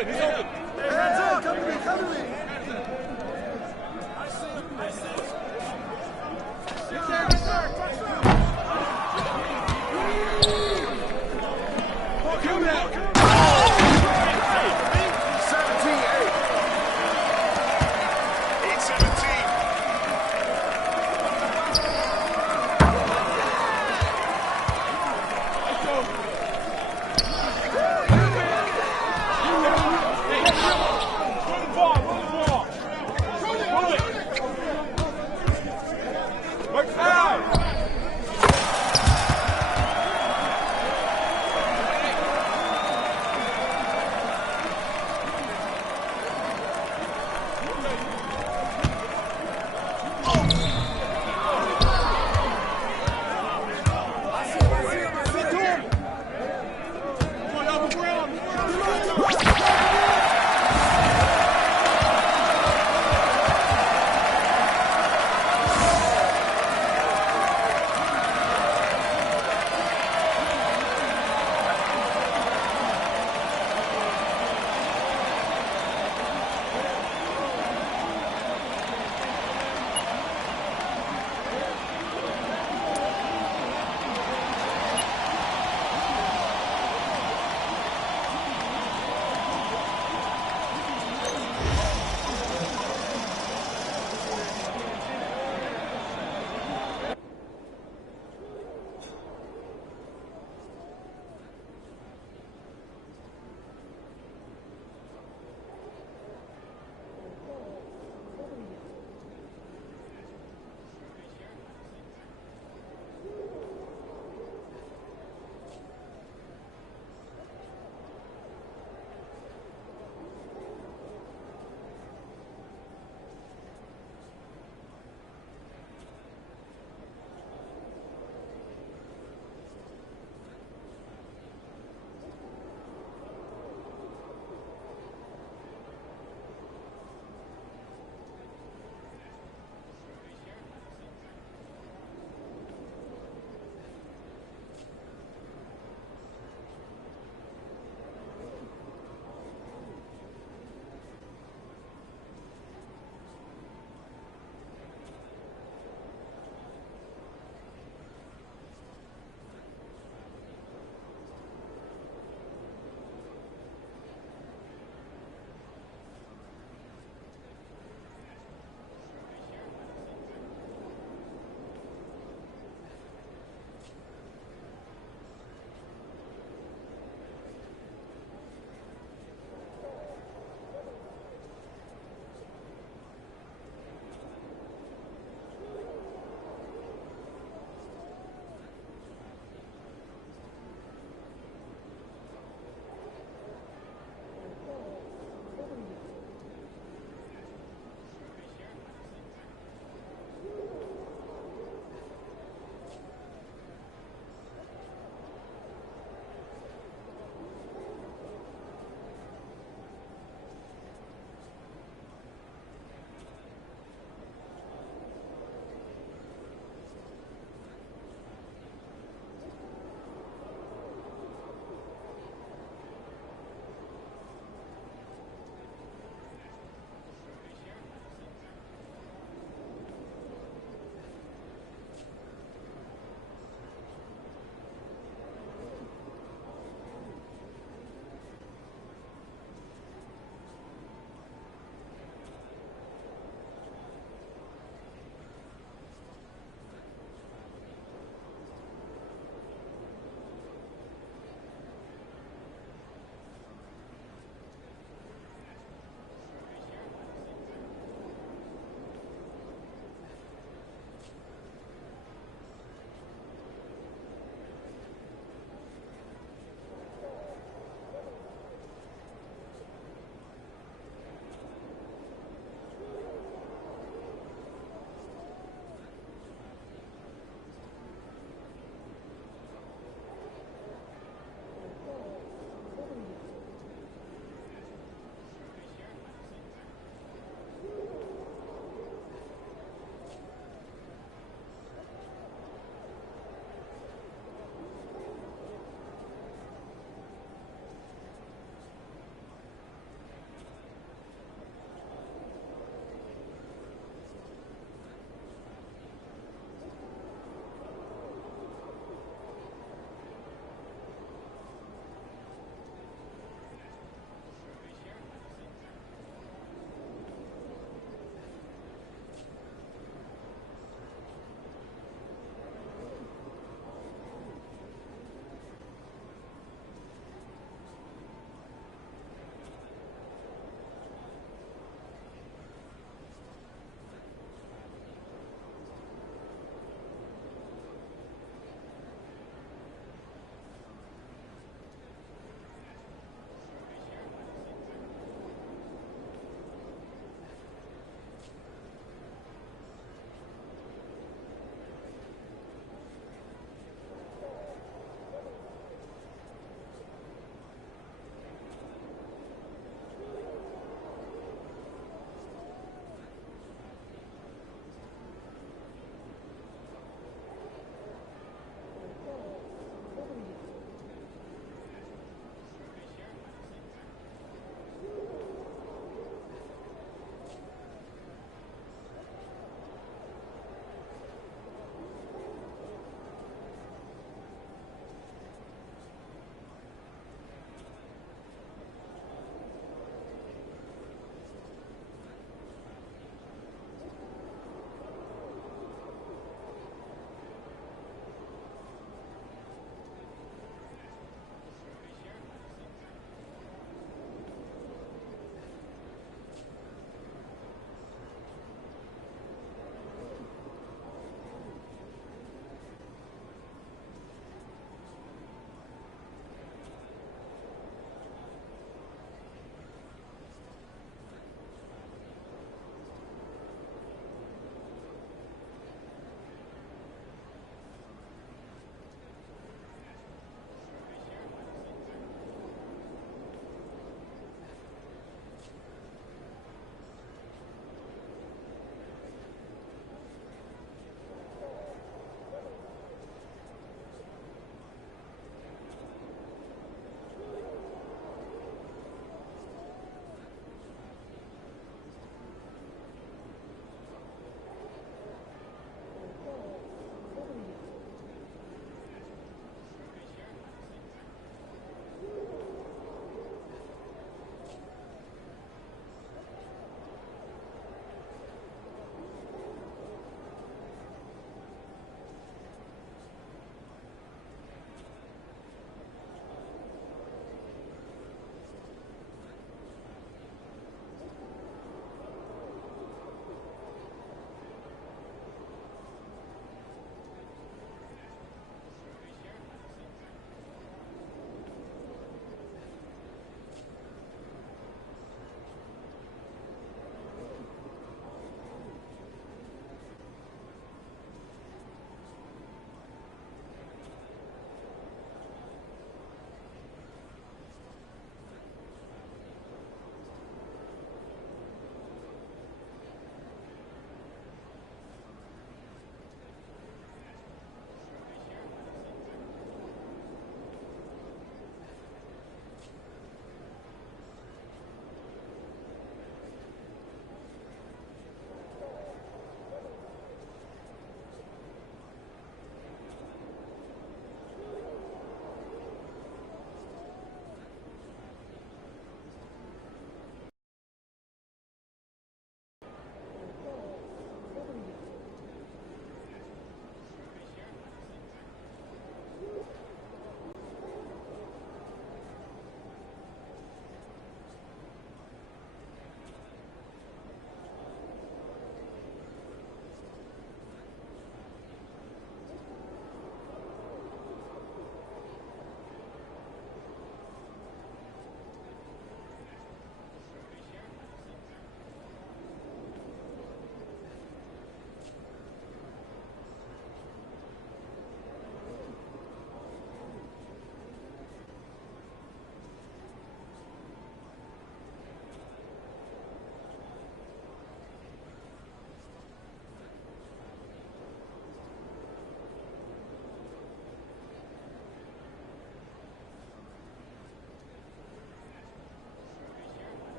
open. He's open. Hands up. Come to me. Come to me. Come now. 17.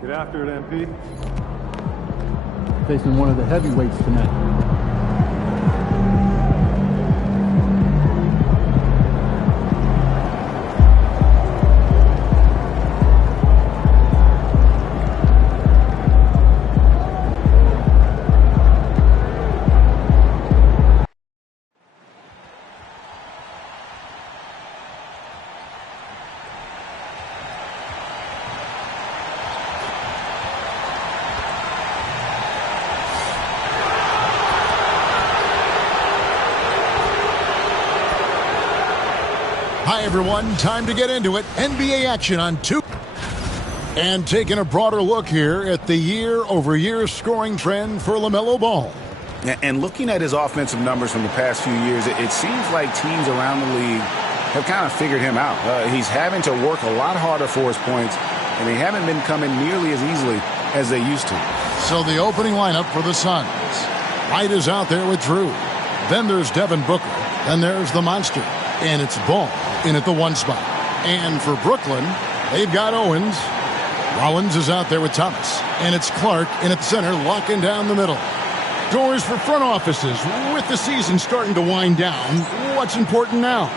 Get after it, MP. Facing one of the heavyweights tonight. Hi, everyone. Time to get into it. NBA action on 2. And taking a broader look here at the year-over-year scoring trend for LaMelo Ball. And looking at his offensive numbers from the past few years, it seems like teams around the league have kind of figured him out. He's having to work a lot harder for his points, and they haven't been coming nearly as easily as they used to. So the opening lineup for the Suns. White is out there with Drew. Then there's Devin Booker. Then there's the monster. And it's Ball in at the 1 spot. And for Brooklyn, they've got Owens. Rollins is out there with Thomas. And it's Clark in at the center, locking down the middle. Doors for front offices. With the season starting to wind down, what's important now?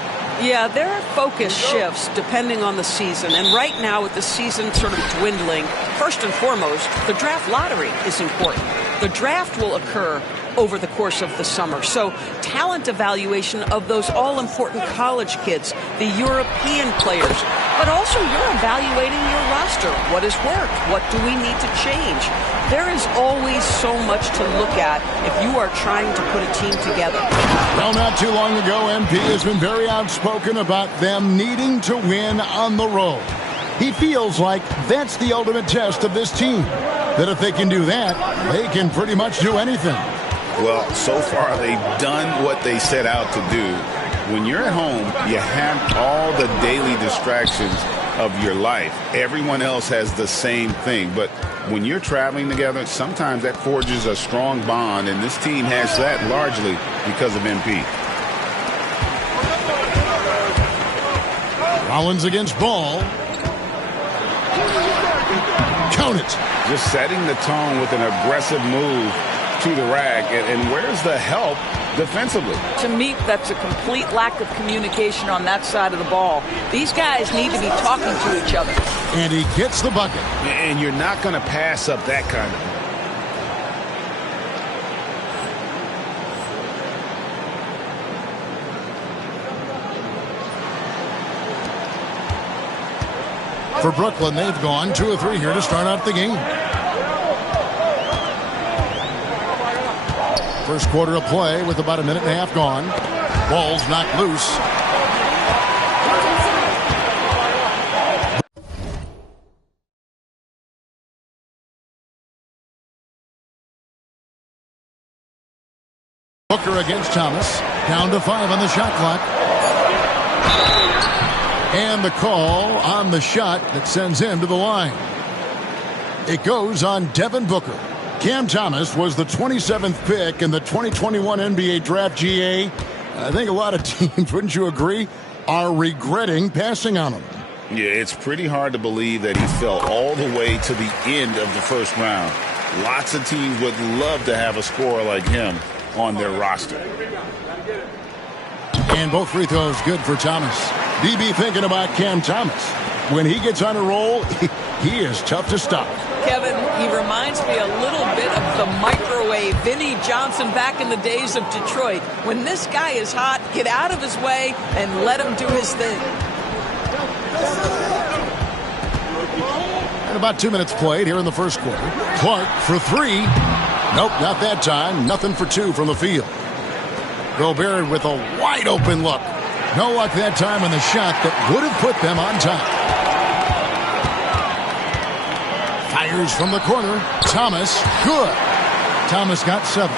Yeah, there are focus shifts depending on the season. And right now, with the season sort of dwindling, first and foremost, the draft lottery is important. The draft will occur over the course of the summer. So talent evaluation of those all-important college kids, the European players, but also you're evaluating your roster. What has worked? What do we need to change? There is always so much to look at if you are trying to put a team together. Well, not too long ago, MP has been very outspoken about them needing to win on the road. He feels like that's the ultimate test of this team, that if they can do that, they can pretty much do anything. Well, so far they've done what they set out to do. When you're at home, you have all the daily distractions of your life. Everyone else has the same thing. But when you're traveling together, sometimes that forges a strong bond, and this team has that largely because of MP. Rollins against Ball. Count it. Just setting the tone with an aggressive move to the rack, and where's the help defensively? To me, that's a complete lack of communication on that side of the ball. These guys need to be talking to each other. And he gets the bucket. And you're not going to pass up that kind of. For Brooklyn, they've gone 2 of 3 here to start out the game. First quarter of play with about a minute and a half gone. Ball's knocked loose. Booker against Thomas. Down to 5 on the shot clock. And the call on the shot that sends him to the line. It goes on Devin Booker. Cam Thomas was the 27th pick in the 2021 NBA Draft. GA. I think a lot of teams, wouldn't you agree, are regretting passing on him. Yeah, it's pretty hard to believe that he fell all the way to the end of the first round. Lots of teams would love to have a scorer like him on their roster. And both free throws good for Thomas. DB thinking about Cam Thomas. When he gets on a roll, he is tough to stop. Kevin, he reminds me a little bit of the microwave Vinnie Johnson back in the days of Detroit. When this guy is hot, get out of his way and let him do his thing. And about 2 minutes played here in the first quarter. Clark for 3. Nope, not that time. Nothing for 2 from the field. Gobert with a wide open look. No luck that time on the shot that would have put them on top. Fires from the corner. Thomas, good. Thomas got 7.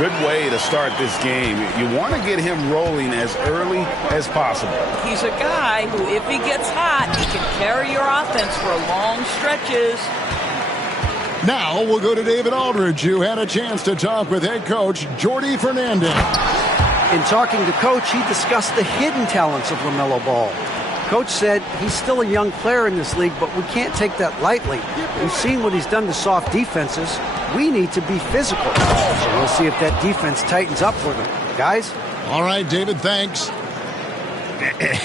Good way to start this game. You want to get him rolling as early as possible. He's a guy who, if he gets hot, he can carry your offense for long stretches. Now we'll go to David Aldridge, who had a chance to talk with head coach Jordi Fernandez. In talking to Coach, he discussed the hidden talents of LaMelo Ball. Coach said he's still a young player in this league, but we can't take that lightly. We've seen what he's done to soft defenses. We need to be physical. So we'll see if that defense tightens up for them. Guys? All right, David, thanks.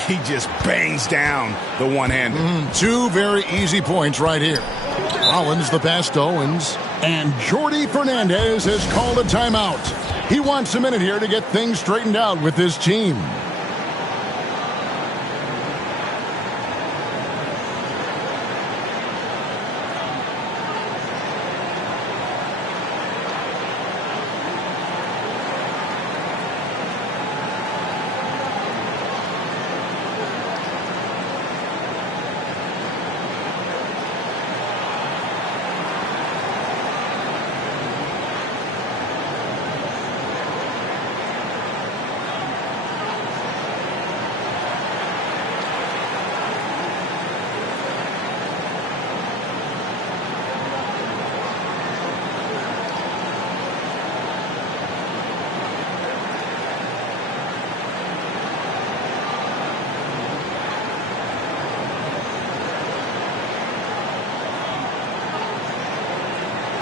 He just bangs down the one-hander. Two very easy points right here. Rollins the pass to Owens. And Jordi Fernandez has called a timeout. He wants a minute here to get things straightened out with his team.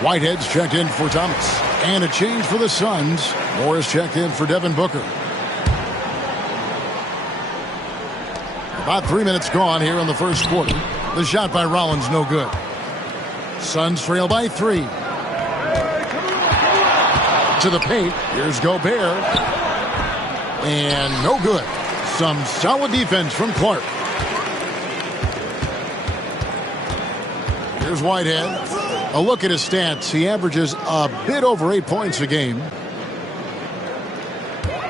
Whitehead's checked in for Thomas. And a change for the Suns. Morris checked in for Devin Booker. About 3 minutes gone here in the first quarter. The shot by Rollins no good. Suns trail by 3. To the paint. Here's Gobert. And no good. Some solid defense from Clark. Here's Whitehead. A look at his stats. He averages a bit over 8 points a game.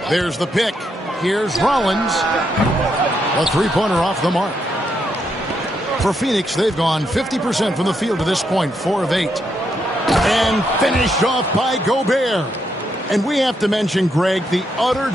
There's the pick. Here's Rollins. A three-pointer off the mark. For Phoenix, they've gone 50% from the field to this point, 4 of 8. And finished off by Gobert. And we have to mention, Greg, the utter...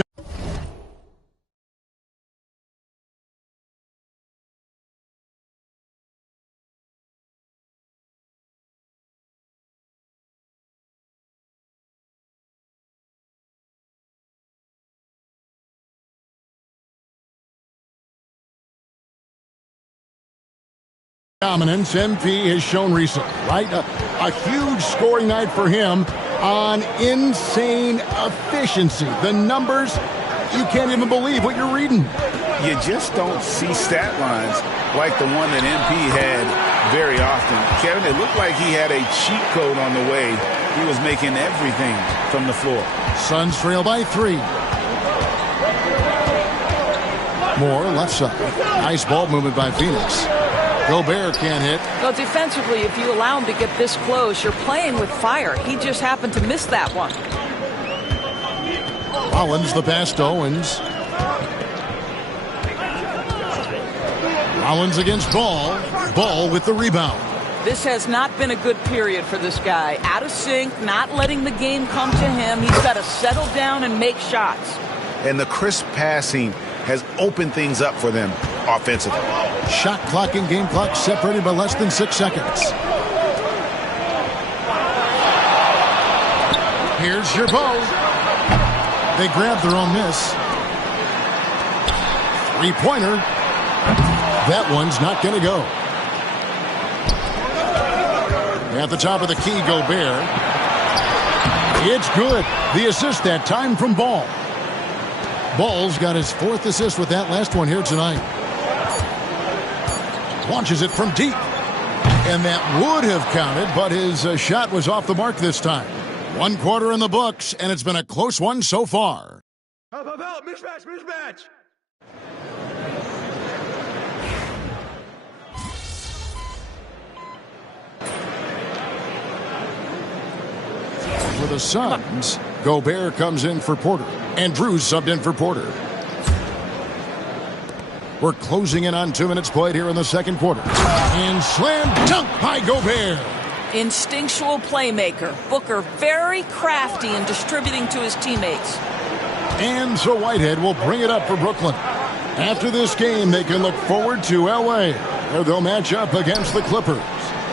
dominance MP has shown recently, right? A huge scoring night for him on insane efficiency. The numbers, you can't even believe what you're reading. You just don't see stat lines like the one that MP had very often. Kevin, it looked like he had a cheat code on the way. He was making everything from the floor. Suns trail by 3. Moore left side. Nice ball movement by Phoenix. Gobert can't hit. Well, defensively, if you allow him to get this close, you're playing with fire. He just happened to miss that one. Rollins the pass to Owens. Rollins against Ball. Ball with the rebound. This has not been a good period for this guy. Out of sync, not letting the game come to him. He's got to settle down and make shots. And the crisp passing has opened things up for them offensively. Shot clock and game clock separated by less than 6 seconds. Here's your bow. They grab their own miss. Three-pointer. That one's not going to go. At the top of the key, Gobert. It's good. The assist that time from Ball. Ball's got his 4th assist with that last one here tonight. Launches it from deep. And that would have counted, but his shot was off the mark this time. 1 quarter in the books, and it's been a close one so far. Help, mismatch, mismatch. For the Suns, Gobert comes in for Porter. And Drew's subbed in for Porter. We're closing in on 2 minutes played here in the second quarter. And slam dunk by Gobert. Instinctual playmaker. Booker very crafty in distributing to his teammates. And so Whitehead will bring it up for Brooklyn. After this game, they can look forward to L.A., where they'll match up against the Clippers.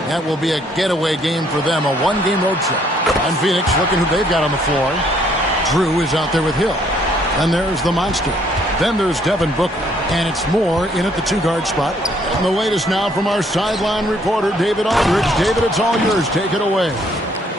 That will be a getaway game for them, a one-game road trip. And Phoenix looking who they've got on the floor. Drew is out there with Hill. And there's the monster. Then there's Devin Booker. And it's Moore in at the 2-guard spot. And the latest now from our sideline reporter, David Aldridge. David, it's all yours. Take it away.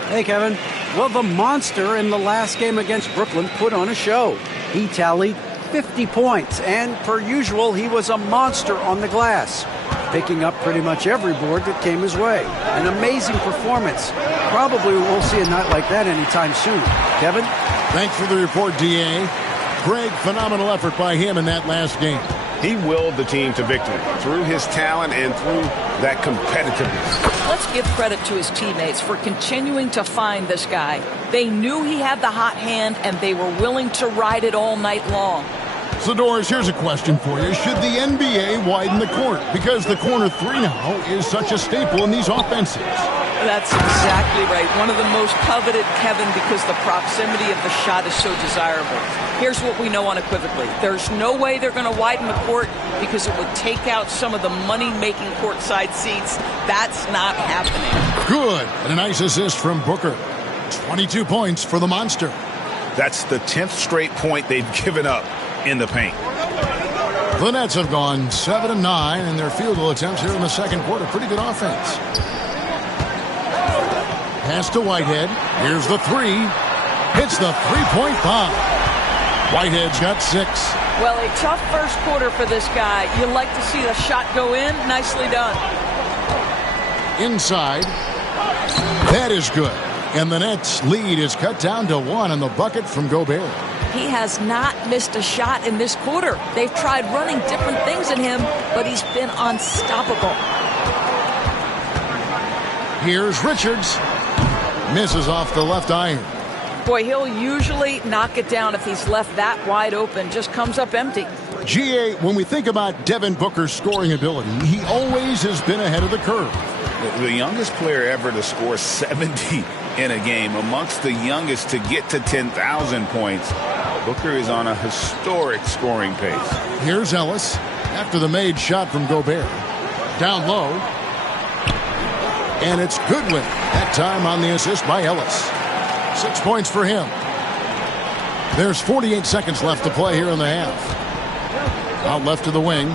Hey, Kevin. Well, the monster in the last game against Brooklyn put on a show. He tallied 50 points, and per usual, he was a monster on the glass, picking up pretty much every board that came his way. An amazing performance. Probably won't see a night like that anytime soon. Kevin? Thanks for the report, D.A. Greg, phenomenal effort by him in that last game. He willed the team to victory through his talent and through that competitiveness. Let's give credit to his teammates for continuing to find this guy. They knew he had the hot hand, and they were willing to ride it all night long. So, Doris, here's a question for you. Should the NBA widen the court? Because the corner 3 now is such a staple in these offenses. That's exactly right. One of the most coveted, Kevin, because the proximity of the shot is so desirable. Here's what we know unequivocally. There's no way they're going to widen the court because it would take out some of the money-making courtside seats. That's not happening. Good. And a nice assist from Booker. 22 points for the Monster. That's the 10th straight point they've given up in the paint. The Nets have gone 7-9 in their field goal attempts here in the second quarter. Pretty good offense. Pass to Whitehead. Here's the 3. Hits the three-point bomb. Whitehead's got 6. Well, a tough first quarter for this guy. You like to see the shot go in. Nicely done. Inside. That is good. And the Nets' lead is cut down to 1 on the bucket from Gobert. He has not missed a shot in this quarter. They've tried running different things at him, but he's been unstoppable. Here's Richards. Misses off the left iron. Boy, he'll usually knock it down if he's left that wide open. Just comes up empty. GA, when we think about Devin Booker's scoring ability, he always has been ahead of the curve. The youngest player ever to score 70 in a game, amongst the youngest to get to 10,000 points. Booker is on a historic scoring pace. Here's Ellis after the made shot from Gobert. Down low. And it's Goodwin. That time on the assist by Ellis. 6 points for him. There's 48 seconds left to play here in the half. Out left to the wing.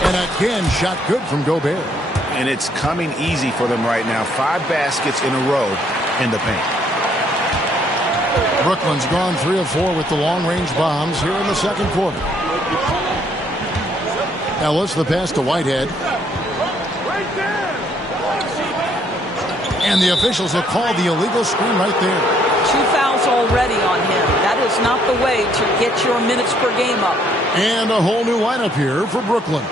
And again, shot good from Gobert. And it's coming easy for them right now. 5 baskets in a row in the paint. Brooklyn's gone 3 of 4 with the long-range bombs here in the second quarter. Ellis, the pass to Whitehead. And the officials have called the illegal screen right there. 2 fouls already on him. That is not the way to get your minutes per game up. And a whole new lineup here for Brooklyn.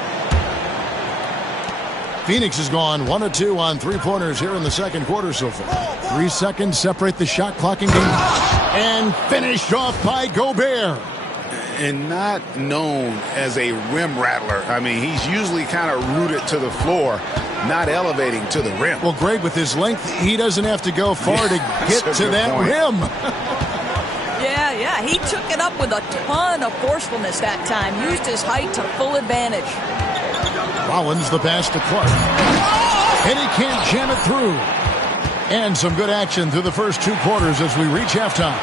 Phoenix has gone 1 of 2 on 3-pointers here in the second quarter so far. 3 seconds separate the shot clock and game. And finished off by Gobert. And not known as a rim rattler. I mean, he's usually kind of rooted to the floor, not elevating to the rim. Well, Greg, with his length, he doesn't have to go far to get to that rim. Yeah, he took it up with a ton of forcefulness that time. Used his height to full advantage. Rollins the pass to Clark. And he can't jam it through. And some good action through the first 2 quarters as we reach halftime.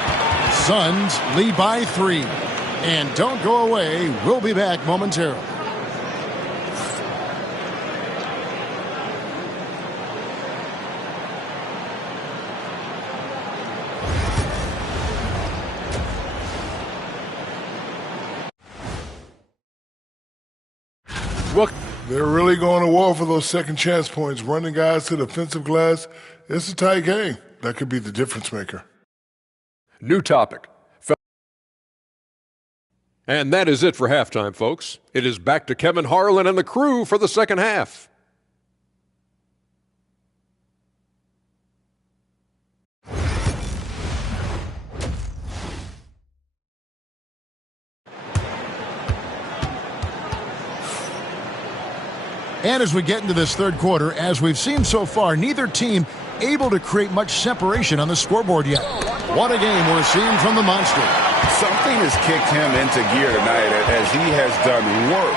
Suns lead by 3. And don't go away. We'll be back momentarily. Look, they're really going to war for those second chance points, running guys to the offensive glass. It's a tight game. That could be the difference maker. New topic. And that is it for halftime, folks. It is back to Kevin Harlan and the crew for the second half. And as we get into this third quarter, as we've seen so far, neither team able to create much separation on the scoreboard yet. What a game we're seeing from the Monster. Something has kicked him into gear tonight as he has done work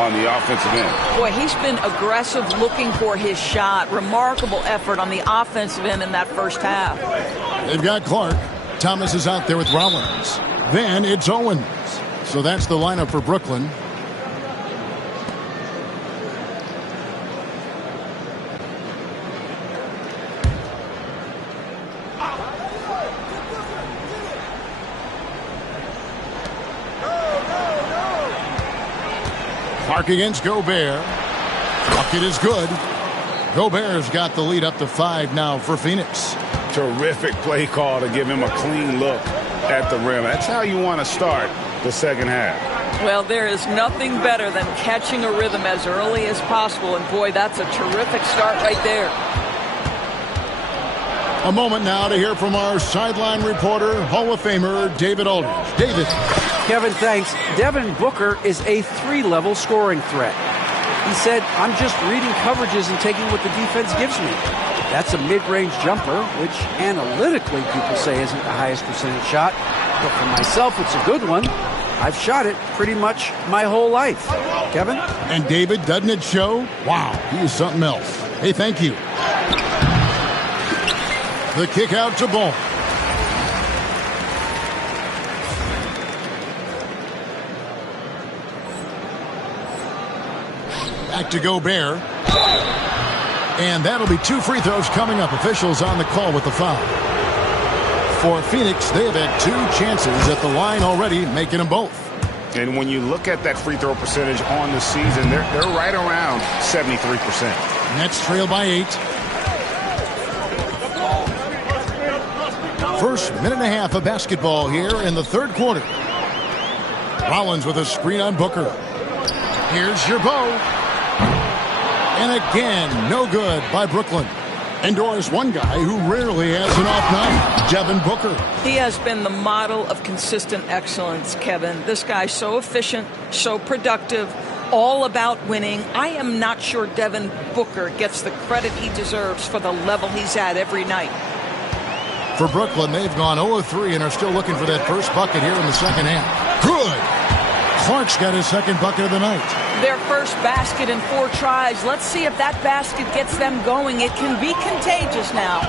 on the offensive end. Boy, he's been aggressive looking for his shot. Remarkable effort on the offensive end in that first half. They've got Clark. Thomas is out there with Rollins. Then it's Owens. So that's the lineup for Brooklyn. Clark against Gobert. Bucket is good. Gobert's got the lead up to 5 now for Phoenix. Terrific play call to give him a clean look at the rim. That's how you want to start the second half. Well, there is nothing better than catching a rhythm as early as possible. And, boy, that's a terrific start right there. A moment now to hear from our sideline reporter, Hall of Famer David Aldridge. David. Kevin, thanks. Devin Booker is a 3-level scoring threat. He said, I'm just reading coverages and taking what the defense gives me. That's a mid-range jumper, which analytically people say isn't the highest percentage shot. But for myself, it's a good one. I've shot it pretty much my whole life. Kevin? And David, doesn't it show? Wow, he is something else. Hey, thank you. The kick out to Ball. Back to Gobert. And that'll be 2 free throws coming up. Officials on the call with the foul. For Phoenix, they have had 2 chances at the line already, making them both. And when you look at that free throw percentage on the season, they're right around 73%. Nets trail by 8. First minute and a half of basketball here in the third quarter. Rollins with a screen on Booker. Here's your bow. And again, no good by Brooklyn. Indoors, one guy who rarely has an off night, Devin Booker. He has been the model of consistent excellence, Kevin. This guy's so efficient, so productive, all about winning. I am not sure Devin Booker gets the credit he deserves for the level he's at every night. For Brooklyn, they've gone 0-3 and are still looking for that first bucket here in the second half. Good! Clark's got his second bucket of the night. Their first basket in 4 tries. Let's see if that basket gets them going. It can be contagious now.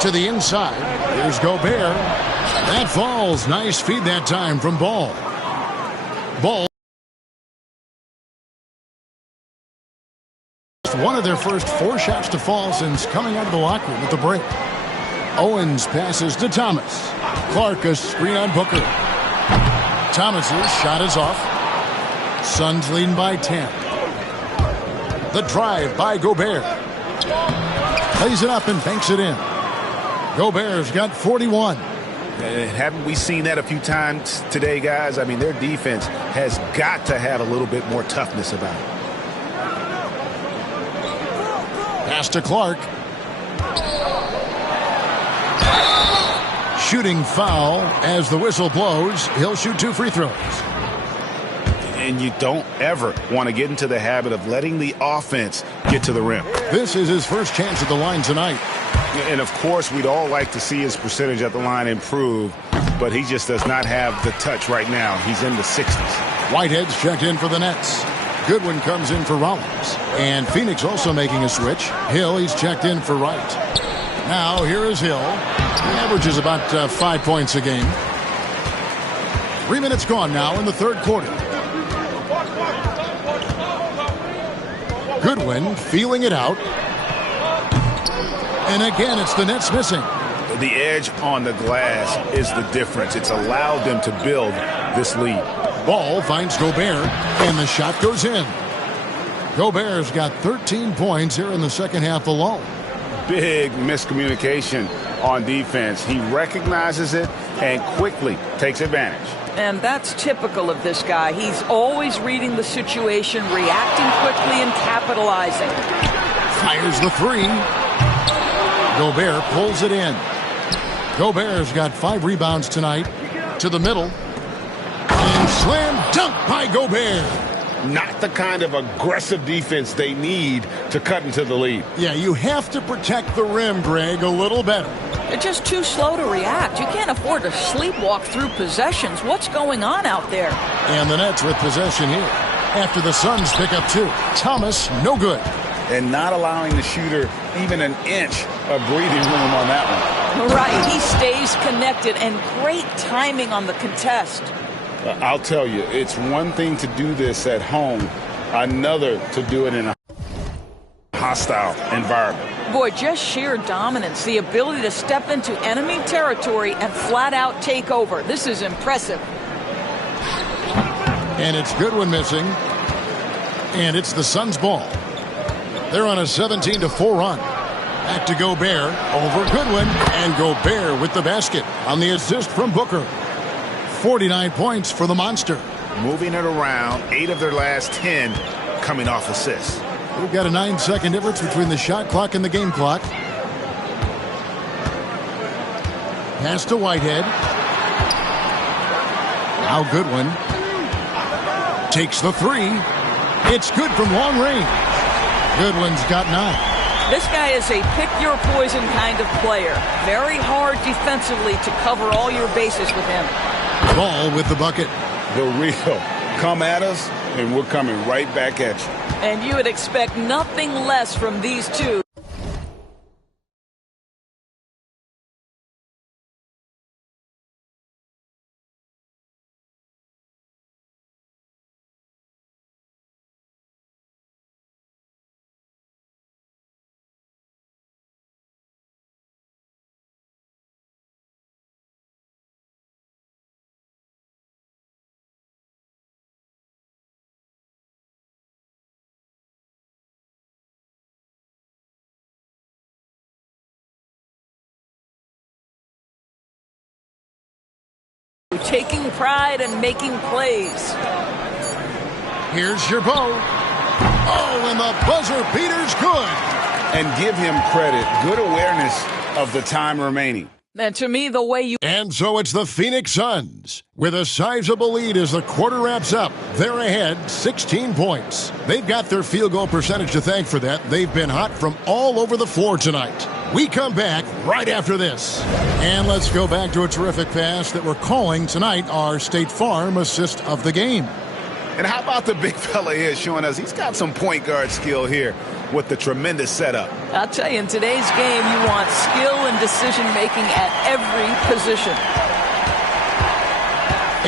To the inside. Here's Gobert. That falls. Nice feed that time from Ball. Ball. One of their first 4 shots to fall since coming out of the locker room at the break. Owens passes to Thomas. Clark a screen on Booker. Thomas's shot is off. Suns leading by 10. The drive by Gobert. Lays it up and banks it in. Gobert's got 41. Haven't we seen that a few times today, guys? I mean, their defense has got to have a little bit more toughness about it. Pass to Clark. Shooting foul as the whistle blows. He'll shoot 2 free throws. And you don't ever want to get into the habit of letting the offense get to the rim. This is his first chance at the line tonight. And, of course, we'd all like to see his percentage at the line improve, but he just does not have the touch right now. He's in the 60s. Whitehead's checked in for the Nets. Goodwin comes in for Rollins. And Phoenix also making a switch. Hill, he's checked in for Wright. Now, here is Hill. He averages about 5 points a game. 3 minutes gone now in the third quarter. Goodwin feeling it out. And again, it's the Nets missing. The edge on the glass is the difference. It's allowed them to build this lead. Ball finds Gobert, and the shot goes in. Gobert's got 13 points here in the second half alone. Big miscommunication on defense. He recognizes it and quickly takes advantage. And that's typical of this guy. He's always reading the situation, reacting quickly and capitalizing. Fires the 3. Gobert pulls it in. Gobert's got 5 rebounds tonight. To the middle. And slam dunk by Gobert. Not the kind of aggressive defense they need to cut into the lead. Yeah, you have to protect the rim, Greg, a little better. They're just too slow to react. You can't afford to sleepwalk through possessions. What's going on out there? And the Nets with possession here. After the Suns pick up 2. Thomas, no good. And not allowing the shooter even an inch of breathing room on that one. Right, he stays connected, and great timing on the contest. I'll tell you, it's one thing to do this at home, another to do it in a hostile environment. Boy, just sheer dominance, the ability to step into enemy territory and flat out take over. This is impressive. And it's Goodwin missing. And it's the Suns' ball. They're on a 17-4 run. Back to Gobert over Goodwin. And Gobert with the basket on the assist from Booker. 49 points for the Monster. Moving it around, 8 of their last 10 coming off assists. We've got a 9-second difference between the shot clock and the game clock. Pass to Whitehead. Now Goodwin takes the three. It's good from long range. Goodwin's got 9. This guy is a pick-your-poison kind of player. Very hard defensively to cover all your bases with him. Ball with the bucket. The real. Come at us, and we're coming right back at you. And you would expect nothing less from these two. Taking pride and making plays. Here's your bow. Oh, and the buzzer beater's good. And give him credit. Good awareness of the time remaining. And to me, the way you... And so it's the Phoenix Suns with a sizable lead as the quarter wraps up. They're ahead 16 points. They've got their field goal percentage to thank for that. They've been hot from all over the floor tonight. We come back right after this. And let's go back to a terrific pass that we're calling tonight our State Farm assist of the game. And how about the big fella here showing us he's got some point guard skill here with the tremendous setup. I'll tell you, in today's game, you want skill and decision-making at every position.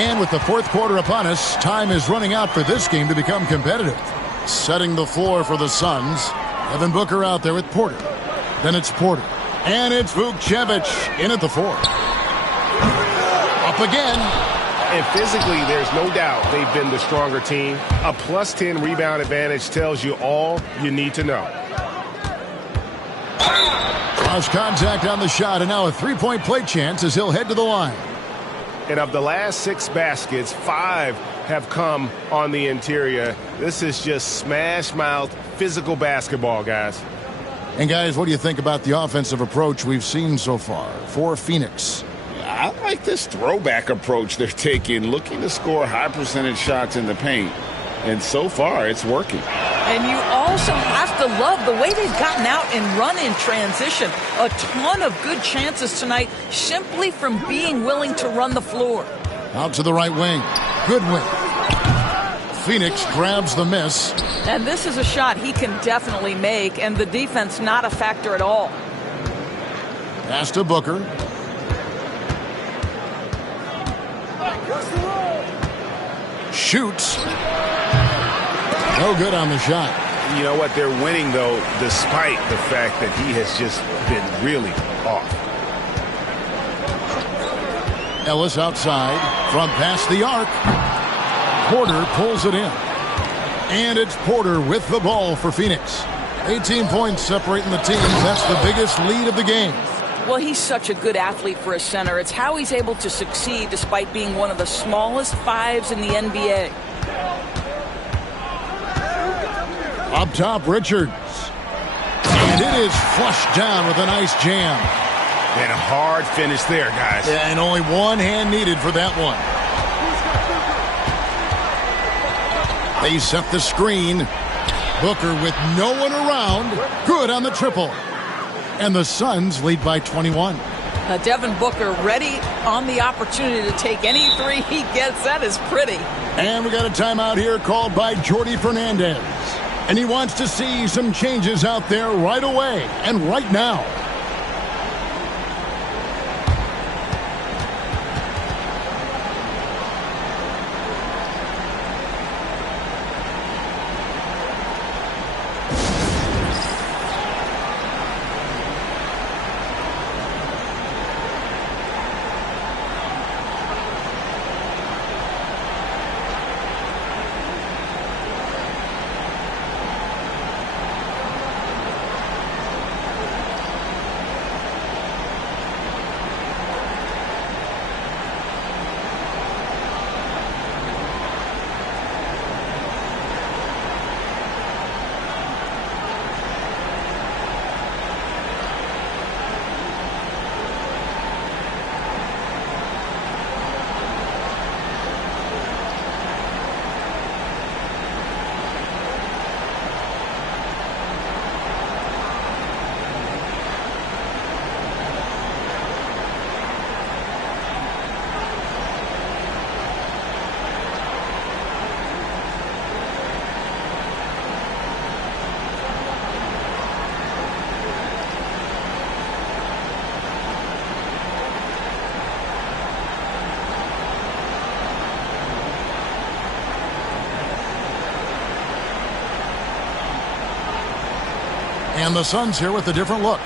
And with the fourth quarter upon us, time is running out for this game to become competitive. Setting the floor for the Suns. Devin Booker out there with Porter. Then it's Porter. And it's Vukcevic in at the 4. Up again. And physically, there's no doubt they've been the stronger team. A plus 10 rebound advantage tells you all you need to know. Cross contact on the shot, and now a three-point play chance as he'll head to the line. And of the last 6 baskets, 5 have come on the interior. This is just smash-mouth physical basketball, guys. And guys, what do you think about the offensive approach we've seen so far for Phoenix? I like this throwback approach they're taking, looking to score high percentage shots in the paint. And so far, it's working. And you also have to love the way they've gotten out and run in transition. A ton of good chances tonight simply from being willing to run the floor. Out to the right wing. Good win. Phoenix grabs the miss. And this is a shot he can definitely make, and the defense not a factor at all. Pass to Booker. Shoots. No good on the shot. You know what? They're winning, though, despite the fact that he has just been really off. Ellis outside from past the arc. Porter pulls it in. And it's Porter with the ball for Phoenix. 18 points separating the teams. That's the biggest lead of the game. Well, he's such a good athlete for a center. It's how he's able to succeed despite being one of the smallest 5s in the NBA. Up top, Richards. And it is flushed down with a nice jam. And a hard finish there, guys. Yeah, and only one hand needed for that one. They set the screen. Booker with no one around. Good on the triple. And the Suns lead by 21. Devin Booker ready on the opportunity to take any 3 he gets. That is pretty. And we got a timeout here called by Jordi Fernandez. And he wants to see some changes out there right away and right now. And the Suns here with a different look.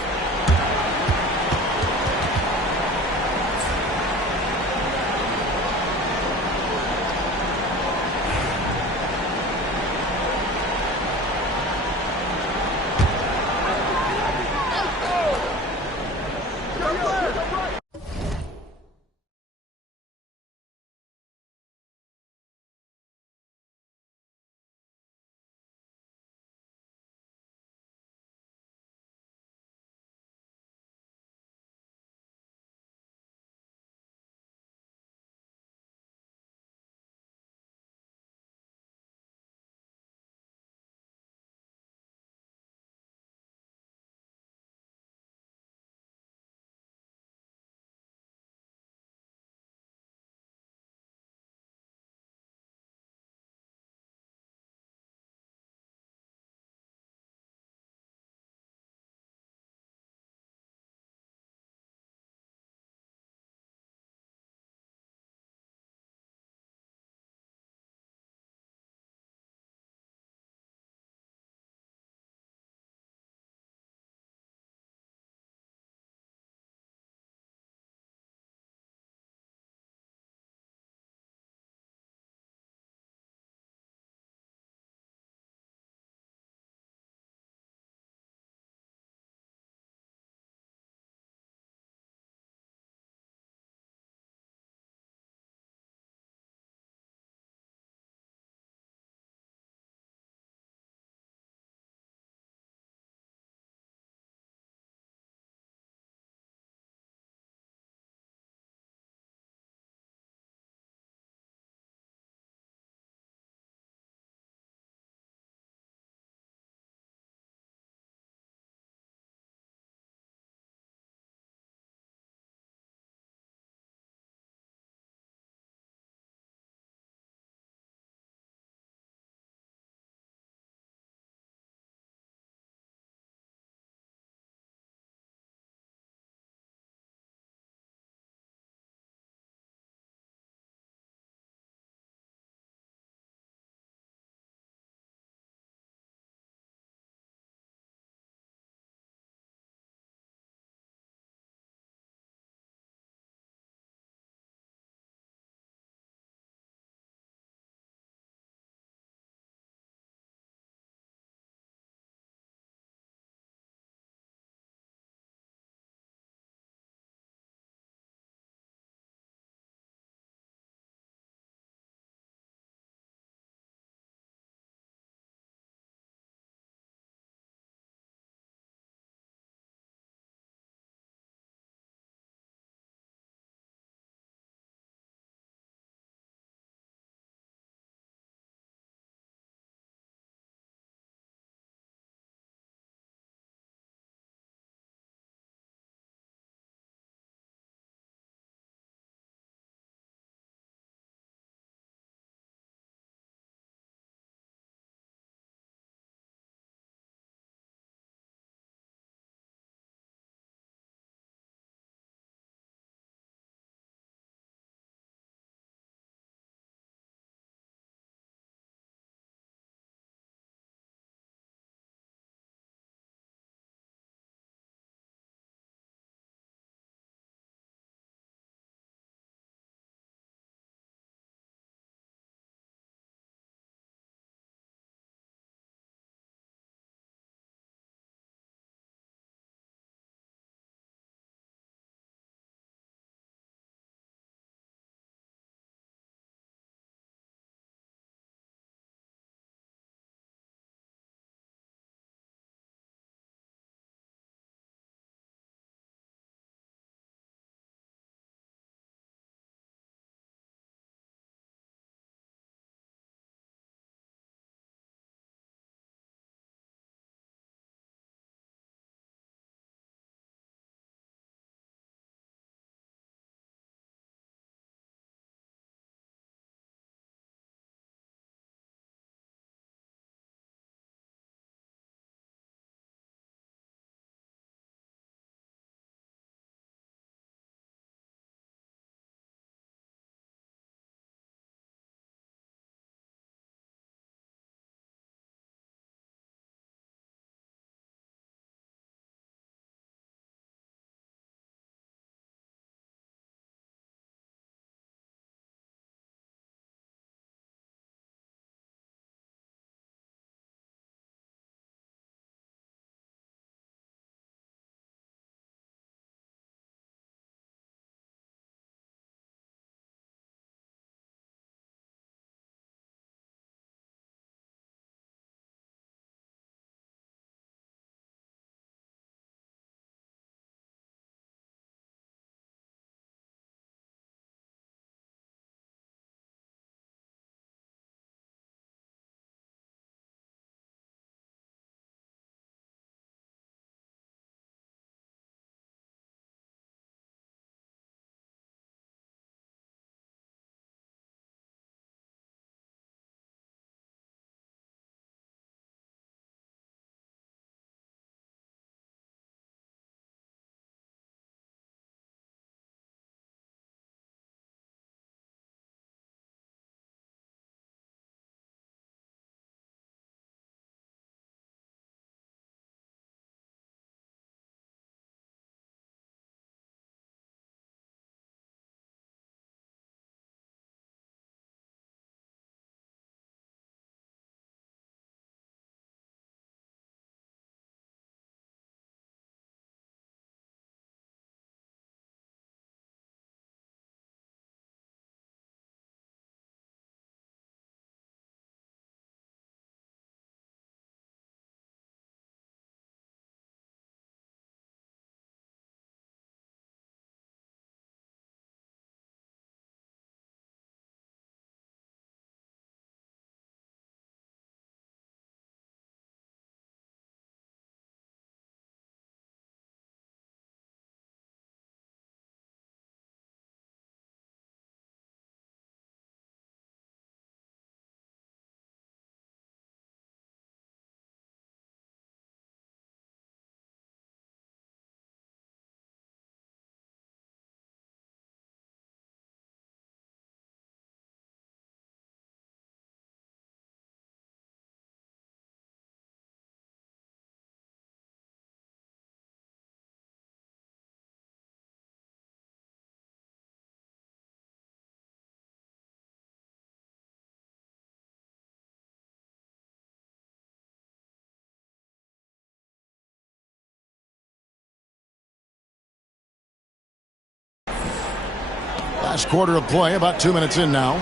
last quarter of play, about 2 minutes in now.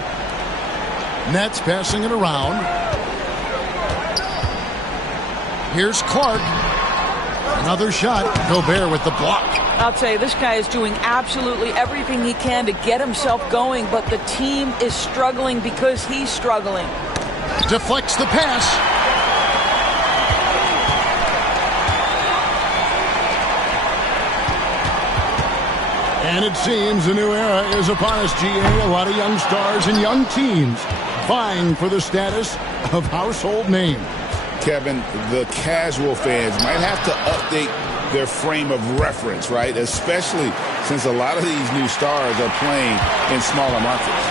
Nets passing it around. Here's Clark. Another shot. Gobert with the block. I'll tell you, this guy is doing absolutely everything he can to get himself going, but the team is struggling because he's struggling. Deflects the pass. And it seems a new era is upon us, GA. A lot of young stars and young teams vying for the status of household names. Kevin, the casual fans might have to update their frame of reference, right? Especially since a lot of these new stars are playing in smaller markets.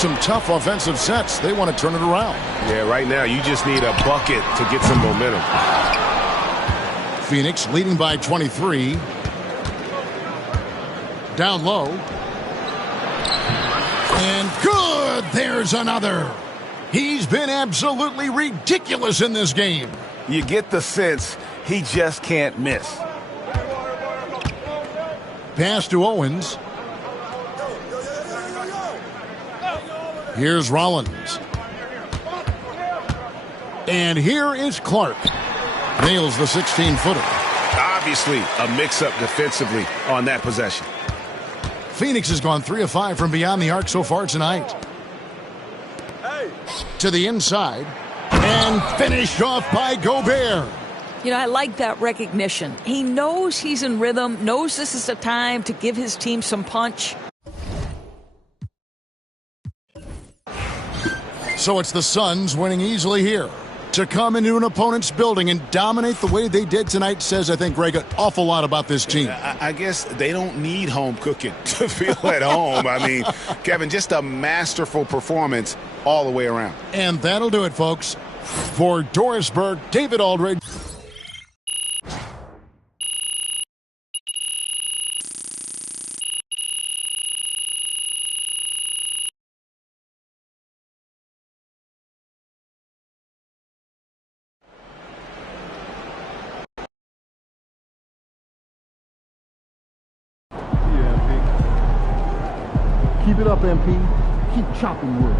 Some tough offensive sets. They want to turn it around. Yeah, right now you just need a bucket to get some momentum. Phoenix leading by 23. Down low. And good! There's another. He's been absolutely ridiculous in this game. You get the sense he just can't miss. Pass to Owens. Here's Rollins. And here is Clark. Nails the 16-footer. Obviously a mix-up defensively on that possession. Phoenix has gone 3 of 5 from beyond the arc so far tonight. To the inside. And finished off by Gobert. You know, I like that recognition. He knows he's in rhythm, knows this is the time to give his team some punch. So it's the Suns winning easily here. To come into an opponent's building and dominate the way they did tonight says, I think, Greg, an awful lot about this team. I guess they don't need home cooking to feel at home. I mean, Kevin, just a masterful performance all the way around. And that'll do it, folks. For Dorisburg, David Aldridge. Keep it up, MP. Keep chopping wood.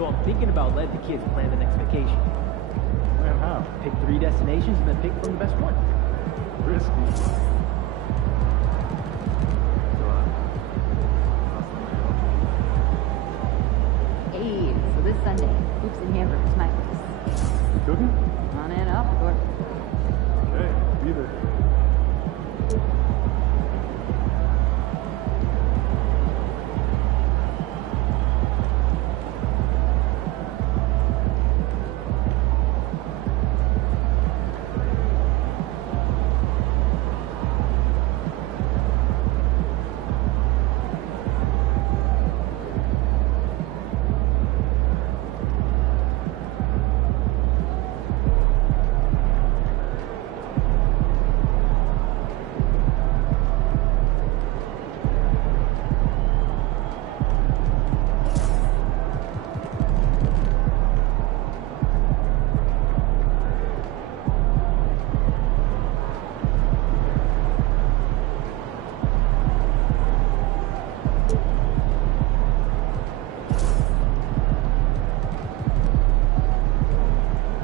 So I'm thinking about letting the kids plan the next vacation. Man, how? Pick 3 destinations and then pick from the best one. Risky. Hey, so this Sunday, hoops and hamburgers, my place. You cooking? On and off, or Okay, be there.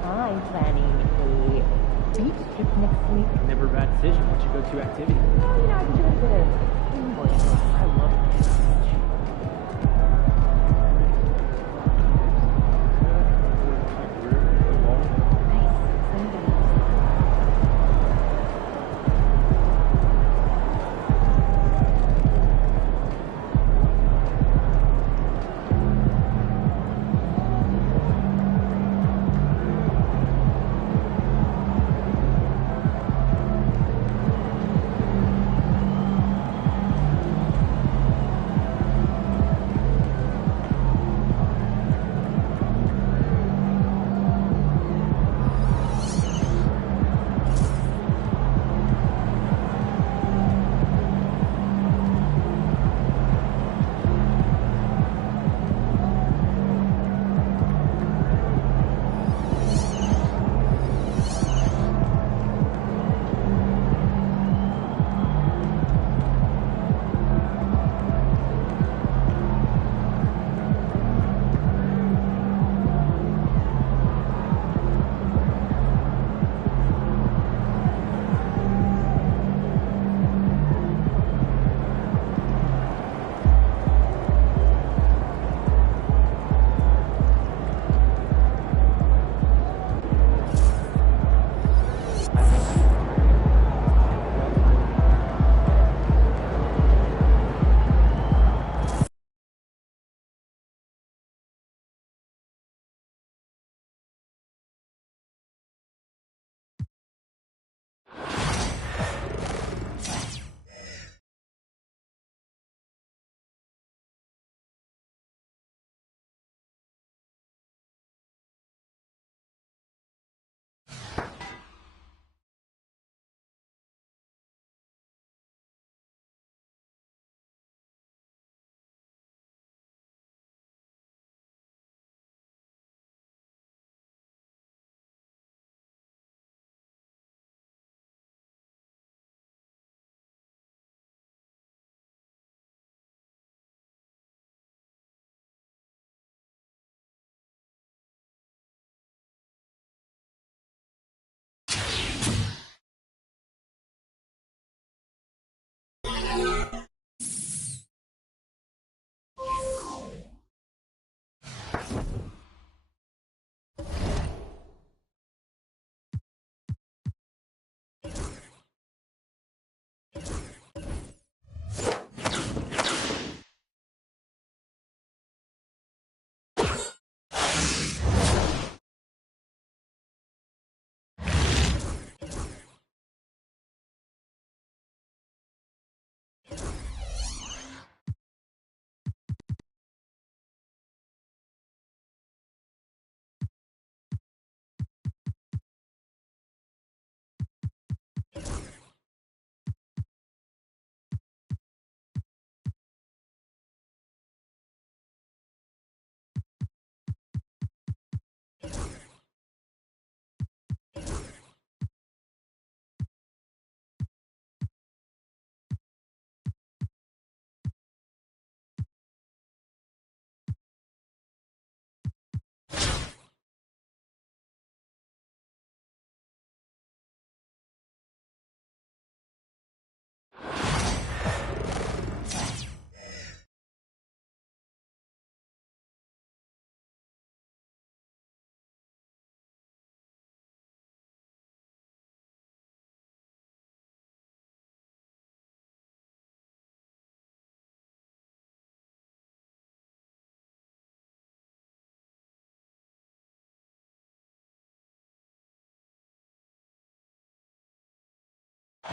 I'm planning a beach trip next week. Never a bad decision. What's your go-to activity? Well, you know, I can do a bit of skimboarding. I love it. Nice. Sunday.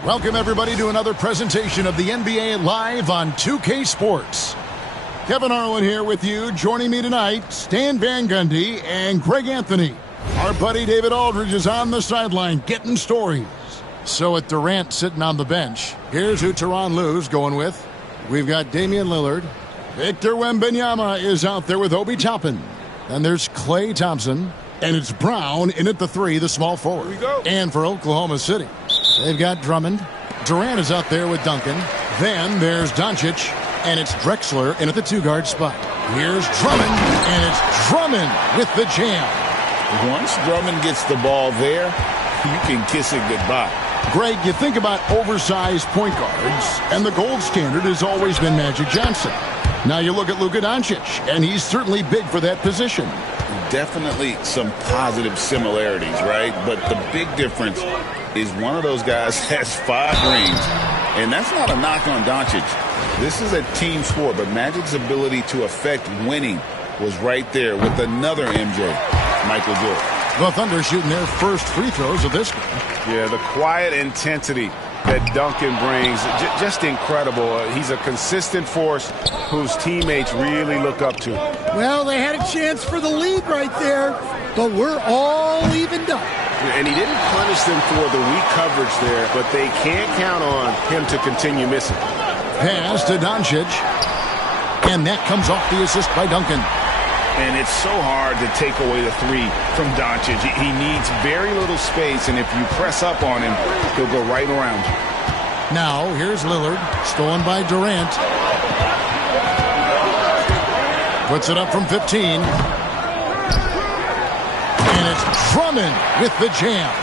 Welcome, everybody, to another presentation of the NBA Live on 2K Sports. Kevin Harlan here with you. Joining me tonight, Stan Van Gundy and Greg Anthony. Our buddy David Aldridge is on the sideline getting stories. So with Durant sitting on the bench, here's who Tyronn Lue's going with. We've got Damian Lillard. Victor Wembanyama is out there with Obi Toppin. And there's Klay Thompson. And it's Brown in at the 3, the small forward. Here we go. And for Oklahoma City, they've got Drummond. Durant is out there with Duncan. Then there's Doncic. And it's Drexler in at the 2-guard spot. Here's Drummond. And it's Drummond with the jam. Once Drummond gets the ball there, you can kiss it goodbye. Greg, you think about oversized point guards, and the gold standard has always been Magic Johnson. Now you look at Luka Doncic, and he's certainly big for that position. Definitely some positive similarities, right? But the big difference is one of those guys has 5 rings, and that's not a knock on Doncic. This is a team sport, but Magic's ability to affect winning was right there with another MJ, Michael Jordan. The Thunder shooting their first free throws of this game. Yeah, the quiet intensity that Duncan brings, just incredible. He's a consistent force whose teammates really look up to. Well, they had a chance for the lead right there, but we're all evened up. And he didn't punish them for the weak coverage there, but they can't count on him to continue missing. Pass to Doncic, and that comes off the assist by Duncan. And it's so hard to take away the 3 from Doncic. He needs very little space, and if you press up on him, he'll go right around you. Now, here's Lillard, stolen by Durant. Puts it up from 15. And it's Drummond with the jam.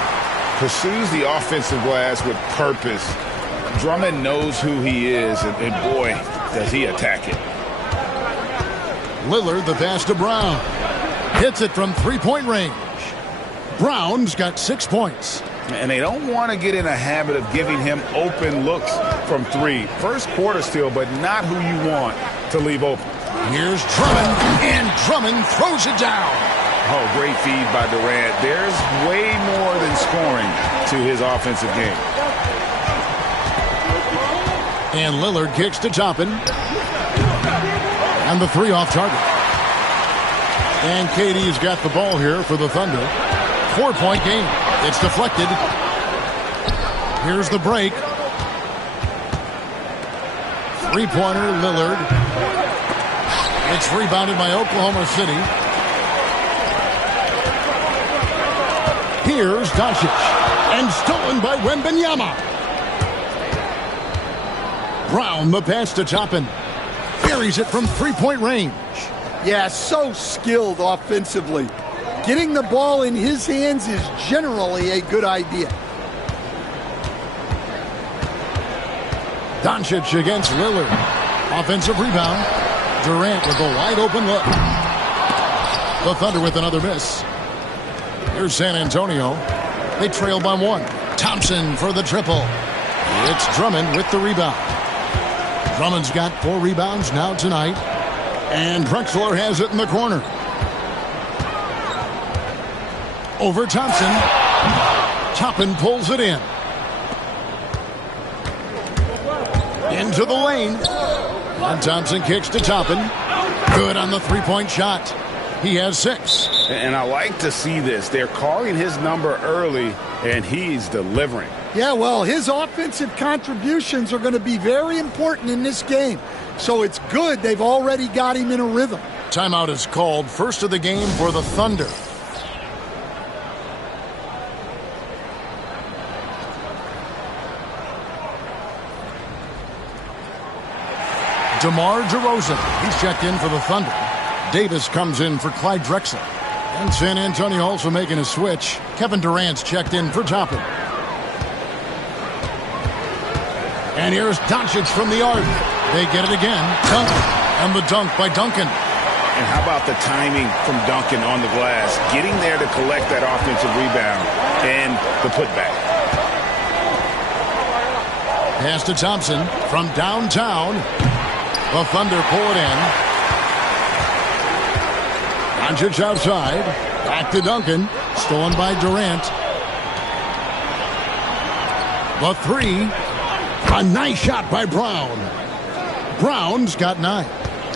Pursues the offensive glass with purpose. Drummond knows who he is, and boy, does he attack it. Lillard, the pass to Brown. Hits it from 3-point range. Brown's got 6 points. And they don't want to get in a habit of giving him open looks from 3. First quarter still, but not who you want to leave open. Here's Drummond, and Drummond throws it down. Oh, great feed by Durant. There's way more than scoring to his offensive game. And Lillard kicks to Toppin. And the 3 off target. And KD's got the ball here for the Thunder. 4-point game. It's deflected. Here's the break. 3-pointer, Lillard. It's rebounded by Oklahoma City. Here's Doncic. And stolen by Wembanyama. Brown, the pass to Toppin. Buries it from 3-point range. Yeah, so skilled offensively. Getting the ball in his hands is generally a good idea. Doncic against Lillard. Offensive rebound. Durant with a wide open look. The Thunder with another miss. Here's San Antonio. They trail by 1. Thompson for the triple. It's Drummond with the rebound. Drummond's got 4 rebounds now tonight. And Drexler has it in the corner. Over Thompson. Toppin pulls it in. Into the lane. And Thompson kicks to Toppin. Good on the 3-point shot. He has 6. And I like to see this. They're calling his number early, and he's delivering. Yeah, well, his offensive contributions are going to be very important in this game. So it's good they've already got him in a rhythm. Timeout is called. First of the game for the Thunder. DeMar DeRozan, he's checked in for the Thunder. Davis comes in for Clyde Drexler. And San Antonio also making a switch. Kevin Durant's checked in for Toppin. And here's Doncic from the arc. They get it again. Duncan. And the dunk by Duncan. And how about the timing from Duncan on the glass? Getting there to collect that offensive rebound and the putback. Pass to Thompson from downtown. The Thunder pull it in. Doncic outside. Back to Duncan. Stolen by Durant. The three. A nice shot by Brown. Brown's got 9.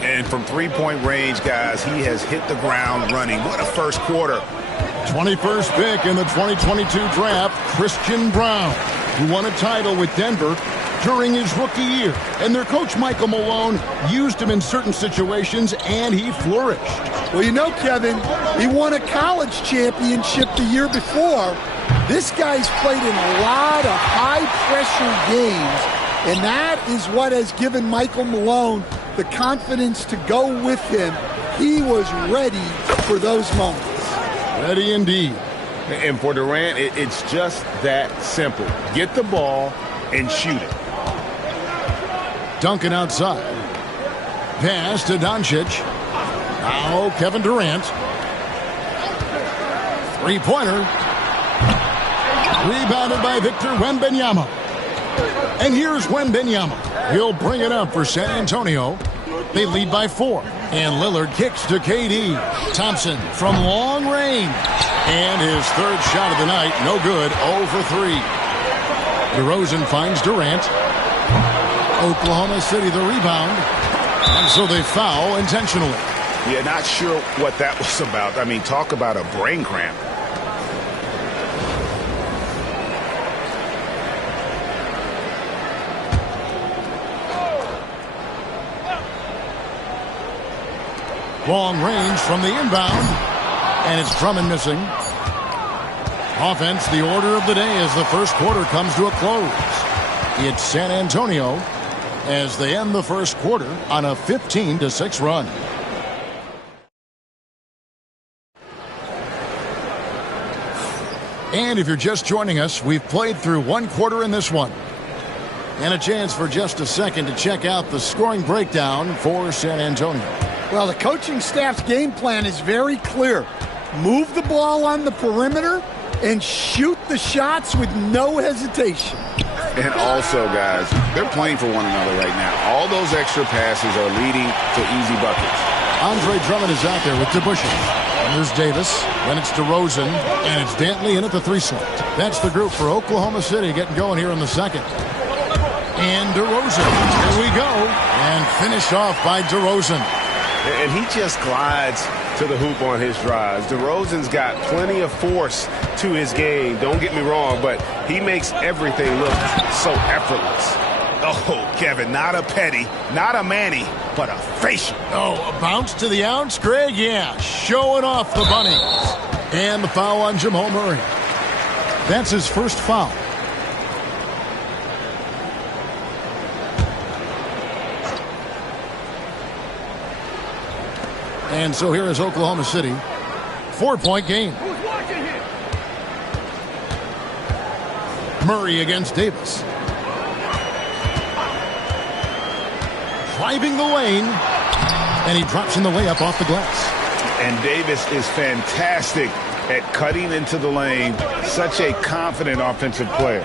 And from three-point range, guys, he has hit the ground running. What a first quarter. 21st pick in the 2022 draft, Christian Brown, who won a title with Denver during his rookie year. And their coach, Michael Malone, used him in certain situations, and he flourished. Well, you know, Kevin, he won a college championship the year before. This guy's played in a lot of high-pressure games, and that is what has given Michael Malone the confidence to go with him. He was ready for those moments. Ready indeed. And for Durant, it's just that simple. Get the ball and shoot it. Duncan outside. Pass to Doncic. Now Kevin Durant. Three-pointer. Rebounded by Victor Wembanyama. And here's Wembanyama. He'll bring it up for San Antonio. They lead by 4. And Lillard kicks to KD. Thompson from long range. And his third shot of the night, no good, 0 for 3. DeRozan finds Durant. Oklahoma City the rebound. And so they foul intentionally. Yeah, not sure what that was about. I mean, talk about a brain cramp. Long range from the inbound. And it's Drummond missing. Offense, the order of the day as the first quarter comes to a close. It's San Antonio as they end the first quarter on a 15-6 run. And if you're just joining us, we've played through one quarter in this one. And a chance for just a second to check out the scoring breakdown for San Antonio. Well, the coaching staff's game plan is very clear. Move the ball on the perimeter and shoot the shots with no hesitation. And also, guys, they're playing for one another right now. All those extra passes are leading to easy buckets. Andre Drummond is out there with DeBusschere. And there's Davis. Then it's DeRozan. And it's Dantley in at the 3 slot. That's the group for Oklahoma City getting going here in the second. And DeRozan. Here we go. And finished off by DeRozan. And he just glides to the hoop on his drives. DeRozan's got plenty of force to his game. Don't get me wrong, but he makes everything look so effortless. Oh, Kevin, not a petty, not a Manny, but a facial. Oh, a bounce to the ounce, Greg? Yeah, showing off the bunnies. And the foul on Jamal Murray. That's his first foul. And so here is Oklahoma City. 4-point game. Murray against Davis. Driving the lane. And he drops in the layup off the glass. And Davis is fantastic at cutting into the lane. Such a confident offensive player.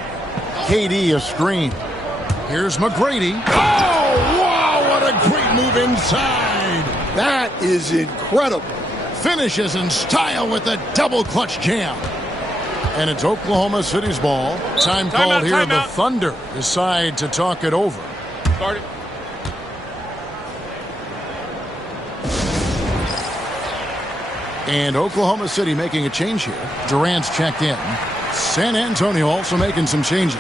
KD a screen. Here's McGrady. Oh, wow, what a great move inside. That is incredible. Finishes in style with a double clutch jam. And it's Oklahoma City's ball. Time called here. The Thunder decide to talk it over. Start it. And Oklahoma City making a change here. Durant's checked in. San Antonio also making some changes.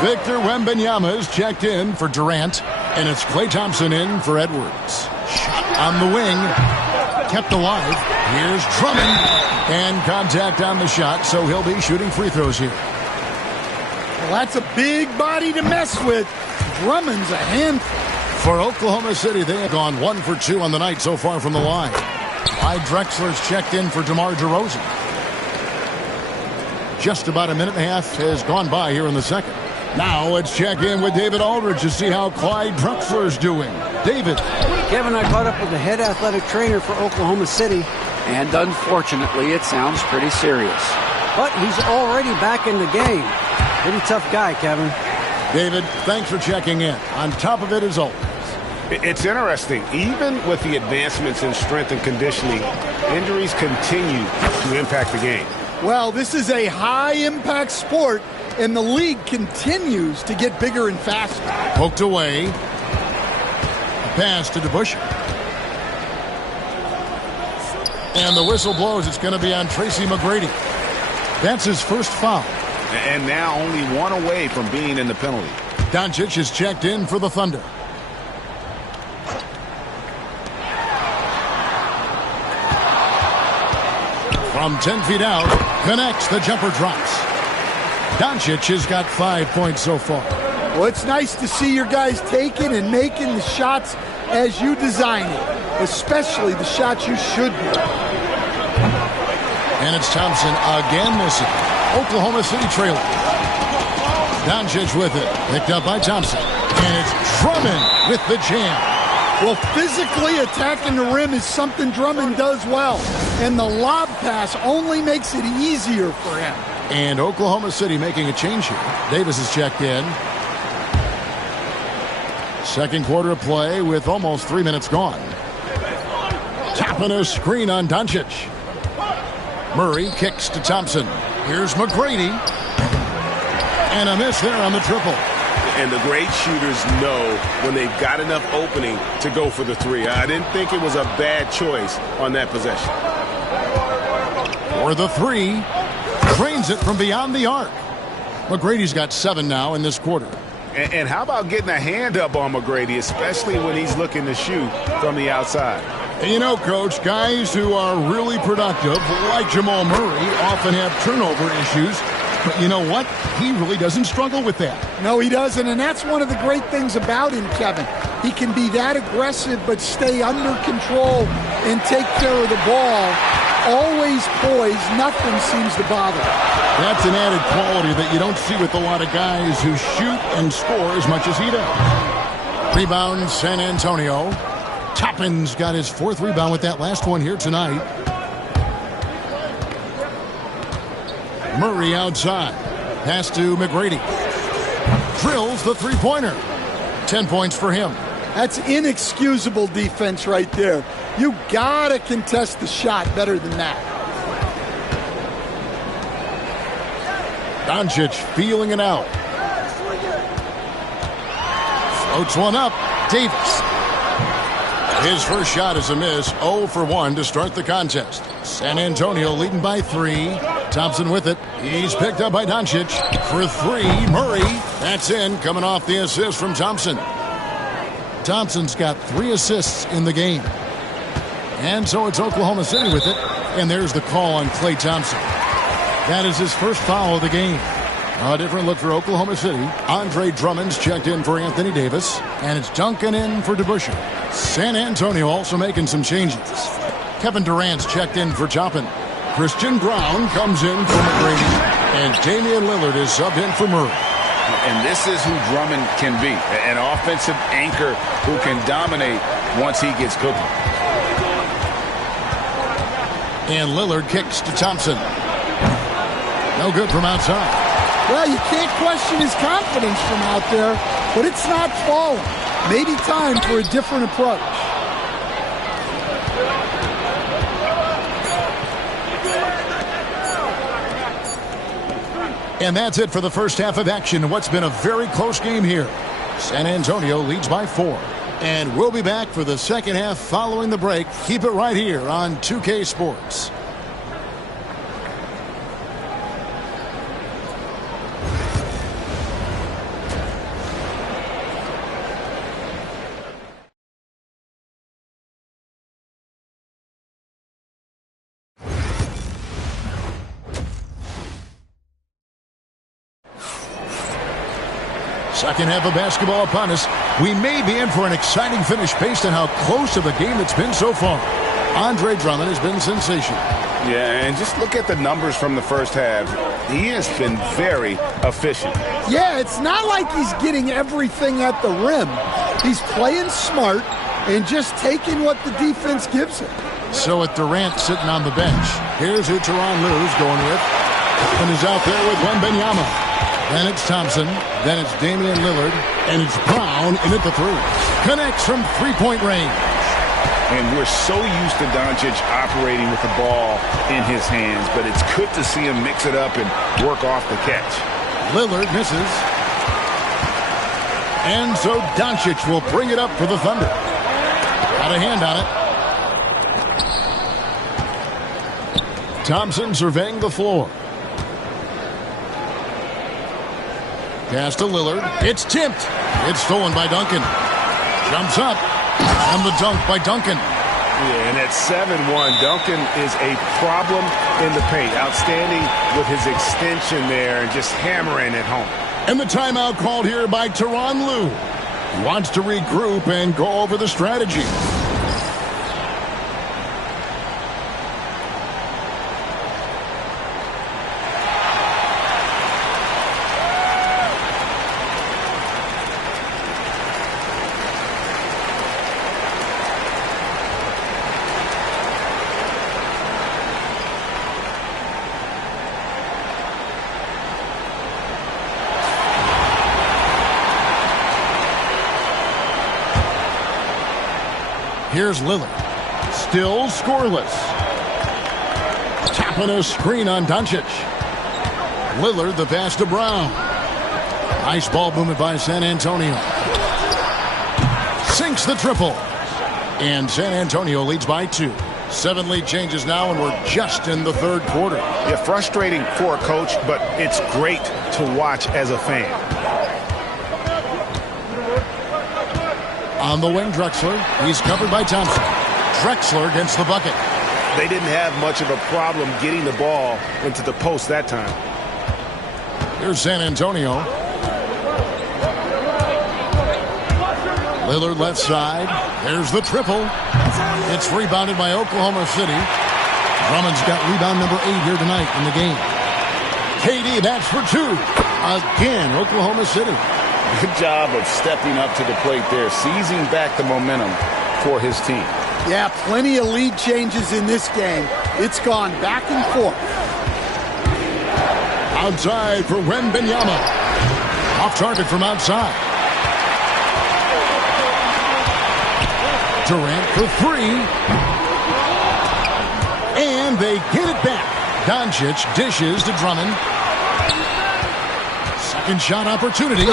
Victor Wembanyama is checked in for Durant. And it's Klay Thompson in for Edwards. Shot on the wing. Kept alive. Here's Drummond. And contact on the shot, so he'll be shooting free throws here. Well, that's a big body to mess with. Drummond's a handful. For Oklahoma City, they have gone 1 for 2 on the night so far from the line. Clyde Drexler's checked in for DeMar DeRozan. Just about a minute and a half has gone by here in the second. Now let's check in with David Aldridge to see how Clyde Drexler's doing. David. Kevin, I caught up with the head athletic trainer for Oklahoma City, and unfortunately it sounds pretty serious. But he's already back in the game. Pretty tough guy, Kevin. David, thanks for checking in. On top of it as always. It's interesting. Even with the advancements in strength and conditioning, injuries continue to impact the game. Well, this is a high-impact sport, and the league continues to get bigger and faster. Poked away. A pass to DeBusschere. And the whistle blows. It's going to be on Tracy McGrady. That's his first foul. And now only one away from being in the penalty. Doncic is checked in for the Thunder. From 10 feet out, connects, the jumper drops. Doncic has got 5 points so far. Well, it's nice to see your guys taking and making the shots as you design it, especially the shots you should be. And it's Thompson again missing. Oklahoma City trailing. Doncic with it, picked up by Thompson. And it's Drummond with the jam. Well, physically attacking the rim is something Drummond does well. And the lob pass only makes it easier for him. And Oklahoma City making a change here. Davis is checked in. Second quarter of play with almost 3 minutes gone. Tapping a screen on Doncic. Murray kicks to Thompson. Here's McGrady. And a miss there on the triple. And the great shooters know when they've got enough opening to go for the three. I didn't think it was a bad choice on that possession. For the three. Trains it from beyond the arc. McGrady's got 7 now in this quarter. And how about getting a hand up on McGrady, especially when he's looking to shoot from the outside? You know, Coach, guys who are really productive, like Jamal Murray, often have turnover issues. But you know what? He really doesn't struggle with that. No, he doesn't, and that's one of the great things about him, Kevin. He can be that aggressive but stay under control and take care of the ball. Always poised. Nothing seems to bother him. That's an added quality that you don't see with a lot of guys who shoot and score as much as he does. Rebound, San Antonio. Toppin's got his 4th rebound with that last one here tonight. Murray outside. Pass to McGrady. Drills the three-pointer. 10 points for him. That's inexcusable defense right there. You gotta contest the shot better than that. Doncic feeling it out. Floats one up. Davis. His first shot is a miss. 0 for 1 to start the contest. San Antonio leading by 3. Thompson with it. He's picked up by Doncic. For 3, Murray. That's in, coming off the assist from Thompson. Thompson's got 3 assists in the game. And so it's Oklahoma City with it. And there's the call on Klay Thompson. That is his first foul of the game. A different look for Oklahoma City. Andre Drummond's checked in for Anthony Davis. And it's Duncan in for DeBusschere. San Antonio also making some changes. Kevin Durant's checked in for Toppin. Christian Brown comes in for McGrady. And Damian Lillard is subbed in for Murray. And this is who Drummond can be. An offensive anchor who can dominate once he gets cooking. And Lillard kicks to Thompson. No good from outside. Well, you can't question his confidence from out there, but it's not falling. Maybe time for a different approach. And that's it for the first half of action. What's been a very close game here. San Antonio leads by 4. And we'll be back for the second half following the break. Keep it right here on 2K Sports. Second half of basketball upon us. We may be in for an exciting finish based on how close of a game it's been so far. Andre Drummond has been sensational. Yeah, and just look at the numbers from the first half. He has been very efficient. Yeah, it's not like he's getting everything at the rim. He's playing smart and just taking what the defense gives him. So with Durant sitting on the bench, here's who Tyronn Lue's going with. And is out there with Wembanyama. Then it's Thompson. Then it's Damian Lillard. And it's Brown in at the 3. Connects from 3-point range. And we're so used to Doncic operating with the ball in his hands, but it's good to see him mix it up and work off the catch. Lillard misses. And so Doncic will bring it up for the Thunder. Got a hand on it. Thompson surveying the floor. Pass to Lillard. It's tipped. It's stolen by Duncan. Jumps up. And the dunk by Duncan. Yeah, and at 7-1, Duncan is a problem in the paint. Outstanding with his extension there and just hammering it home. And the timeout called here by Tyronn Lue. He wants to regroup and go over the strategy. Here's Lillard. Still scoreless. Tapping a screen on Doncic. Lillard, the pass to Brown. Nice ball movement by San Antonio. Sinks the triple. And San Antonio leads by 2. 7 lead changes now, and we're just in the third quarter. Yeah, frustrating for a coach, but it's great to watch as a fan. On the wing, Drexler. He's covered by Thompson. Drexler gets the bucket. They didn't have much of a problem getting the ball into the post that time. Here's San Antonio. Lillard left side. There's the triple. It's rebounded by Oklahoma City. Drummond's got rebound number 8 here tonight in the game. KD, that's for 2. Again, Oklahoma City. Good job of stepping up to the plate there, seizing back the momentum for his team. Yeah, plenty of lead changes in this game. It's gone back and forth. Outside for Wembanyama. Off target from outside. Durant for 3. And they get it back. Doncic dishes to Drummond. Second shot opportunity.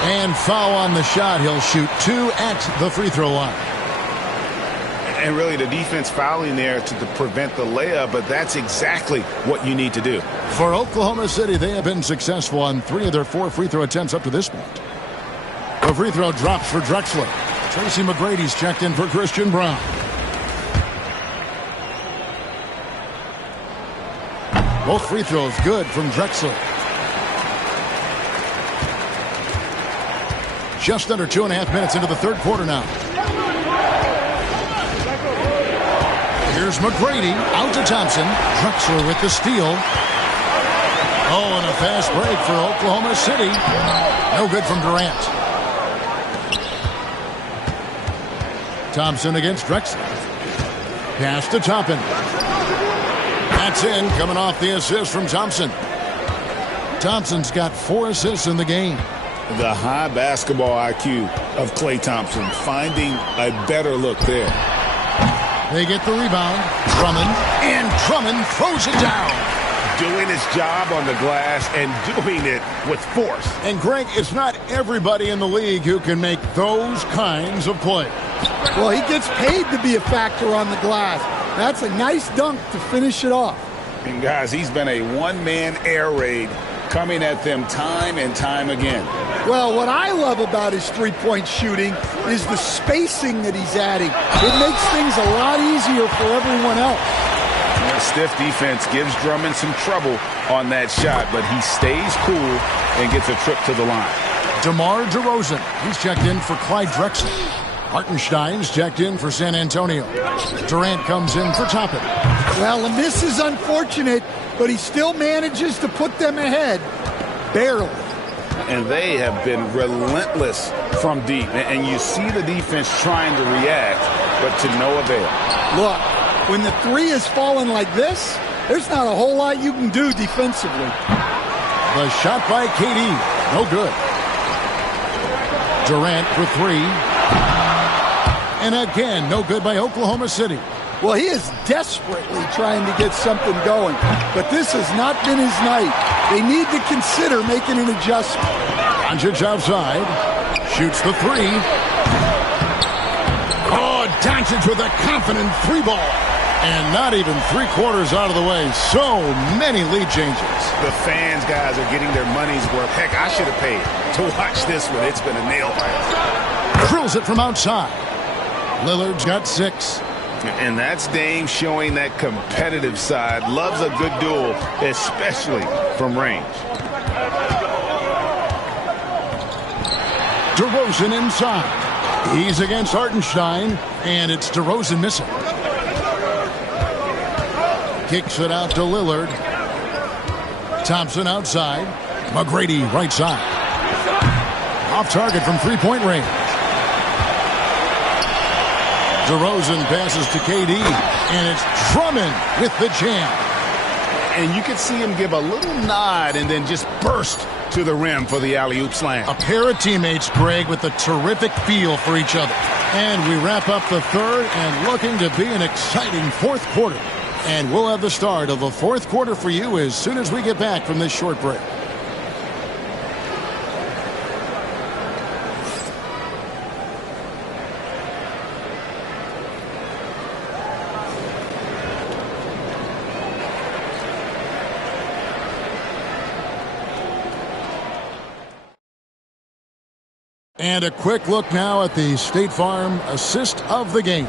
And foul on the shot. He'll shoot 2 at the free throw line. And really the defense fouling there to prevent the layup, but that's exactly what you need to do. For Oklahoma City, they have been successful on 3 of their 4 free throw attempts up to this point. The free throw drops for Drexler. Tracy McGrady's checked in for Christian Brown. Both free throws good from Drexler. Just under 2.5 minutes into the third quarter now. Here's McGrady out to Thompson. Drexler with the steal. Oh, and a fast break for Oklahoma City. No good from Durant. Thompson against Drexler. Pass to Toppin. That's in, coming off the assist from Thompson. Thompson's got 4 assists in the game. The high basketball IQ of Klay Thompson, finding a better look there. They get the rebound. Drummond. And Drummond throws it down. Doing his job on the glass and doing it with force. And Greg, it's not everybody in the league who can make those kinds of plays. Well, he gets paid to be a factor on the glass. That's a nice dunk to finish it off. And guys, he's been a one-man air raid coming at them time and time again. Well, what I love about his three-point shooting is the spacing that he's adding. It makes things a lot easier for everyone else. The stiff defense gives Drummond some trouble on that shot, but he stays cool and gets a trip to the line. DeMar DeRozan, he's checked in for Clyde Drexler. Hartenstein's checked in for San Antonio. Durant comes in for Toppin. Well, the miss is unfortunate, but he still manages to put them ahead. Barely. And they have been relentless from deep. And you see the defense trying to react, but to no avail. Look, when the three is falling like this, there's not a whole lot you can do defensively. The shot by KD. No good. Durant for 3. And again, no good by Oklahoma City. Well, he is desperately trying to get something going, but this has not been his night. They need to consider making an adjustment. Doncic outside, shoots the three. Oh, Doncic with a confident three ball. And not even 3/4 out of the way. So many lead changes. The fans, guys, are getting their money's worth. Heck, I should have paid to watch this one. It's been a nail biter. Drills it from outside. Lillard's got 6. And that's Dame showing that competitive side. Loves a good duel, especially from range. DeRozan inside. He's against Hartenstein, and it's DeRozan missing. Kicks it out to Lillard. Thompson outside. McGrady right side. Off target from three-point range. DeRozan passes to KD, and it's Drummond with the jam. And you can see him give a little nod and then just burst to the rim for the alley-oop slam. A pair of teammates, Greg, with a terrific feel for each other. And we wrap up the third and looking to be an exciting fourth quarter. And we'll have the start of the fourth quarter for you as soon as we get back from this short break. And a quick look now at the State Farm assist of the game.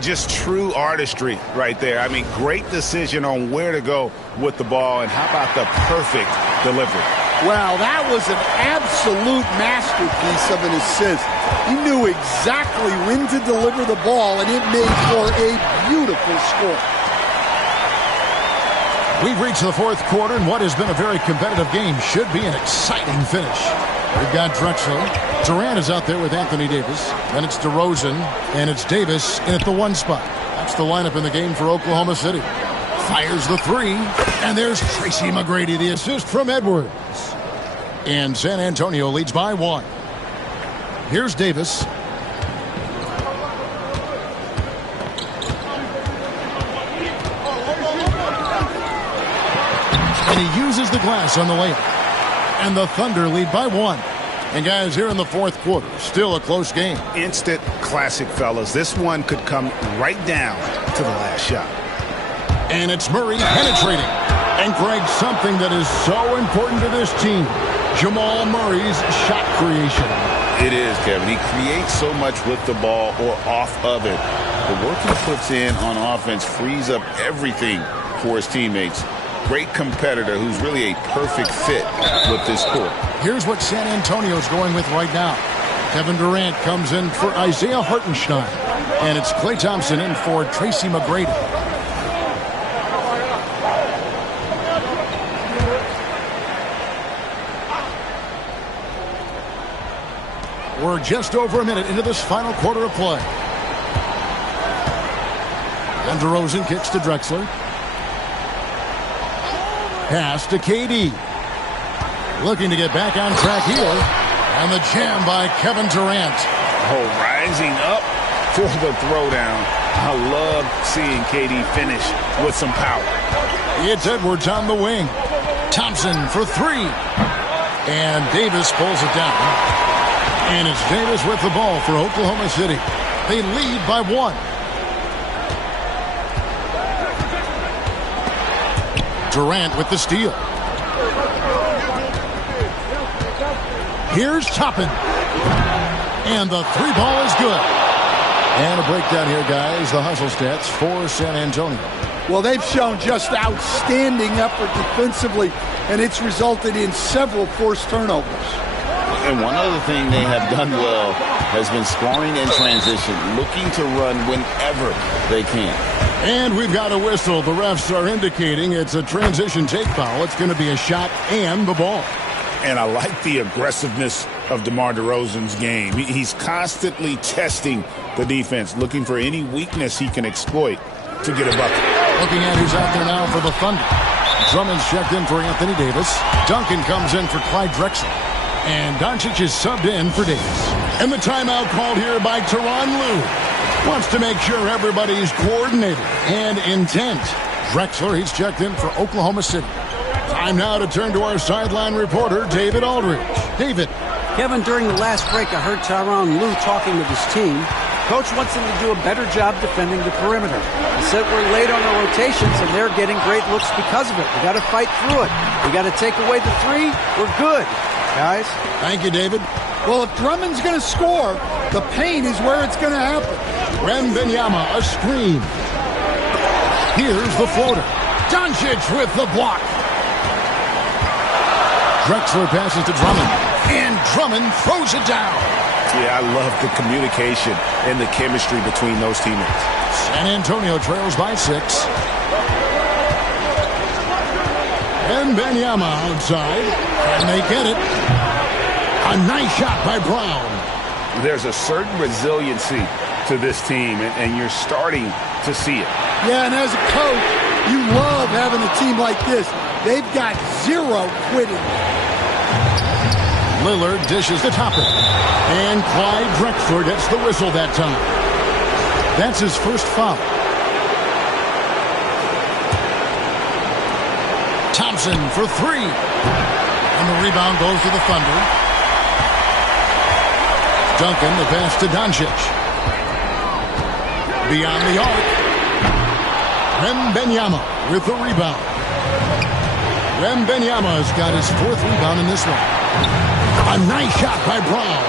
Just true artistry right there. I mean, great decision on where to go with the ball, and how about the perfect delivery? Wow, that was an absolute masterpiece of an assist. He knew exactly when to deliver the ball, and it made for a beautiful score. We've reached the fourth quarter, and what has been a very competitive game should be an exciting finish. We've got Drexler. Durant is out there with Anthony Davis. Then it's DeRozan, and it's Davis in at the 1 spot. That's the lineup in the game for Oklahoma City. Fires the 3, and there's Tracy McGrady, the assist from Edwards. And San Antonio leads by 1. Here's Davis. And he uses the glass on the layup. And the Thunder lead by 1. And guys, here in the fourth quarter, still a close game. Instant classic, fellas. This one could come right down to the last shot. And it's Murray penetrating. And Greg, something that is so important to this team, Jamal Murray's shot creation. It is, Kevin. He creates so much with the ball or off of it. The work he puts in on offense frees up everything for his teammates. Great competitor who's really a perfect fit with this court. Here's what San Antonio's going with right now. Kevin Durant comes in for Isaiah Hartenstein. And it's Klay Thompson in for Tracy McGrady. We're just over a minute into this final quarter of play. And DeRozan kicks to Drexler. Pass to KD. Looking to get back on track here. And the jam by Kevin Durant. Oh, rising up for the throwdown. I love seeing KD finish with some power. It's Edwards on the wing. Thompson for 3. And Davis pulls it down. And it's Davis with the ball for Oklahoma City. They lead by 1. Durant with the steal. Here's Toppin. And the 3 ball is good. And a breakdown here, guys. The hustle stats for San Antonio. Well, they've shown just outstanding effort defensively, and it's resulted in several forced turnovers. And one other thing they have done well has been scoring in transition, looking to run whenever they can. And we've got a whistle. The refs are indicating it's a transition take foul. It's going to be a shot and the ball. And I like the aggressiveness of DeMar DeRozan's game. He's constantly testing the defense, looking for any weakness he can exploit to get a bucket. Looking at who's out there now for the Thunder. Drummond's checked in for Anthony Davis. Duncan comes in for Clyde Drexler. And Doncic is subbed in for Davis. And the timeout called here by Tyronn Lue. Wants to make sure everybody's coordinated and intent. Drexler, he's checked in for Oklahoma City. Time now to turn to our sideline reporter, David Aldridge. David. Kevin, during the last break, I heard Tyronn Lue talking with his team. Coach wants them to do a better job defending the perimeter. He said we're late on our rotations, and they're getting great looks because of it. We got to fight through it. We got to take away the three. We're good, guys. Thank you, David. Well, if Drummond's going to score, the paint is where it's going to happen. Wembanyama, a screen. Here's the floater. Doncic with the block. Drexler passes to Drummond. And Drummond throws it down. Yeah, I love the communication and the chemistry between those teammates. San Antonio trails by 6. Wembanyama outside. And they get it. A nice shot by Brown. There's a certain resiliency to this team, and you're starting to see it. Yeah, and as a coach, you love having a team like this. They've got zero quitting. Lillard dishes to Toppin. And Clyde Drexler gets the whistle that time. That's his first foul. Thompson for 3. And the rebound goes to the Thunder. Duncan, the pass to Doncic. Beyond the arc. Wembanyama with the rebound. Wembanyama's got his 4th rebound in this one. A nice shot by Brown.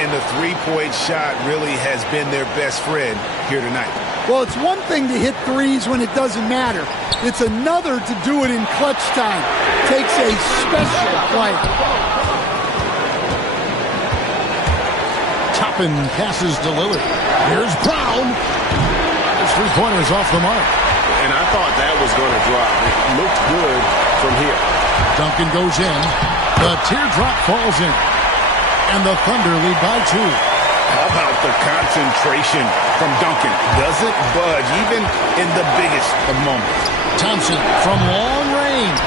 And the three-point shot really has been their best friend here tonight. Well, it's one thing to hit threes when it doesn't matter. It's another to do it in clutch time. Takes a special player. Toppin passes to Lillard. Here's Brown. His three-pointer's off the mark. And I thought that was going to drop. It looked good from here. Duncan goes in. The teardrop falls in. And the Thunder lead by 2. How about the concentration from Duncan? Doesn't budge, even in the biggest of moments. Thompson from long range.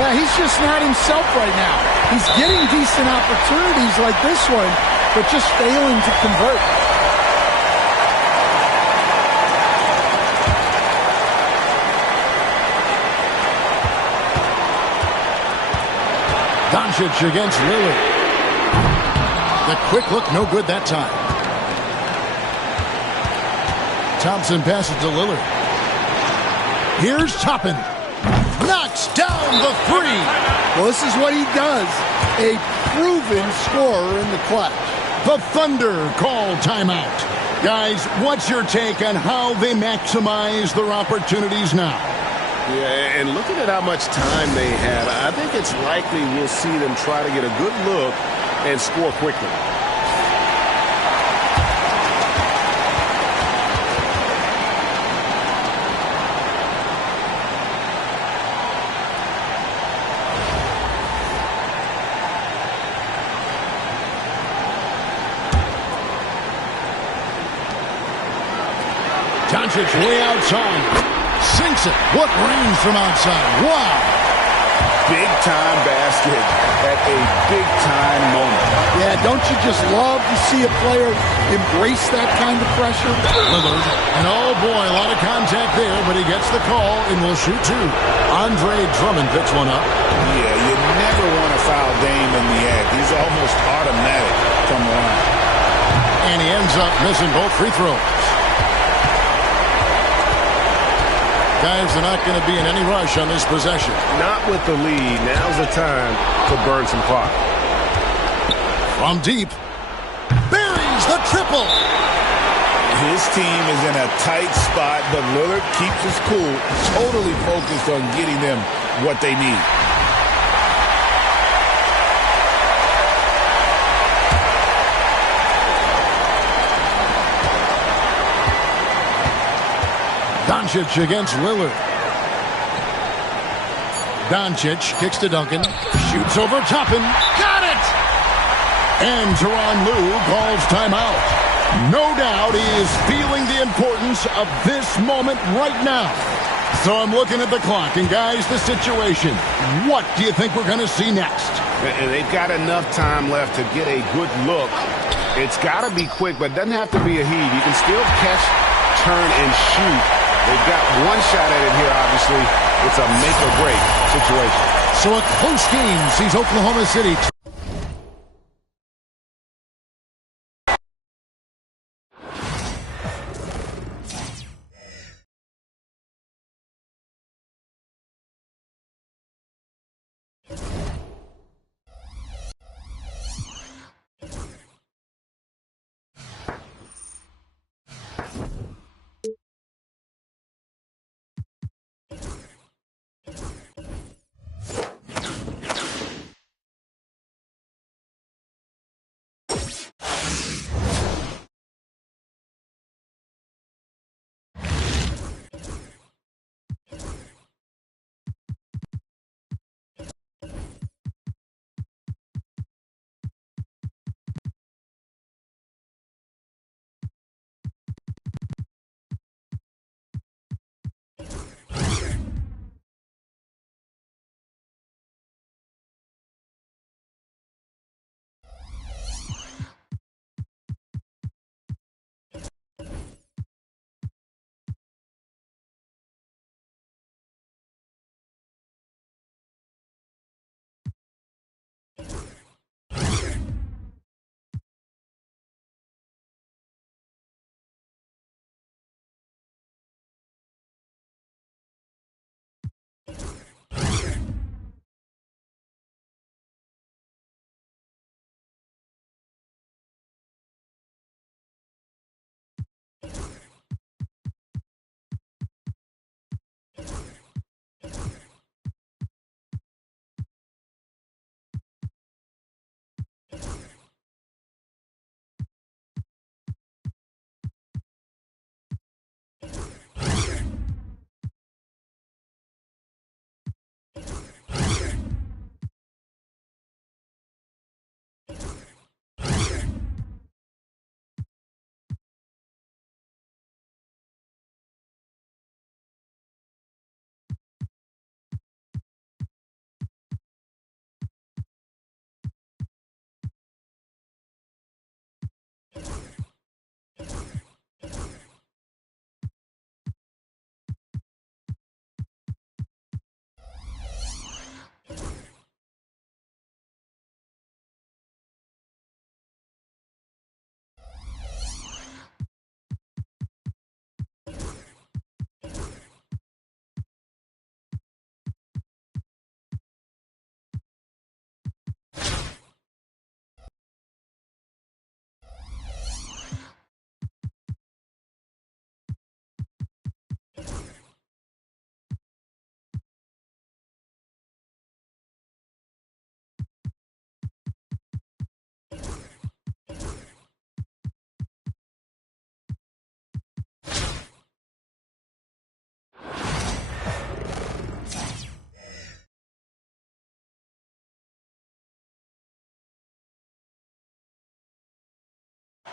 Yeah, he's just not himself right now. He's getting decent opportunities like this one, but just failing to convert. Doncic against Lillard. The quick look, no good that time. Thompson passes to Lillard. Here's Toppin. Knocks down the 3. Well, this is what he does. A proven scorer in the clutch. The Thunder call timeout. Guys, what's your take on how they maximize their opportunities now? Yeah, and looking at how much time they have, I think it's likely we'll see them try to get a good look and score quickly. Doncic way outside. Sinks it. What range from outside. Wow. Big-time basket at a big-time moment. Yeah, don't you just love to see a player embrace that kind of pressure? Lillard. And oh boy, a lot of contact there, but he gets the call and will shoot 2. Andre Drummond picks one up. Yeah, you never want to foul Dame in the act. He's almost automatic from the line. And he ends up missing both free throws. Guys are not going to be in any rush on this possession. Not with the lead. Now's the time to burn some clock. From deep. Buries the triple. His team is in a tight spot, but Lillard keeps his cool, totally focused on getting them what they need. Doncic against Lillard. Doncic kicks to Duncan. Shoots over Toppin. Got it! And Tyronn Lue calls timeout. No doubt he is feeling the importance of this moment right now. So I'm looking at the clock, and guys, the situation. What do you think we're going to see next? And they've got enough time left to get a good look It's got to be quick, but it doesn't have to be a heave. You can still catch, turn, and shoot. They've got one shot at it here, obviously. It's a make-or-break situation. So a close game sees Oklahoma City.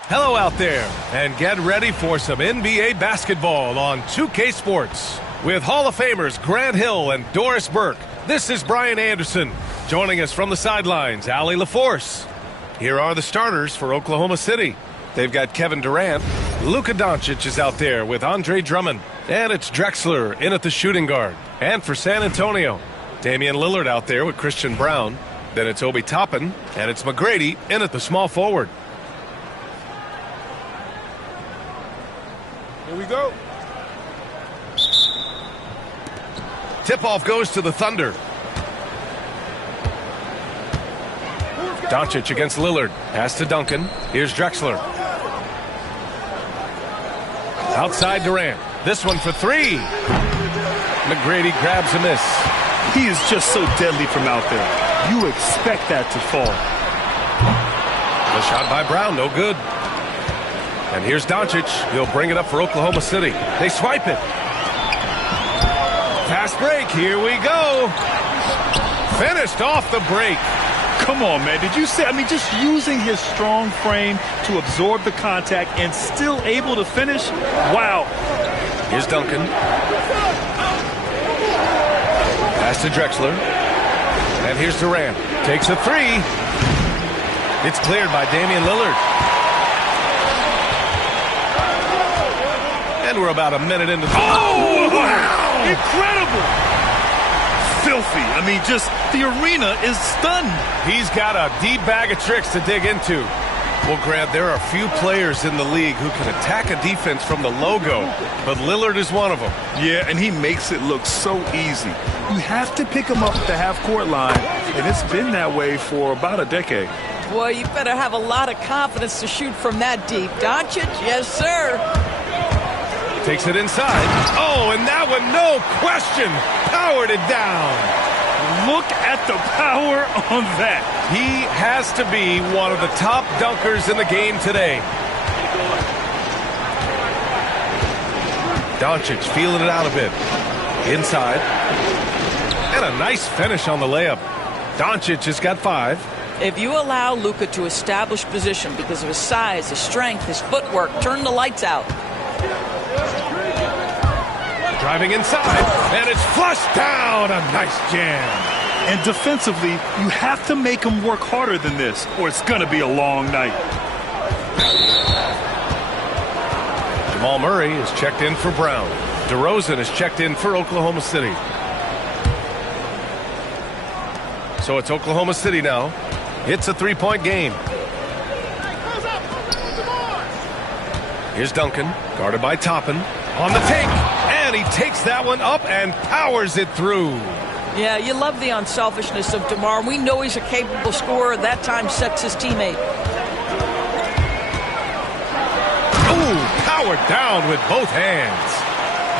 Hello out there, and get ready for some NBA basketball on 2K Sports. With Hall of Famers Grant Hill and Doris Burke, this is Brian Anderson. Joining us from the sidelines, Allie LaForce. Here are the starters for Oklahoma City. They've got Kevin Durant. Luka Doncic is out there with Andre Drummond. And it's Drexler in at the shooting guard. And for San Antonio, Damian Lillard out there with Christian Brown. Then it's Obi Toppin, and it's McGrady in at the small forward. Here we go. Tip-off goes to the Thunder. Doncic against Lillard. Pass to Duncan. Here's Drexler. Outside Durant. This one for three. McGrady grabs a miss. He is just so deadly from out there. You expect that to fall. The shot by Brown, no good. And here's Doncic. He'll bring it up for Oklahoma City. They swipe it. Fast break. Here we go. Finished off the break. Come on, man. Did you see? I mean, just using his strong frame to absorb the contact and still able to finish. Wow. Here's Duncan. Pass to Drexler. And here's Durant. Takes a three. It's cleared by Damian Lillard. And we're about a minute into the... Oh, wow! Incredible! Filthy. I mean, just the arena is stunned. He's got a deep bag of tricks to dig into. Well, Grant, there are few players in the league who can attack a defense from the logo, but Lillard is one of them. Yeah, and he makes it look so easy. You have to pick him up at the half-court line, and it's been that way for about a decade. Boy, you better have a lot of confidence to shoot from that deep. Doncic, yes, sir. Takes it inside. Oh, and that one, no question, powered it down. Look at the power on that. He has to be one of the top dunkers in the game today. Doncic feeling it out a bit. Inside. And a nice finish on the layup. Doncic has got 5. If you allow Luka to establish position because of his size, his strength, his footwork, turn the lights out. Driving inside, and it's flushed down. A nice jam. And defensively, you have to make him work harder than this, or it's going to be a long night. Jamal Murray is checked in for Brown. DeRozan is checked in for Oklahoma City. So it's Oklahoma City now. It's a 3-point game. Here's Duncan, guarded by Toppin. On the take, and he takes that one up and powers it through. Yeah, you love the unselfishness of DeMar. We know he's a capable scorer. That time sets his teammate. Ooh, powered down with both hands.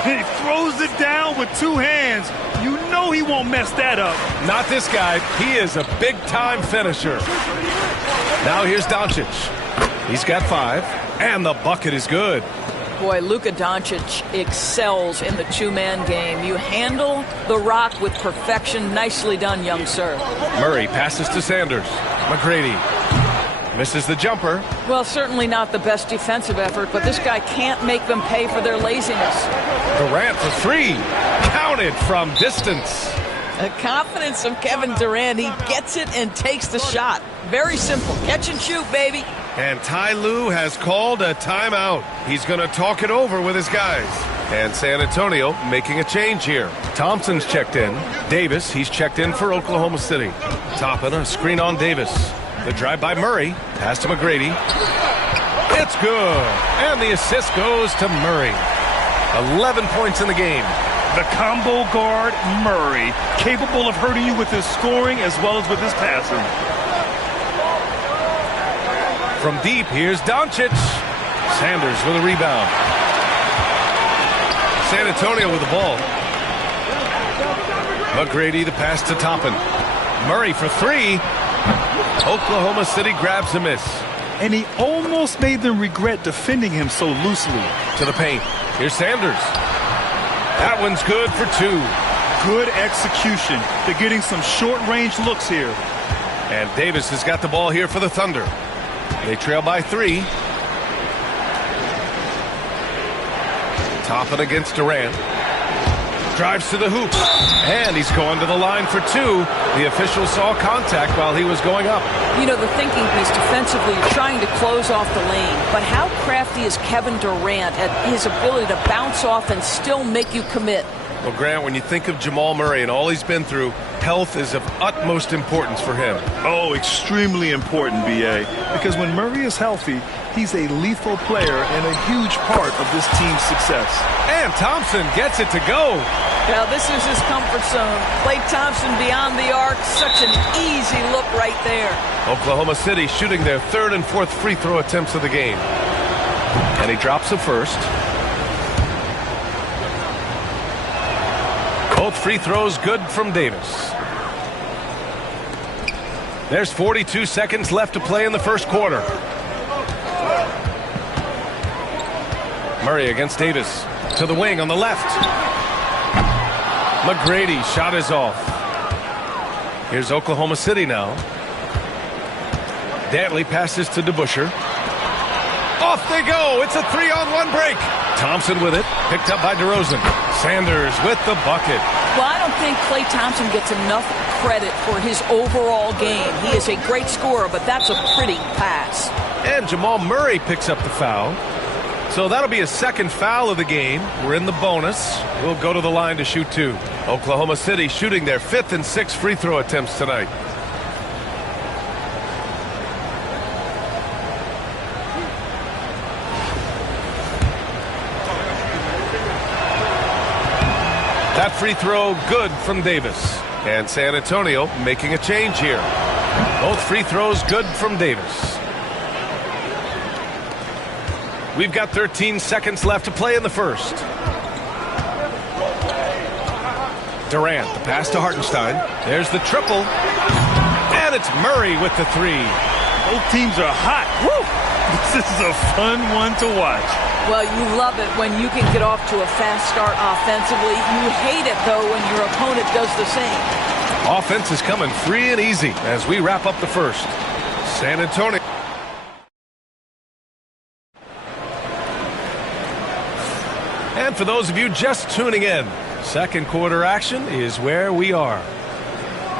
He throws it down with 2 hands. You know he won't mess that up. Not this guy. He is a big-time finisher. Now here's Doncic. He's got 5, and the bucket is good. Boy, Luka Doncic excels in the 2-man game. You handle the rock with perfection. Nicely done, young sir. Murray passes to Sanders. McGrady misses the jumper. Well, certainly not the best defensive effort, but this guy can't make them pay for their laziness. Durant for 3. Counted from distance. The confidence of Kevin Durant. He gets it and takes the shot. Very simple. Catch and shoot, baby. And Ty Lue has called a timeout. He's going to talk it over with his guys. And San Antonio making a change here. Thompson's checked in. Davis, he's checked in for Oklahoma City. Toppin, a screen on Davis. The drive by Murray. Pass to McGrady. It's good. And the assist goes to Murray. 11 points in the game. The combo guard, Murray, capable of hurting you with his scoring as well as with his passing. From deep, here's Doncic. Sanders with a rebound. San Antonio with the ball. McGrady, the pass to Toppin. Murray for 3. Oklahoma City grabs a miss. And he almost made them regret defending him so loosely. To the paint. Here's Sanders. That one's good for 2. Good execution. They're getting some short-range looks here. And Davis has got the ball here for the Thunder. They trail by 3. Toppin against Durant. Drives to the hoop. And he's going to the line for 2. The official saw contact while he was going up. You know, the thinking piece defensively, trying to close off the lane. But how crafty is Kevin Durant at his ability to bounce off and still make you commit? Well, Grant, when you think of Jamal Murray and all he's been through, health is of utmost importance for him. Oh, extremely important, B.A. Because when Murray is healthy, he's a lethal player and a huge part of this team's success. And Thompson gets it to go. Now, this is his comfort zone. Klay Thompson beyond the arc. Such an easy look right there. Oklahoma City shooting their 3rd and 4th free throw attempts of the game. And he drops the first. Both free throws good from Davis. There's 42 seconds left to play in the first quarter. Murray against Davis. To the wing on the left. McGrady, shot is off. Here's Oklahoma City now. Dantley passes to DeBusschere. Off they go. It's a 3-on-1 break. Thompson with it. Picked up by DeRozan. Sanders with the bucket. Well, I don't think Klay Thompson gets enough credit for his overall game. He is a great scorer, but that's a pretty pass. And Jamal Murray picks up the foul. So that'll be a second foul of the game. We're in the bonus. We'll go to the line to shoot 2. Oklahoma City shooting their 5th and 6th free throw attempts tonight. That free throw good from Davis. And San Antonio making a change here. Both free throws good from Davis. We've got 13 seconds left to play in the first. Durant, the pass to Hartenstein. There's the triple. And it's Murray with the 3. Both teams are hot. Woo! This is a fun one to watch. Well, you love it when you can get off to a fast start offensively. You hate it, though, when your opponent does the same. Offense is coming free and easy as we wrap up the first. San Antonio. And for those of you just tuning in, second quarter action is where we are.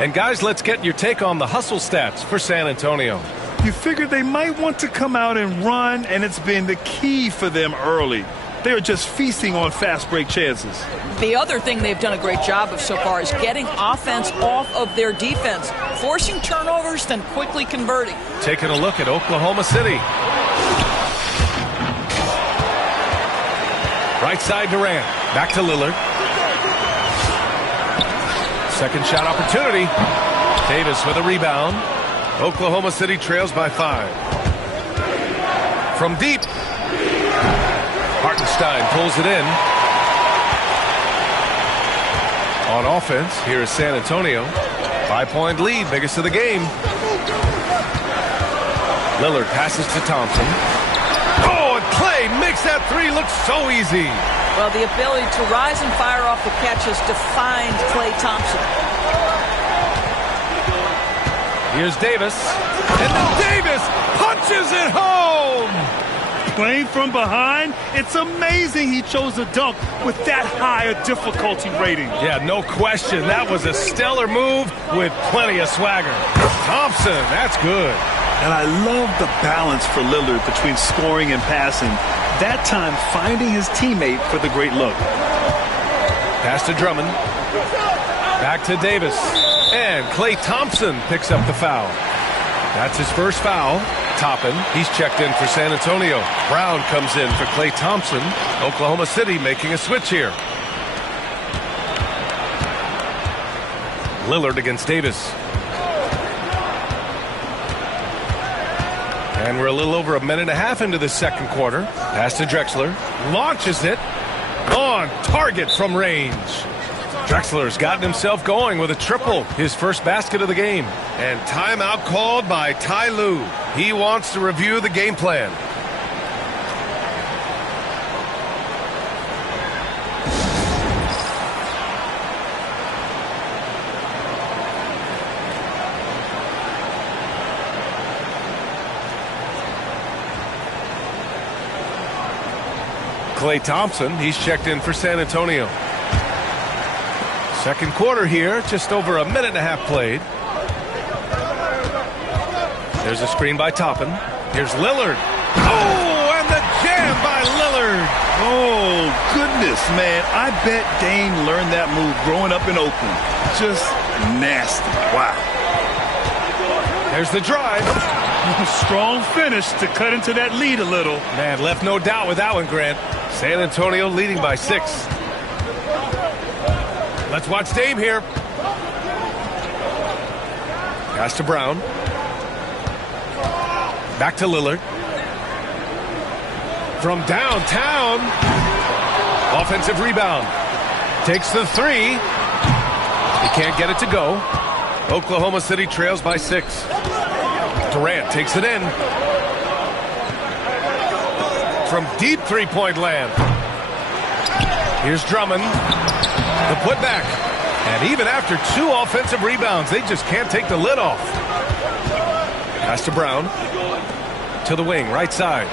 And guys, let's get your take on the hustle stats for San Antonio. You figured they might want to come out and run, and it's been the key for them early. They are just feasting on fast break chances. The other thing they've done a great job of so far is getting offense off of their defense, forcing turnovers, then quickly converting. Taking a look at Oklahoma City. Right side Durant. Back to Lillard. Second shot opportunity. Davis with a rebound. Oklahoma City trails by 5. From deep. Hartenstein pulls it in. On offense, here is San Antonio. 5-point lead, biggest of the game. Lillard passes to Thompson. Oh, and Clay makes that 3 look so easy. Well, the ability to rise and fire off the catch has defined Klay Thompson. Here's Davis. And then Davis punches it home. Playing from behind, it's amazing he chose a dunk with that high a difficulty rating. Yeah, no question. That was a stellar move with plenty of swagger. Thompson, that's good. And I love the balance for Lillard between scoring and passing. That time finding his teammate for the great look. Pass to Drummond. Back to Davis. And Klay Thompson picks up the foul. That's his first foul. Toppin, he's checked in for San Antonio. Brown comes in for Klay Thompson. Oklahoma City making a switch here. Lillard against Davis. And we're a little over a minute and a half into the second quarter. Pass to Drexler. Launches it. On target from range. Drexler's gotten himself going with a triple, his first basket of the game. And timeout called by Ty Lue. He wants to review the game plan. Klay Thompson, he's checked in for San Antonio. Second quarter here, just over a minute and a half played. There's a screen by Toppin. Here's Lillard. Oh, and the jam by Lillard. Oh, goodness, man. I bet Dame learned that move growing up in Oakland. Just nasty. Wow. There's the drive. Strong finish to cut into that lead a little. Man, left no doubt with that one, Grant. San Antonio leading by 6. Let's watch Dame here. Pass to Brown. Back to Lillard. From downtown. Offensive rebound. Takes the 3. He can't get it to go. Oklahoma City trails by 6. Durant takes it in. From deep three-point land. Here's Drummond. The putback. And even after 2 offensive rebounds, they just can't take the lid off. Pass to Brown. To the wing, right side.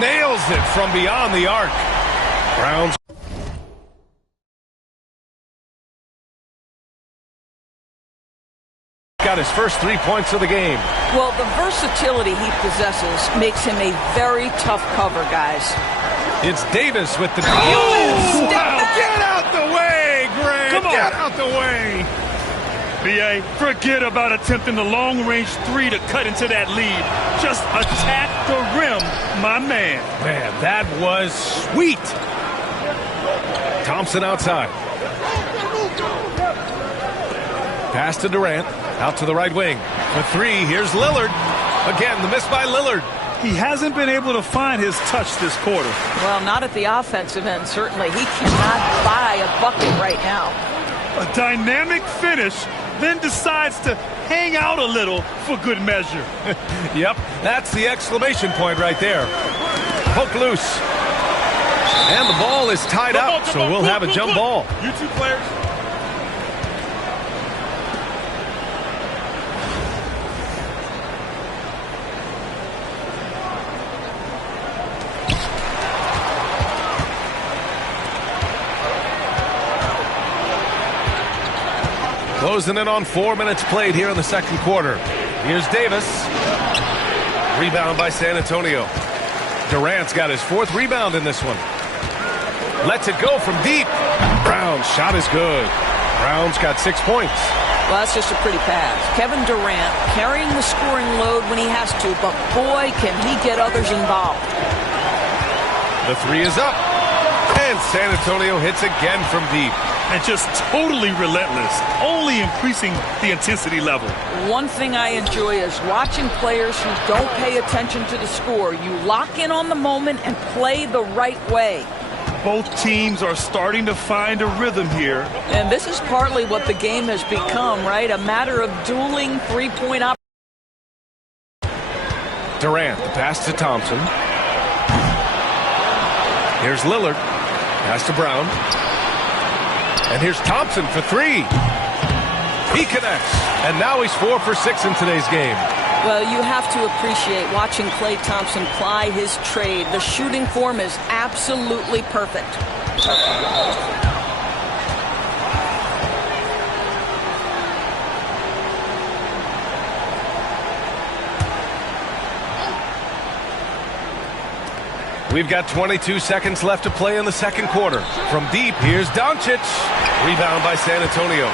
Nails it from beyond the arc. Brown's got his first 3 points of the game. Well, the versatility he possesses makes him a very tough cover, guys. It's Davis with the... Oh, wow. Get out the way, Grant. Come on. Get out the way. B.A., forget about attempting the long-range three to cut into that lead. Just attack the rim, my man. Man, that was sweet. Thompson outside. Pass to Durant. Out to the right wing. For three, here's Lillard. Again, the miss by Lillard. He hasn't been able to find his touch this quarter. Well, not at the offensive end, certainly. He cannot buy a bucket right now. A dynamic finish, then decides to hang out a little for good measure. Yep, that's the exclamation point right there. Poke loose. And the ball is tied up, so we'll have a jump ball. You two players. Closing in on 4 minutes played here in the second quarter. Here's Davis. Rebound by San Antonio. Durant's got his fourth rebound in this one. Lets it go from deep. Brown's shot is good. Brown's got 6 points. Well, that's just a pretty pass. Kevin Durant carrying the scoring load when he has to, but boy, can he get others involved. The three is up. And San Antonio hits again from deep. And just totally relentless, only increasing the intensity level. One thing I enjoy is watching players who don't pay attention to the score. You lock in on the moment and play the right way. Both teams are starting to find a rhythm here. And this is partly what the game has become, right? A matter of dueling three-point opportunities. Durant, the pass to Thompson. Here's Lillard. Pass to Brown. And here's Thompson for three. He connects. And now he's 4 for 6 in today's game. Well, you have to appreciate watching Klay Thompson ply his trade. The shooting form is absolutely perfect. We've got 22 seconds left to play in the second quarter. From deep, here's Doncic. Rebound by San Antonio.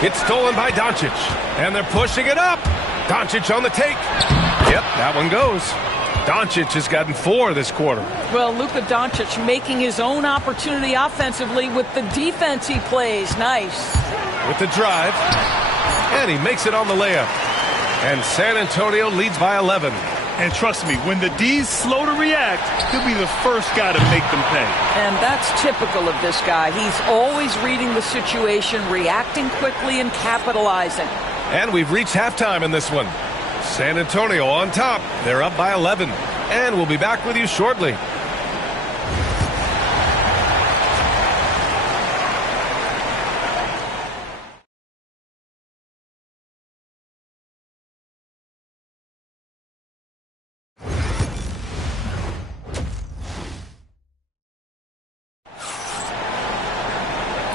It's stolen by Doncic. And they're pushing it up. Doncic on the take. Yep, that one goes. Doncic has gotten 4 this quarter. Well, Luka Doncic making his own opportunity offensively with the defense he plays. Nice. With the drive. And he makes it on the layup. And San Antonio leads by 11. And trust me, when the D's slow to react, he'll be the first guy to make them pay. And that's typical of this guy. He's always reading the situation, reacting quickly, and capitalizing. And we've reached halftime in this one. San Antonio on top. They're up by 11. And we'll be back with you shortly.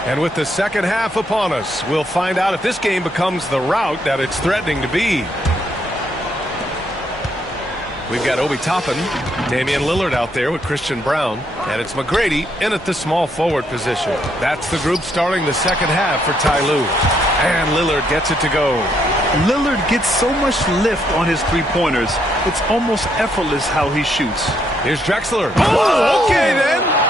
And with the second half upon us, we'll find out if this game becomes the rout that it's threatening to be. We've got Obi Toppin, Damian Lillard out there with Christian Brown, and it's McGrady in at the small forward position. That's the group starting the second half for Ty Lue. And Lillard gets it to go. Lillard gets so much lift on his three-pointers, it's almost effortless how he shoots. Here's Drexler. Oh, okay then.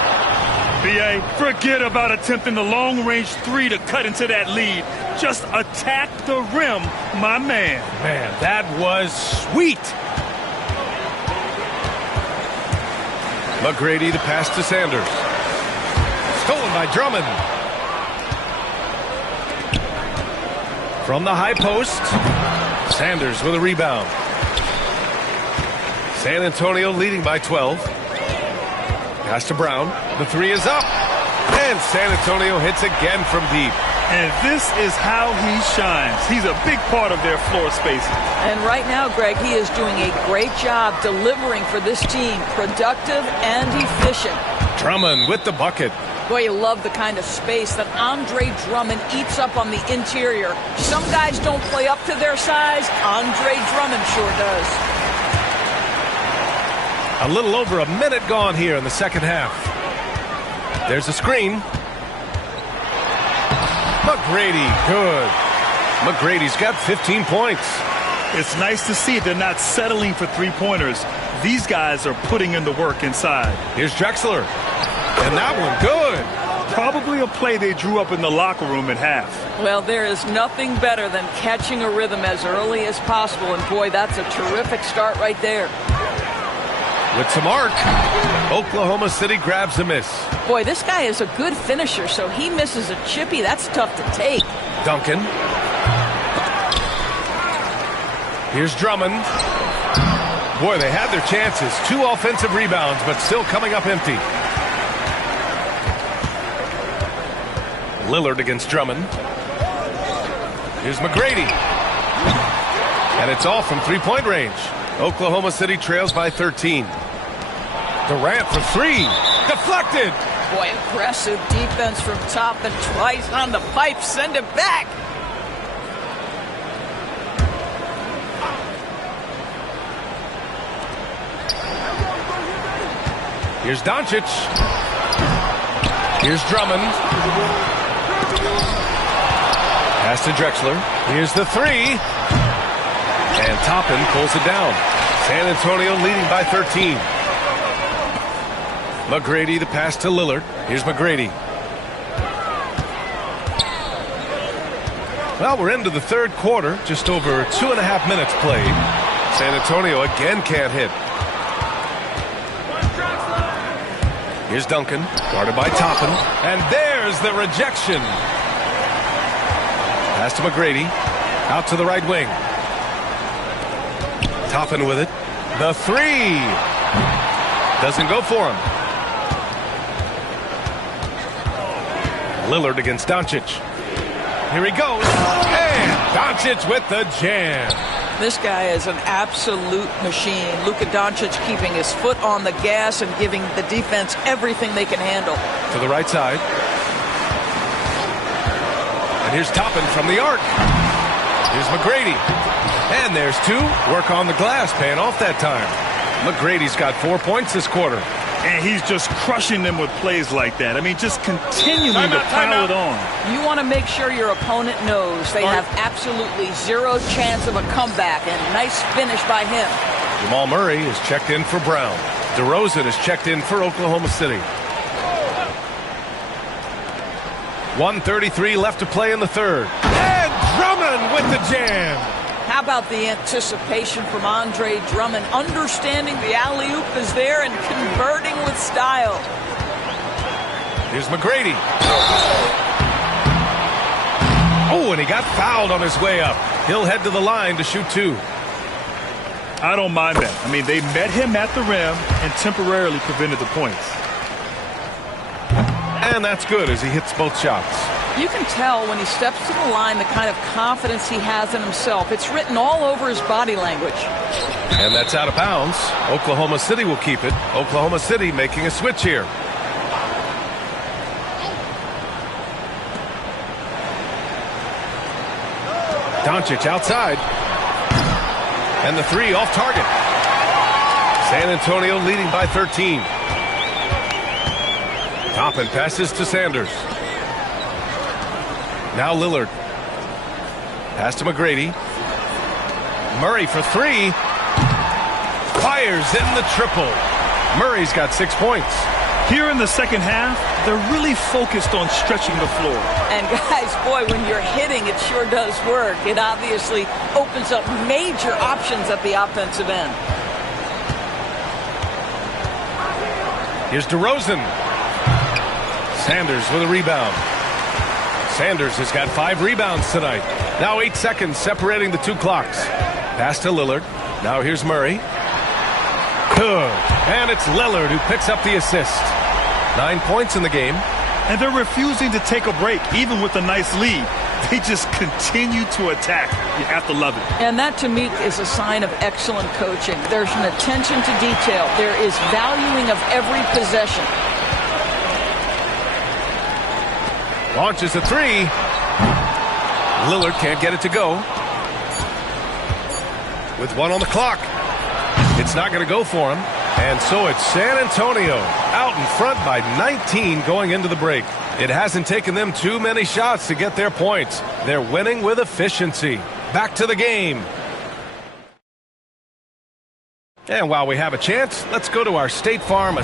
B.A., forget about attempting the long-range three to cut into that lead. Just attack the rim, my man. Man, that was sweet. McGrady, the pass to Sanders. Stolen by Drummond. From the high post, Sanders with a rebound. San Antonio leading by 12. Pass to Brown. The three is up. And San Antonio hits again from deep. And this is how he shines. He's a big part of their floor spacing. And right now, Greg, he is doing a great job delivering for this team. Productive and efficient. Drummond with the bucket. Boy, you love the kind of space that Andre Drummond eats up on the interior. Some guys don't play up to their size. Andre Drummond sure does. A little over a minute gone here in the second half. There's a screen. McGrady, good. McGrady's got 15 points. It's nice to see they're not settling for three-pointers. These guys are putting in the work inside. Here's Drexler. And that one, good. Probably a play they drew up in the locker room at half. Well, there is nothing better than catching a rhythm as early as possible. And, boy, that's a terrific start right there. With some arc, Oklahoma City grabs a miss. Boy, this guy is a good finisher, so he misses a chippy. That's tough to take. Duncan. Here's Drummond. Boy, they had their chances. 2 offensive rebounds, but still coming up empty. Lillard against Drummond. Here's McGrady. And it's all from three-point range. Oklahoma City trails by 13. Durant for 3. Deflected. Boy, aggressive defense from Toppin. Twice on the pipe. Send it back. Here's Doncic. Here's Drummond. Pass to Drexler. Here's the 3. And Toppin pulls it down. San Antonio leading by 13. McGrady, the pass to Lillard. Here's McGrady. Well, we're into the third quarter. Just over 2.5 minutes played. San Antonio again can't hit. Here's Duncan, guarded by Toppin. And there's the rejection. Pass to McGrady. Out to the right wing. Toppin with it. The 3. Doesn't go for him. Lillard against Doncic. Here he goes. And Doncic with the jam. This guy is an absolute machine. Luka Doncic keeping his foot on the gas and giving the defense everything they can handle. To the right side. And here's Toppin from the arc. Here's McGrady. And there's 2. Work on the glass, paying off that time. McGrady's got 4 points this quarter. And he's just crushing them with plays like that. I mean, just continuing to pile it on. You want to make sure your opponent knows they have absolutely 0 chance of a comeback. And nice finish by him. Jamal Murray is checked in for Brown. DeRozan is checked in for Oklahoma City. 1:33 left to play in the third. And Drummond with the jam. How about the anticipation from Andre Drummond, understanding the alley-oop is there and converting with style. Here's McGrady. Oh, and he got fouled on his way up. He'll head to the line to shoot 2. I don't mind that. I mean, they met him at the rim and temporarily prevented the points. And that's good as he hits both shots. You can tell when he steps to the line the kind of confidence he has in himself. It's written all over his body language. And that's out of bounds. Oklahoma City will keep it. Oklahoma City making a switch here. Doncic outside. And the 3 off target. San Antonio leading by 13. Toppin passes to Sanders. Now Lillard. Pass to McGrady. Murray for 3. Fires in the triple. Murray's got 6 points. Here in the second half, they're really focused on stretching the floor. And guys, boy, when you're hitting, it sure does work. It obviously opens up major options at the offensive end. Here's DeRozan. Sanders with a rebound. Sanders has got 5 rebounds tonight. Now 8 seconds separating the 2 clocks. Pass to Lillard. Now here's Murray. Good. And it's Lillard who picks up the assist. 9 points in the game. And they're refusing to take a break, even with a nice lead. They just continue to attack. You have to love it. And that, to me, is a sign of excellent coaching. There's an attention to detail. There is valuing of every possession. Launches a three. Lillard can't get it to go. With one on the clock. It's not going to go for him. And so it's San Antonio out in front by 19 going into the break. It hasn't taken them too many shots to get their points. They're winning with efficiency. Back to the game. And while we have a chance, let's go to our State Farm.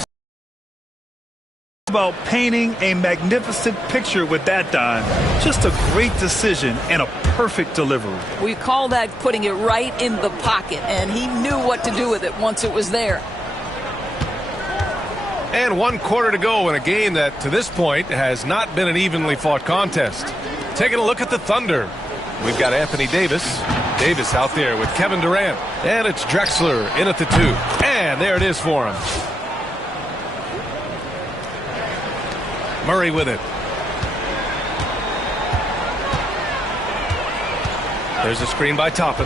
About painting a magnificent picture with that dime. Just a great decision and a perfect delivery. We call that putting it right in the pocket, and he knew what to do with it once it was there. And 1 quarter to go in a game that, to this point, has not been an evenly fought contest. Taking a look at the Thunder. We've got Anthony Davis. Davis out there with Kevin Durant. And it's Drexler in at the 2. And there it is for him. Murray with it. There's a screen by Toppin.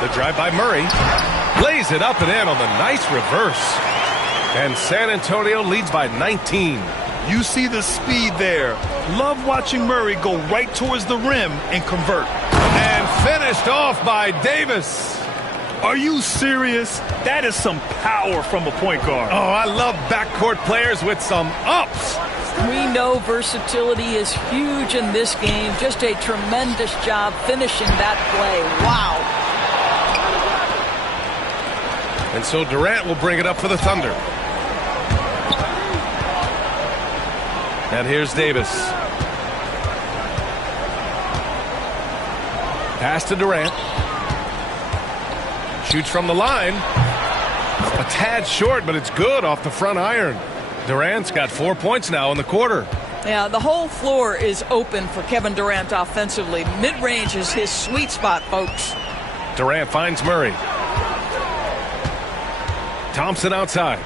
The drive by Murray. Lays it up and in on the nice reverse. And San Antonio leads by 19. You see the speed there. Love watching Murray go right towards the rim and convert. And finished off by Davis. Are you serious? That is some power from a point guard. Oh, I love backcourt players with some ups. We know versatility is huge in this game. Just a tremendous job finishing that play. Wow. And so Durant will bring it up for the Thunder. And here's Davis. Pass to Durant. Shoots from the line. A tad short, but it's good off the front iron. Durant's got 4 points now in the quarter. Yeah, the whole floor is open for Kevin Durant offensively. Mid-range is his sweet spot, folks. Durant finds Murray. Thompson outside.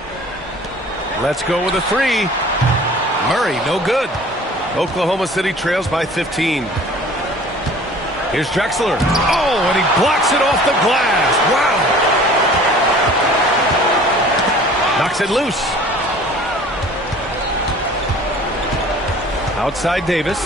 Let's go with a three. Murray, no good. Oklahoma City trails by 15. Here's Drexler. Oh, and he blocks it off the glass. Wow. Knocks it loose. Outside Davis.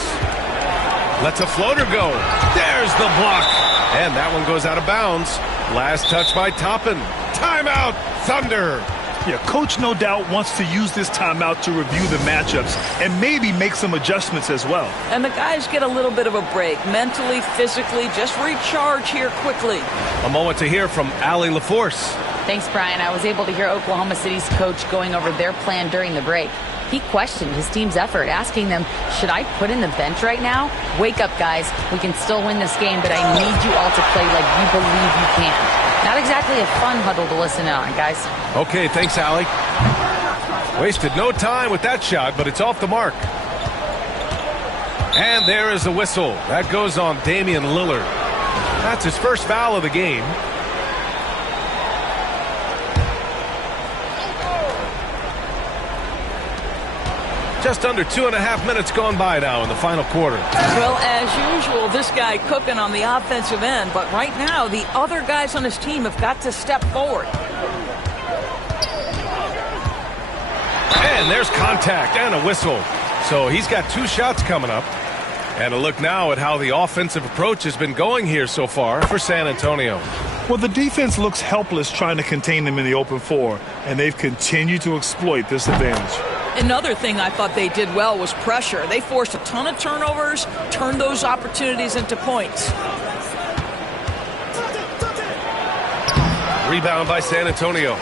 Lets a floater go. There's the block. And that one goes out of bounds. Last touch by Toppin. Timeout, Thunder. Yeah, coach no doubt wants to use this timeout to review the matchups and maybe make some adjustments as well. And the guys get a little bit of a break, mentally, physically, just recharge here quickly. A moment to hear from Allie LaForce. Thanks, Brian. I was able to hear Oklahoma City's coach going over their plan during the break. He questioned his team's effort, asking them, should I put in the bench right now? Wake up, guys. We can still win this game, but I need you all to play like you believe you can. Not exactly a fun huddle to listen in on, guys. Okay, thanks, Allie. Wasted no time with that shot, but it's off the mark. And there is a whistle. That goes on Damian Lillard. That's his first foul of the game. Just under 2.5 minutes gone by now in the final quarter. Well, as usual, this guy cooking on the offensive end, but right now the other guys on his team have got to step forward. And there's contact and a whistle. So he's got 2 shots coming up. And a look now at how the offensive approach has been going here so far for San Antonio. Well, the defense looks helpless trying to contain them in the open floor, and they've continued to exploit this advantage. Another thing I thought they did well was pressure. They forced a ton of turnovers, turned those opportunities into points. Rebound by San Antonio.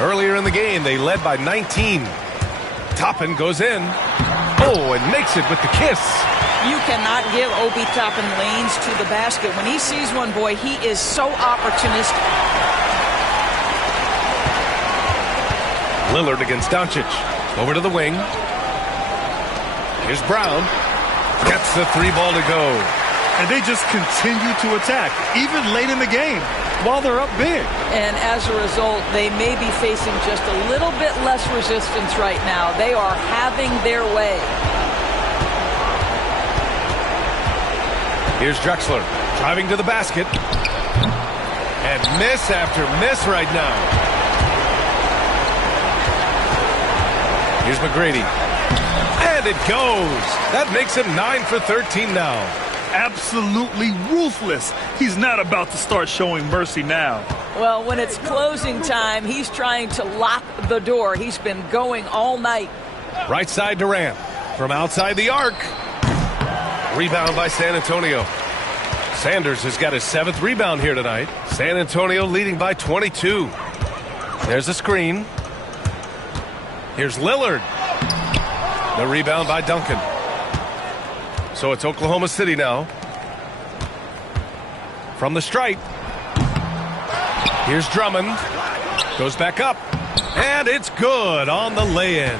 Earlier in the game, they led by 19. Toppin goes in. Oh, and makes it with the kiss. You cannot give Obi Toppin lanes to the basket. When he sees one, boy, he is so opportunistic. Lillard against Doncic. Over to the wing. Here's Brown. Gets the 3 ball to go. And they just continue to attack, even late in the game, while they're up big. And as a result, they may be facing just a little bit less resistance right now. They are having their way. Here's Drexler driving to the basket. And miss after miss right now. Here's McGrady. And And it goes. That makes him 9 for 13 now. Absolutely ruthless. He's not about to start showing mercy now. Well, when it's closing time, he's trying to lock the door. He's been going all night. Right side Durant. From outside the arc. Rebound by San Antonio. Sanders has got his 7th rebound here tonight. San Antonio leading by 22. There's a screen. Here's Lillard. The rebound by Duncan. So it's Oklahoma City now. From the stripe. Here's Drummond. Goes back up. And it's good on the lay-in.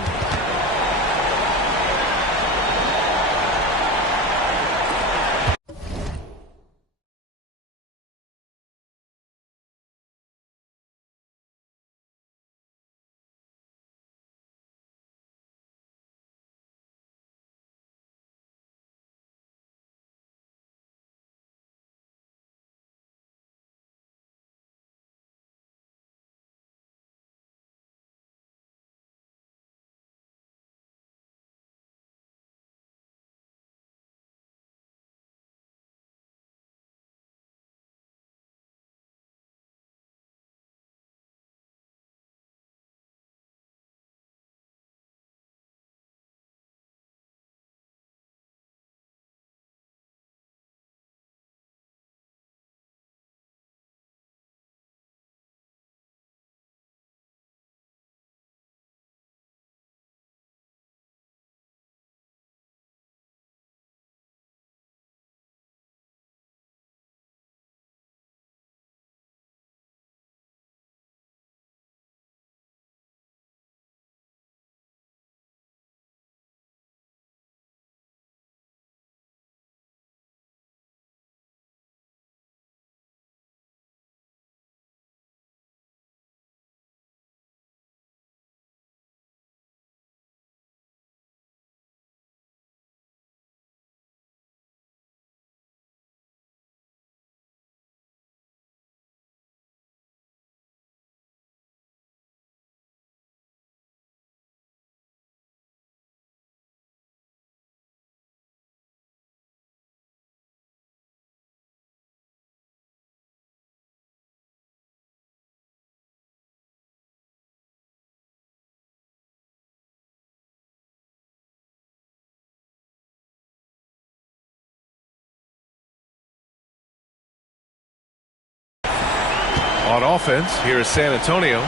On offense, here is San Antonio.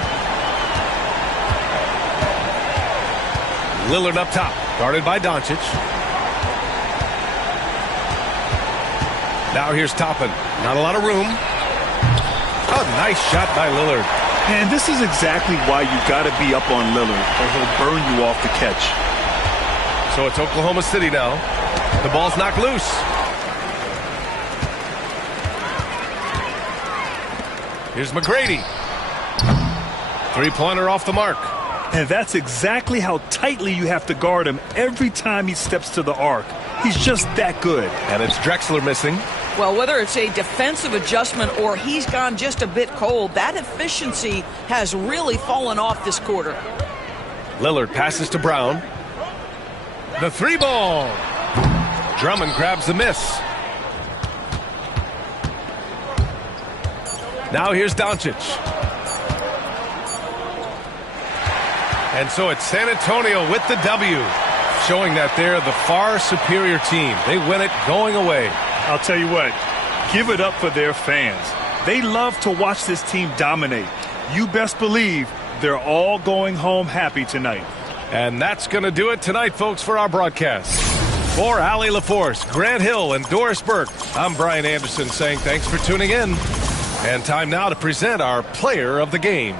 Lillard up top, guarded by Doncic. Now here's Toppin. Not a lot of room. A nice shot by Lillard. And this is exactly why you got to be up on Lillard, or he'll burn you off the catch. So it's Oklahoma City now. The ball's knocked loose. Here's McGrady. Three-pointer off the mark. And that's exactly how tightly you have to guard him every time he steps to the arc. He's just that good. And it's Drexler missing. Well, whether it's a defensive adjustment or he's gone just a bit cold, that efficiency has really fallen off this quarter. Lillard passes to Brown. The three ball. Drummond grabs the miss. Now here's Doncic. And so it's San Antonio with the W, showing that they're the far superior team. They win it going away. I'll tell you what, give it up for their fans. They love to watch this team dominate. You best believe they're all going home happy tonight. And that's going to do it tonight, folks, for our broadcast. For Allie LaForce, Grant Hill, and Doris Burke, I'm Brian Anderson saying thanks for tuning in. And time now to present our player of the game.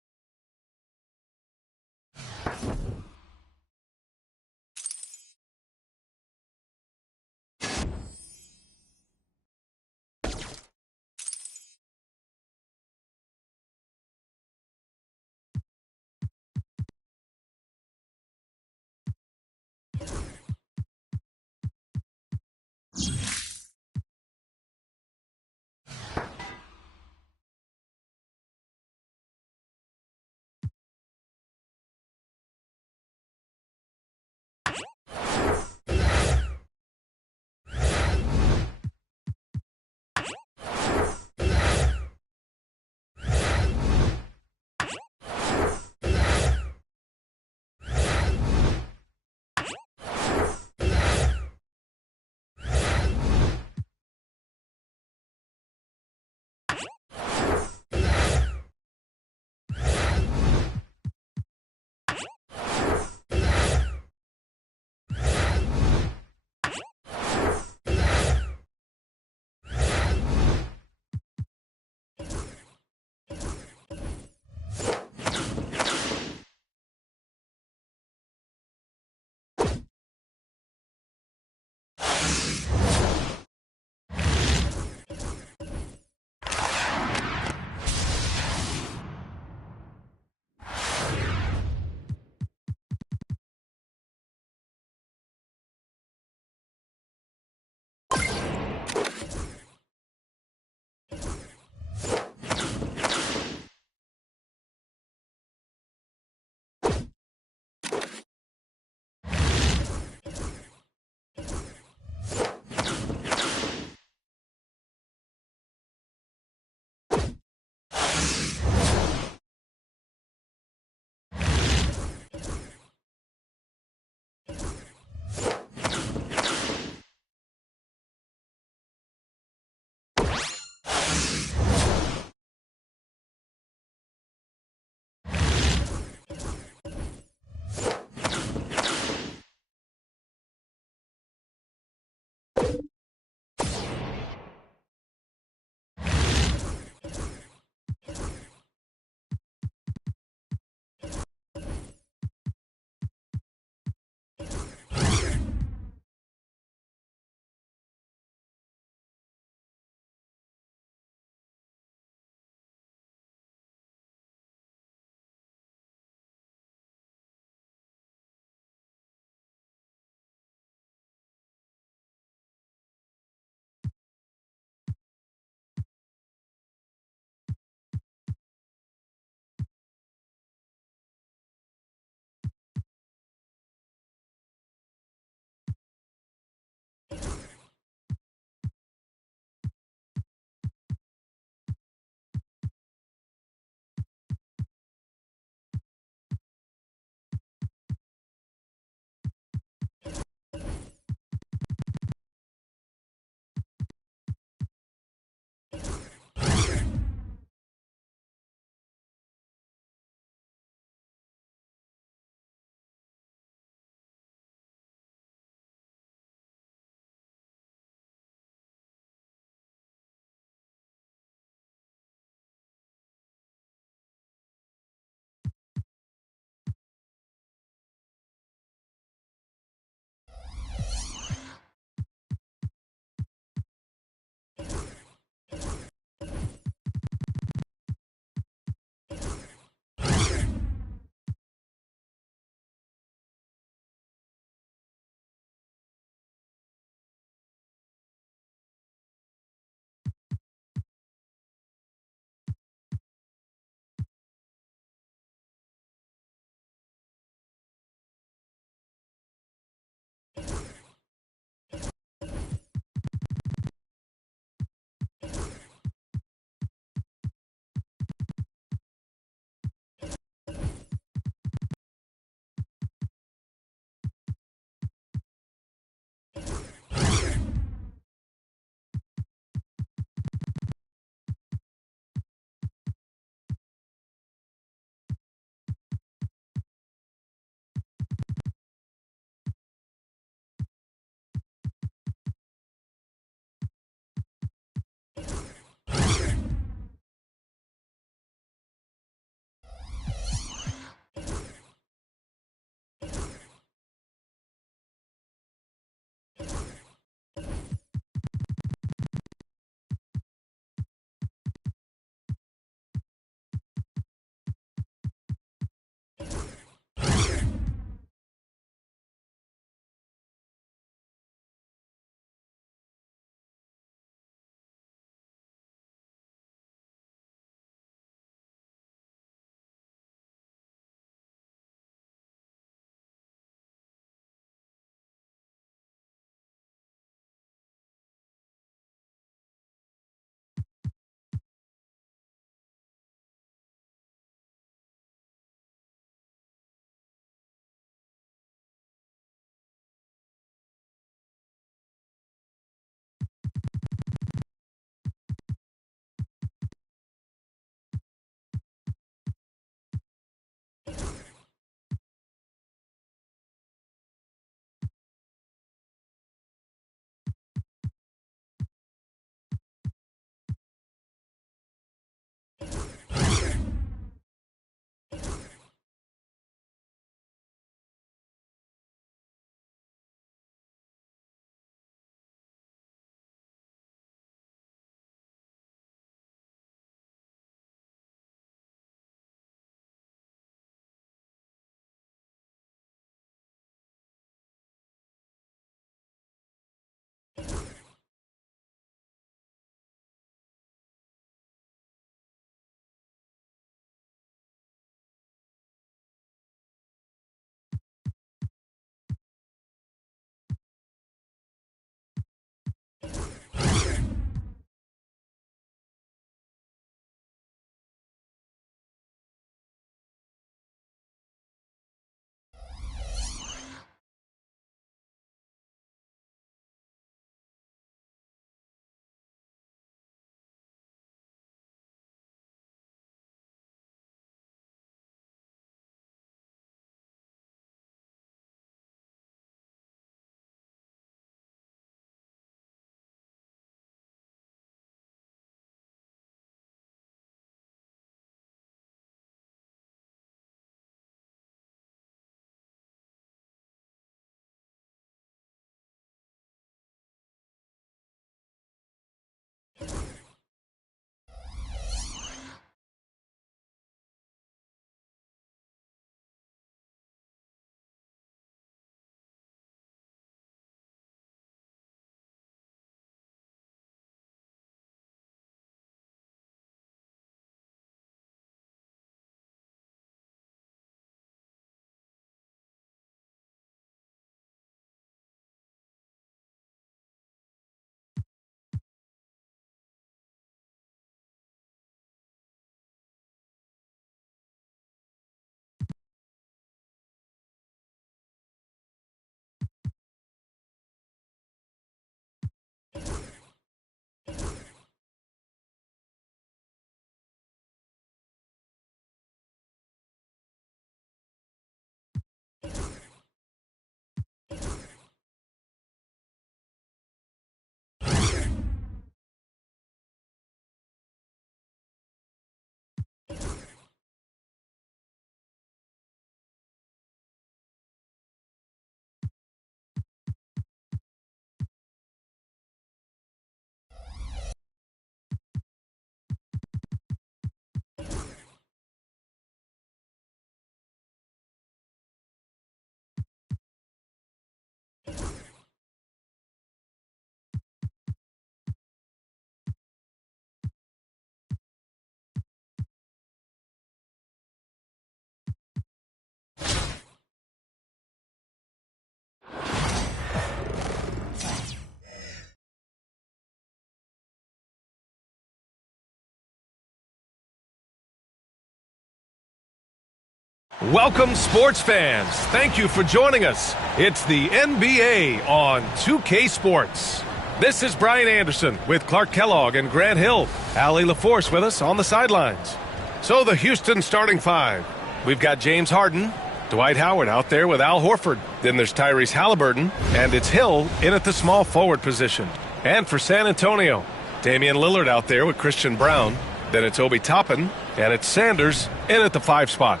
Welcome, sports fans. Thank you for joining us. It's the NBA on 2K Sports. This is Brian Anderson with Clark Kellogg and Grant Hill. Allie LaForce with us on the sidelines. So the Houston starting five. We've got James Harden, Dwight Howard out there with Al Horford. Then there's Tyrese Halliburton, and it's Hill in at the small forward position. And for San Antonio, Damian Lillard out there with Christian Brown. Then it's Obi Toppin, and it's Sanders in at the 5 spot.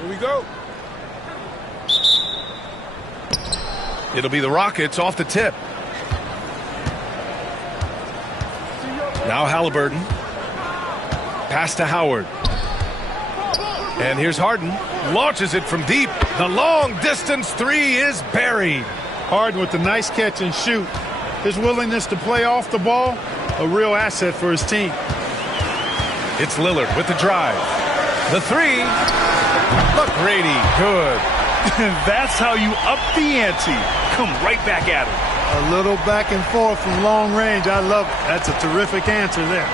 Here we go. It'll be the Rockets off the tip. Now Halliburton. Pass to Howard. And here's Harden. Launches it from deep. The long distance three is buried. Harden with the nice catch and shoot. His willingness to play off the ball, a real asset for his team. It's Lillard with the drive. The three. McGrady, good. That's how you up the ante. Come right back at it. A little back and forth from long range. I love it. That's a terrific answer there.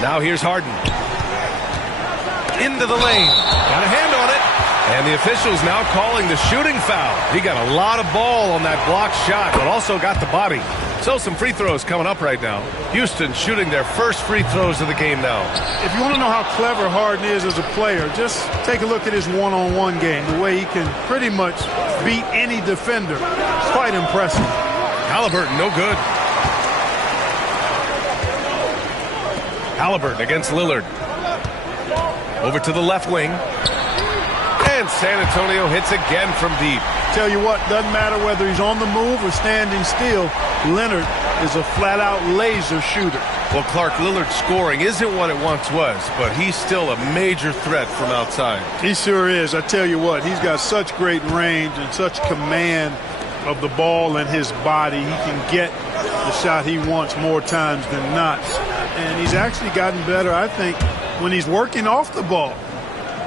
Now here's Harden. Into the lane. Got a hand on it. And the officials now calling the shooting foul. He got a lot of ball on that blocked shot, but also got the body. So some free throws coming up right now. Houston shooting their first free throws of the game now. If you want to know how clever Harden is as a player, just take a look at his one-on-one game. The way he can pretty much beat any defender. It's quite impressive. Halliburton, no good. Halliburton against Lillard. Over to the left wing. And San Antonio hits again from deep. Tell you what, doesn't matter whether he's on the move or standing still, Leonard is a flat-out laser shooter. Well, Clark, Lillard's scoring isn't what it once was, but he's still a major threat from outside. He sure is. I tell you what, he's got such great range and such command of the ball and his body. He can get the shot he wants more times than not. And he's actually gotten better, I think, when he's working off the ball.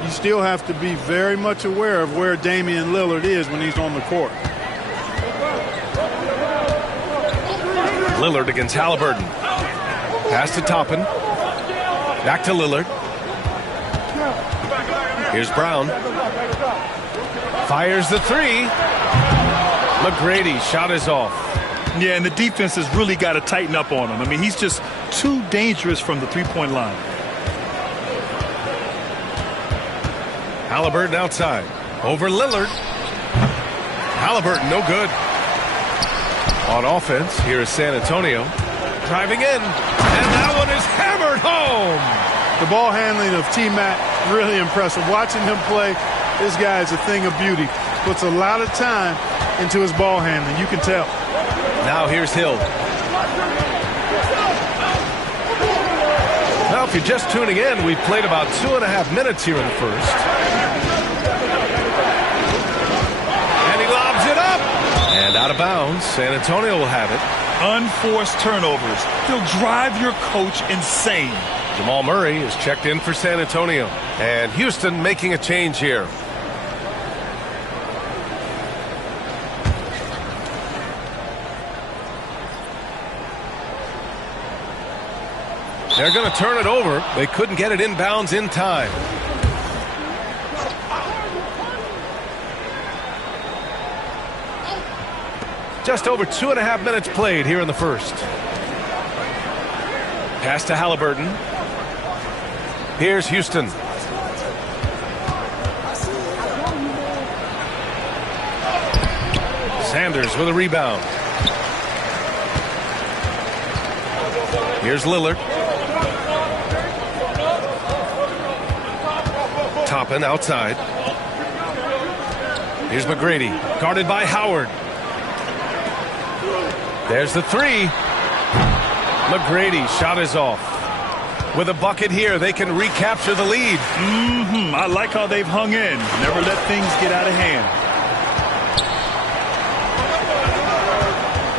You still have to be very much aware of where Damian Lillard is when he's on the court. Lillard against Halliburton. Pass to Toppin. Back to Lillard. Here's Brown. Fires the three. McGrady, shot is off. Yeah, and the defense has really got to tighten up on him. I mean, he's just too dangerous from the three-point line. Halliburton outside. Over Lillard. Halliburton, no good. On offense, here is San Antonio. Driving in. And that one is hammered home. The ball handling of T-Mac, really impressive. Watching him play, this guy is a thing of beauty. Puts a lot of time into his ball handling. You can tell. Now here's Hill. Now, if you're just tuning in, we've played about 2.5 minutes here in the first. And he lobs it up. And out of bounds. San Antonio will have it. Unforced turnovers. They'll drive your coach insane. Jamal Murray is checked in for San Antonio. And Houston making a change here. They're going to turn it over. They couldn't get it inbounds in time. Just over 2.5 minutes played here in the first. Pass to Halliburton. Here's Houston. Sanders with a rebound. Here's Lillard. Toppin outside. Here's McGrady, guarded by Howard. There's the three. McGrady, shot is off. With a bucket here, they can recapture the lead. I like how they've hung in. Never let things get out of hand.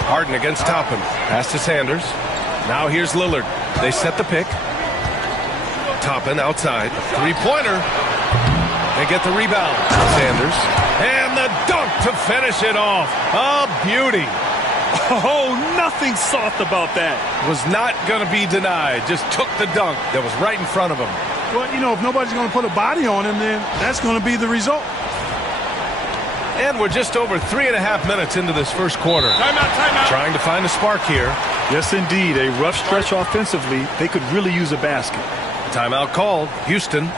Harden against Toppin. Pass to Sanders. Now here's Lillard. They set the pick. Toppin outside. Three-pointer. They get the rebound. Sanders. And the dunk to finish it off. A beauty. Oh, nothing soft about that. Was not going to be denied. Just took the dunk that was right in front of him. Well, you know, if nobody's going to put a body on him, then that's going to be the result. And we're just over 3.5 minutes into this first quarter. Timeout. Trying to find a spark here. Yes, indeed. A rough stretch offensively. They could really use a basket. Timeout called. Houston.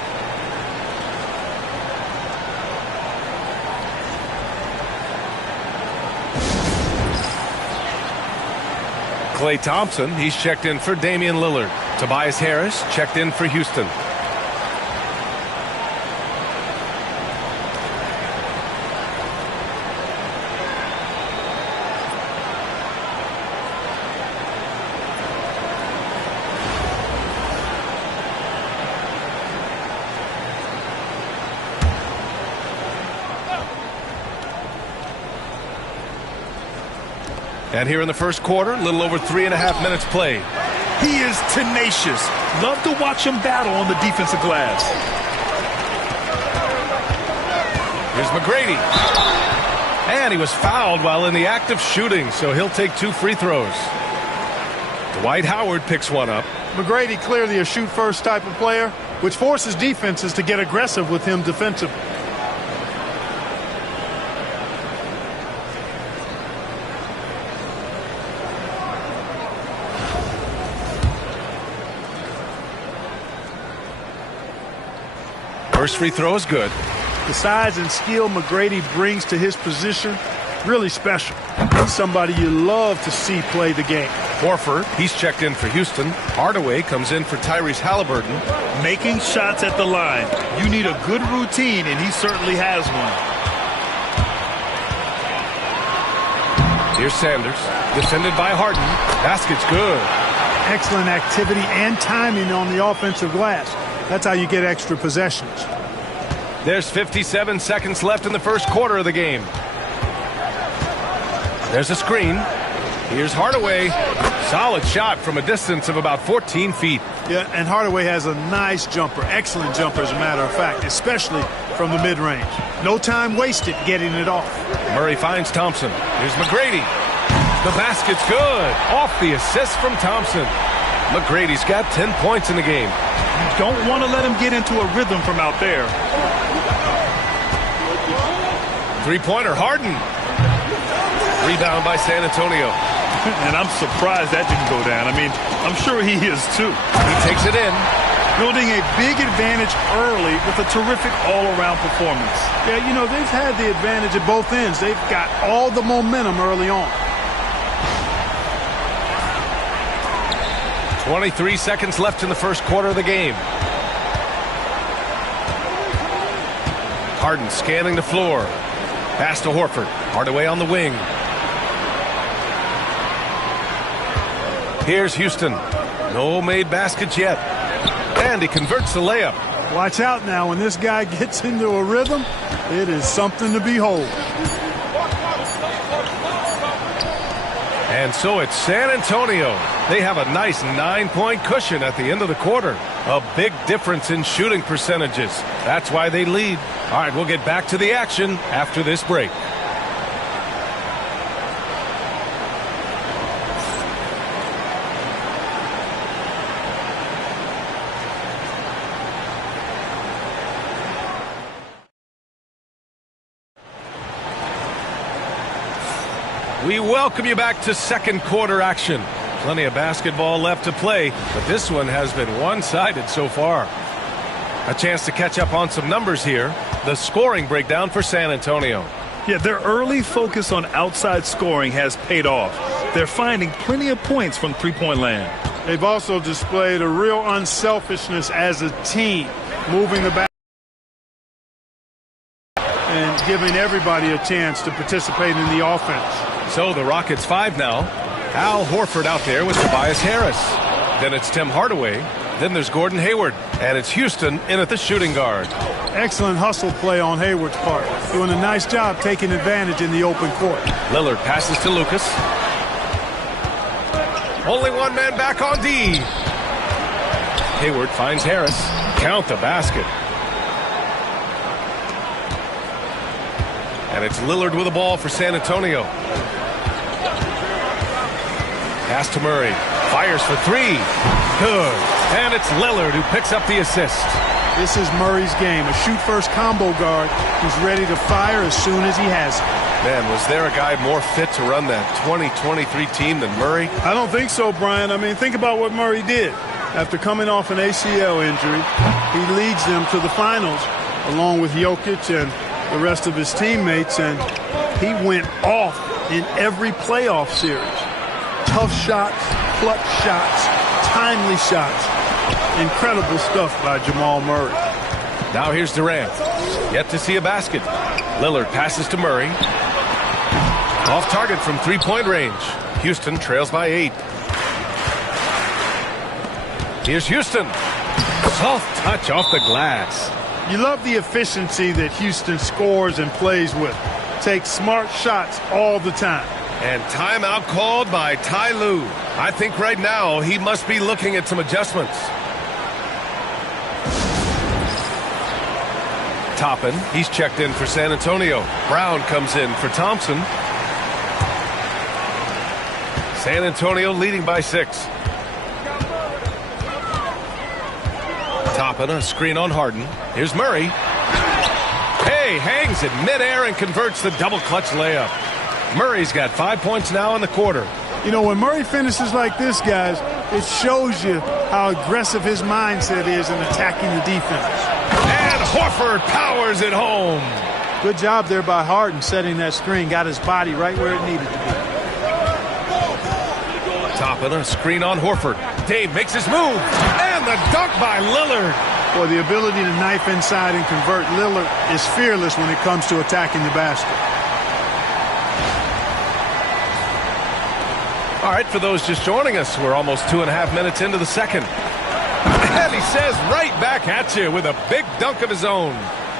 Klay Thompson, he's checked in for Damian Lillard. Tobias Harris checked in for Houston. And here in the first quarter, a little over 3.5 minutes played. He is tenacious. Love to watch him battle on the defensive glass. Here's McGrady. And he was fouled while in the act of shooting, so he'll take 2 free throws. Dwight Howard picks one up. McGrady clearly a shoot-first type of player, which forces defenses to get aggressive with him defensively. First free throw is good. The size and skill McGrady brings to his position, really special. He's somebody you love to see play the game. Horford, he's checked in for Houston. Hardaway comes in for Tyrese Halliburton. Making shots at the line. You need a good routine, and he certainly has one. Here's Sanders, defended by Harden. Basket's good. Excellent activity and timing on the offensive glass. That's how you get extra possessions. There's 57 seconds left in the first quarter of the game. There's a screen. Here's Hardaway. Solid shot from a distance of about 14 feet. Yeah, and Hardaway has a nice jumper. Excellent jumper, as a matter of fact, especially from the mid-range. No time wasted getting it off. Murray finds Thompson. Here's McGrady. The basket's good. Off the assist from Thompson. McGrady's got 10 points in the game. You don't want to let him get into a rhythm from out there. Three-pointer, Harden. Rebound by San Antonio. And I'm surprised that didn't go down. I mean, I'm sure he is too. He takes it in. Building a big advantage early with a terrific all-around performance. Yeah, you know, they've had the advantage at both ends. They've got all the momentum early on. 23 seconds left in the first quarter of the game. Harden scanning the floor. Pass to Horford. Hardaway on the wing. Here's Houston. No made baskets yet. And he converts the layup. Watch out now. When this guy gets into a rhythm, it is something to behold. And so it's San Antonio. They have a nice 9-point cushion at the end of the quarter. A big difference in shooting percentages. That's why they lead. All right, we'll get back to the action after this break. We welcome you back to second quarter action. Plenty of basketball left to play, but this one has been one-sided so far. A chance to catch up on some numbers here. The scoring breakdown for San Antonio. Yeah, their early focus on outside scoring has paid off. They're finding plenty of points from three-point land. They've also displayed a real unselfishness as a team, moving the basketball and giving everybody a chance to participate in the offense. So the Rockets 5 now. Al Horford out there with Tobias Harris. Then it's Tim Hardaway. Then there's Gordon Hayward. And it's Houston in at the shooting guard. Excellent hustle play on Hayward's part. Doing a nice job taking advantage in the open court. Lillard passes to Lucas. Only one man back on D. Hayward finds Harris. Count the basket. And it's Lillard with the ball for San Antonio. Pass to Murray. Fires for three. Good. And it's Lillard who picks up the assist. This is Murray's game. A shoot-first combo guard who's ready to fire as soon as he has it. Man, was there a guy more fit to run that 2023 team than Murray? I don't think so, Brian. I mean, think about what Murray did. After coming off an ACL injury, he leads them to the finals along with Jokic and the rest of his teammates, and he went off in every playoff series. Tough shots, clutch shots, timely shots. Incredible stuff by Jamal Murray. Now here's Durant. Yet to see a basket. Lillard passes to Murray. Off target from three-point range. Houston trails by 8. Here's Houston. Soft touch off the glass. You love the efficiency that Houston scores and plays with. Takes smart shots all the time. And timeout called by Ty Lue. I think right now he must be looking at some adjustments. Toppin, he's checked in for San Antonio. Brown comes in for Thompson. San Antonio leading by 6. Toppin, a screen on Harden. Here's Murray. Hey, hangs in midair and converts the double clutch layup. Murray's got 5 points now in the quarter. You know, when Murray finishes like this, guys, it shows you how aggressive his mindset is in attacking the defense. And Horford powers it home. Good job there by Harden setting that screen. Got his body right where it needed to be. Toppin, a screen on Horford. Dame makes his move. And the dunk by Lillard. Boy, the ability to knife inside and convert. Lillard is fearless when it comes to attacking the basket. All right, for those just joining us, we're almost 2.5 minutes into the second. And he says right back at you with a big dunk of his own.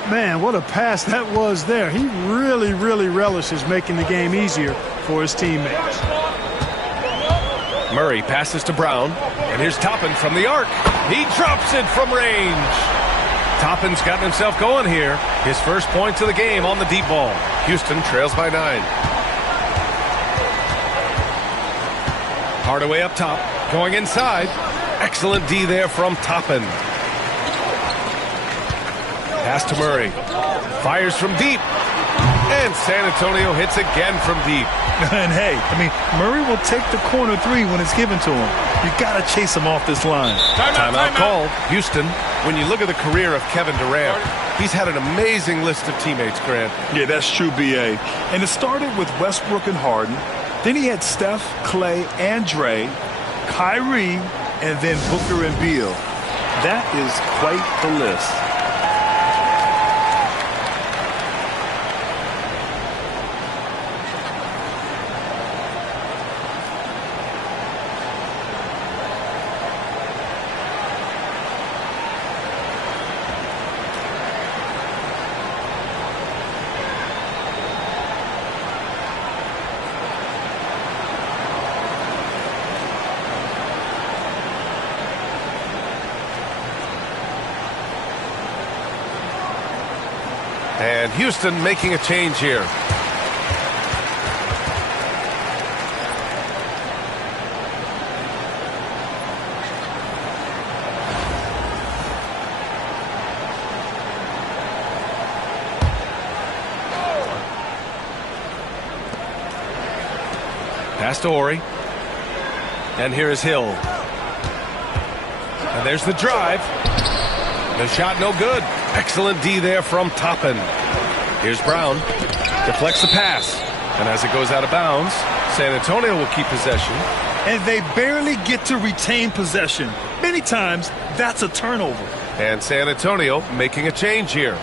Man, what a pass that was there. He really, really relishes making the game easier for his teammates. Murray passes to Brown, and here's Toppin from the arc. He drops it from range. Toppin's gotten himself going here. His first points of the game on the deep ball. Houston trails by 9. Hardaway up top, going inside. Excellent D there from Toppin. Pass to Murray. Fires from deep. And San Antonio hits again from deep. And hey, I mean, Murray will take the corner 3 when it's given to him. You got to chase him off this line. Timeout call. Houston, when you look at the career of Kevin Durant, he's had an amazing list of teammates, Grant. Yeah, that's true, B.A. And it started with Westbrook and Harden. Then he had Steph, Clay, and Dre, Kyrie, and then Booker and Beal. That is quite the list. And Houston making a change here. Pass to Horry. And here is Hill. And there's the drive. The shot no good. Excellent D there from Toppin. Here's Brown. Deflects the pass. And as it goes out of bounds, San Antonio will keep possession. And they barely get to retain possession. Many times, that's a turnover. And San Antonio making a change here.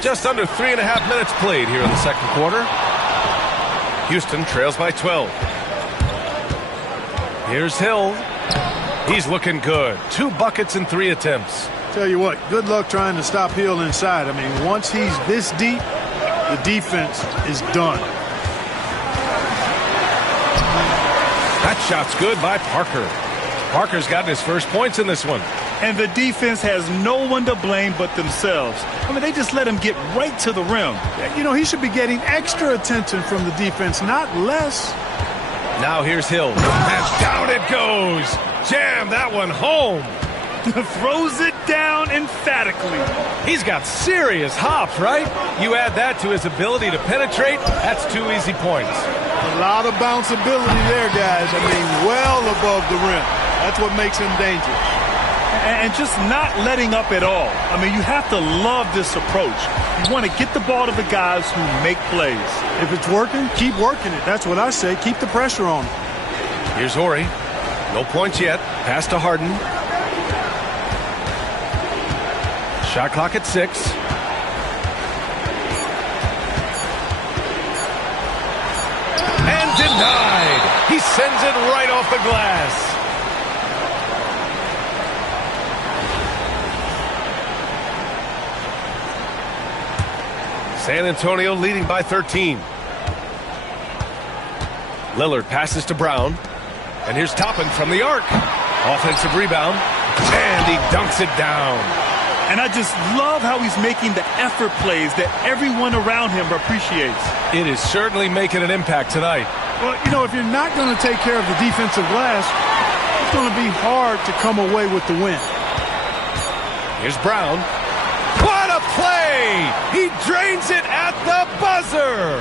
Just under 3.5 minutes played here in the second quarter. Houston trails by 12. Here's Hill. He's looking good. 2 buckets in 3 attempts. Tell you what, good luck trying to stop Hill inside. I mean, once he's this deep, the defense is done. That shot's good by Parker. Parker's gotten his first points in this one. and the defense has no one to blame but themselves. I mean, they just let him get right to the rim. You know, he should be getting extra attention from the defense, not less. Now here's Hill, and down it goes. Jam that one home. Throws it down emphatically. He's got serious hops, right? You add that to his ability to penetrate, that's 2 easy points. A lot of bounceability there, guys. I mean, well above the rim. That's what makes him dangerous. And just not letting up at all. I mean, you have to love this approach. You want to get the ball to the guys who make plays. If it's working, keep working it. That's what I say. Keep the pressure on him. Here's Horry. No points yet. Pass to Harden. Shot clock at 6. And denied. He sends it right off the glass. San Antonio leading by 13. Lillard passes to Brown. And here's Toppin from the arc. Offensive rebound. And he dunks it down. And I just love how he's making the effort plays that everyone around him appreciates. It is certainly making an impact tonight. Well, you know, if you're not going to take care of the defensive glass, it's going to be hard to come away with the win. Here's Brown. What a play! He drains it at the buzzer.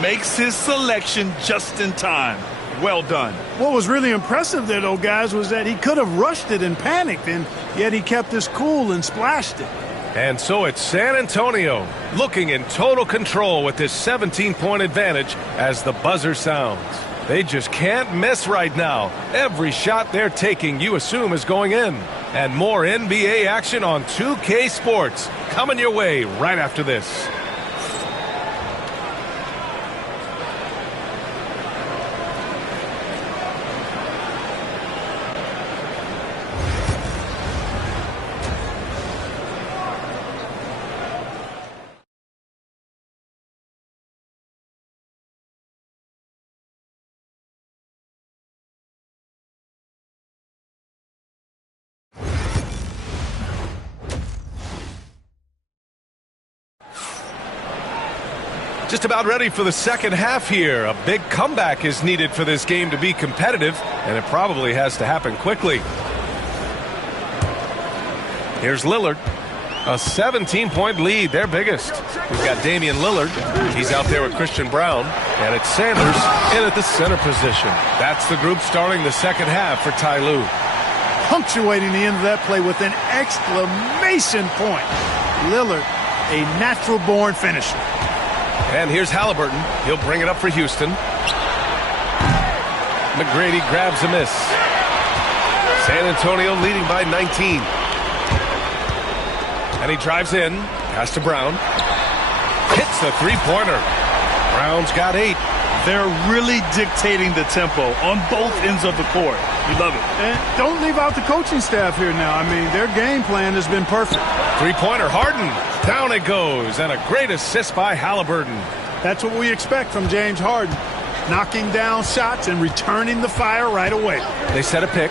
Makes his selection just in time. Well done. What was really impressive there, though, guys, was that he could have rushed it and panicked, and yet he kept his cool and splashed it. And so it's San Antonio looking in total control with this 17-point advantage as the buzzer sounds. They just can't miss right now. Every shot they're taking, you assume, is going in. And more NBA action on 2K Sports coming your way right after this. Just about ready for the second half here. A big comeback is needed for this game to be competitive, and it probably has to happen quickly. Here's Lillard. A 17-point lead, their biggest. We've got Damian Lillard. He's out there with Christian Brown. And it's Sanders in at the center position. That's the group starting the second half for Ty Lue. Punctuating the end of that play with an exclamation point. Lillard, a natural-born finisher. And here's Halliburton. He'll bring it up for Houston. McGrady grabs a miss. San Antonio leading by 19. And he drives in. Pass to Brown. Hits the three-pointer. Brown's got 8. They're really dictating the tempo on both ends of the court. You love it. And don't leave out the coaching staff here now. I mean, their game plan has been perfect. Three-pointer, Harden. Down it goes. And a great assist by Halliburton. That's what we expect from James Harden. Knocking down shots and returning the fire right away. They set a pick.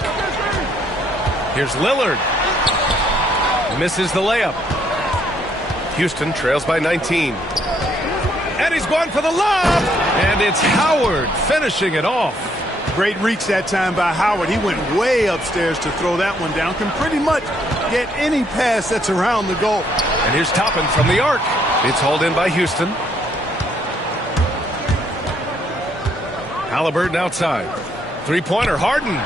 Here's Lillard. Misses the layup. Houston trails by 19. And he's going for the lob. And it's Howard finishing it off. Great reach that time by Howard. He went way upstairs to throw that one down. Can pretty much get any pass that's around the goal. And here's Toppin from the arc. It's hauled in by Houston. Halliburton outside. Three-pointer, Harden.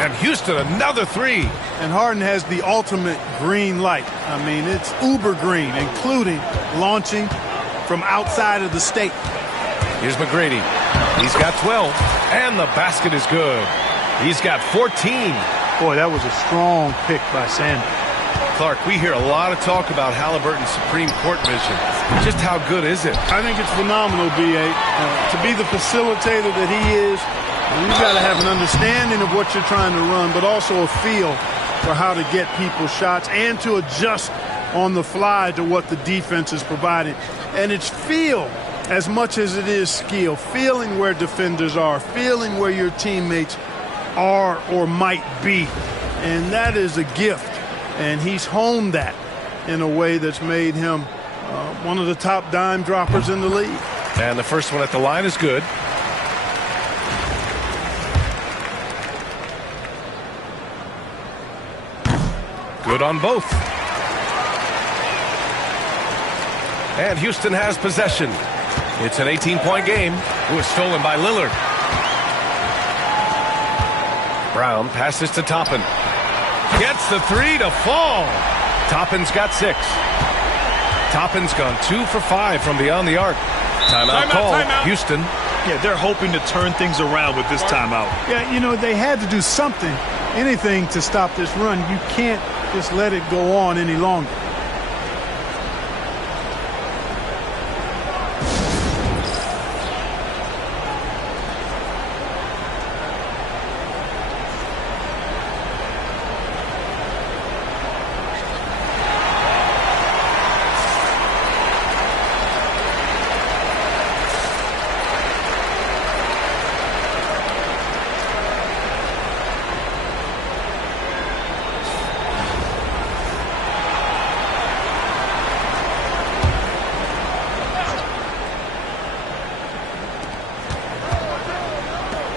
And Houston, another 3. And Harden has the ultimate green light. I mean, it's uber green, including launching from outside of the state. Here's McGrady. He's got 12. And the basket is good. He's got 14. Boy, that was a strong pick by Sanders. Clark, we hear a lot of talk about Halliburton's Supreme Court vision. Just how good is it? I think it's phenomenal, B.A. To be the facilitator that he is, you've got to have an understanding of what you're trying to run, but also a feel for how to get people shots and to adjust on the fly to what the defense is providing. And it's feel as much as it is skill, feeling where defenders are, feeling where your teammates are or might be. And that is a gift and he's honed that in a way that's made him one of the top dime droppers in the league. And the first one at the line is good. Good on both. And Houston has possession. It's an 18-point game. It was stolen by Lillard. Brown passes to Toppin. Gets the three to fall. Toppin's got 6. Toppin's gone 2 for 5 from beyond the arc. Timeout call. Houston. Yeah, they're hoping to turn things around with this timeout. Yeah, you know, they had to do something, anything to stop this run. You can't just let it go on any longer.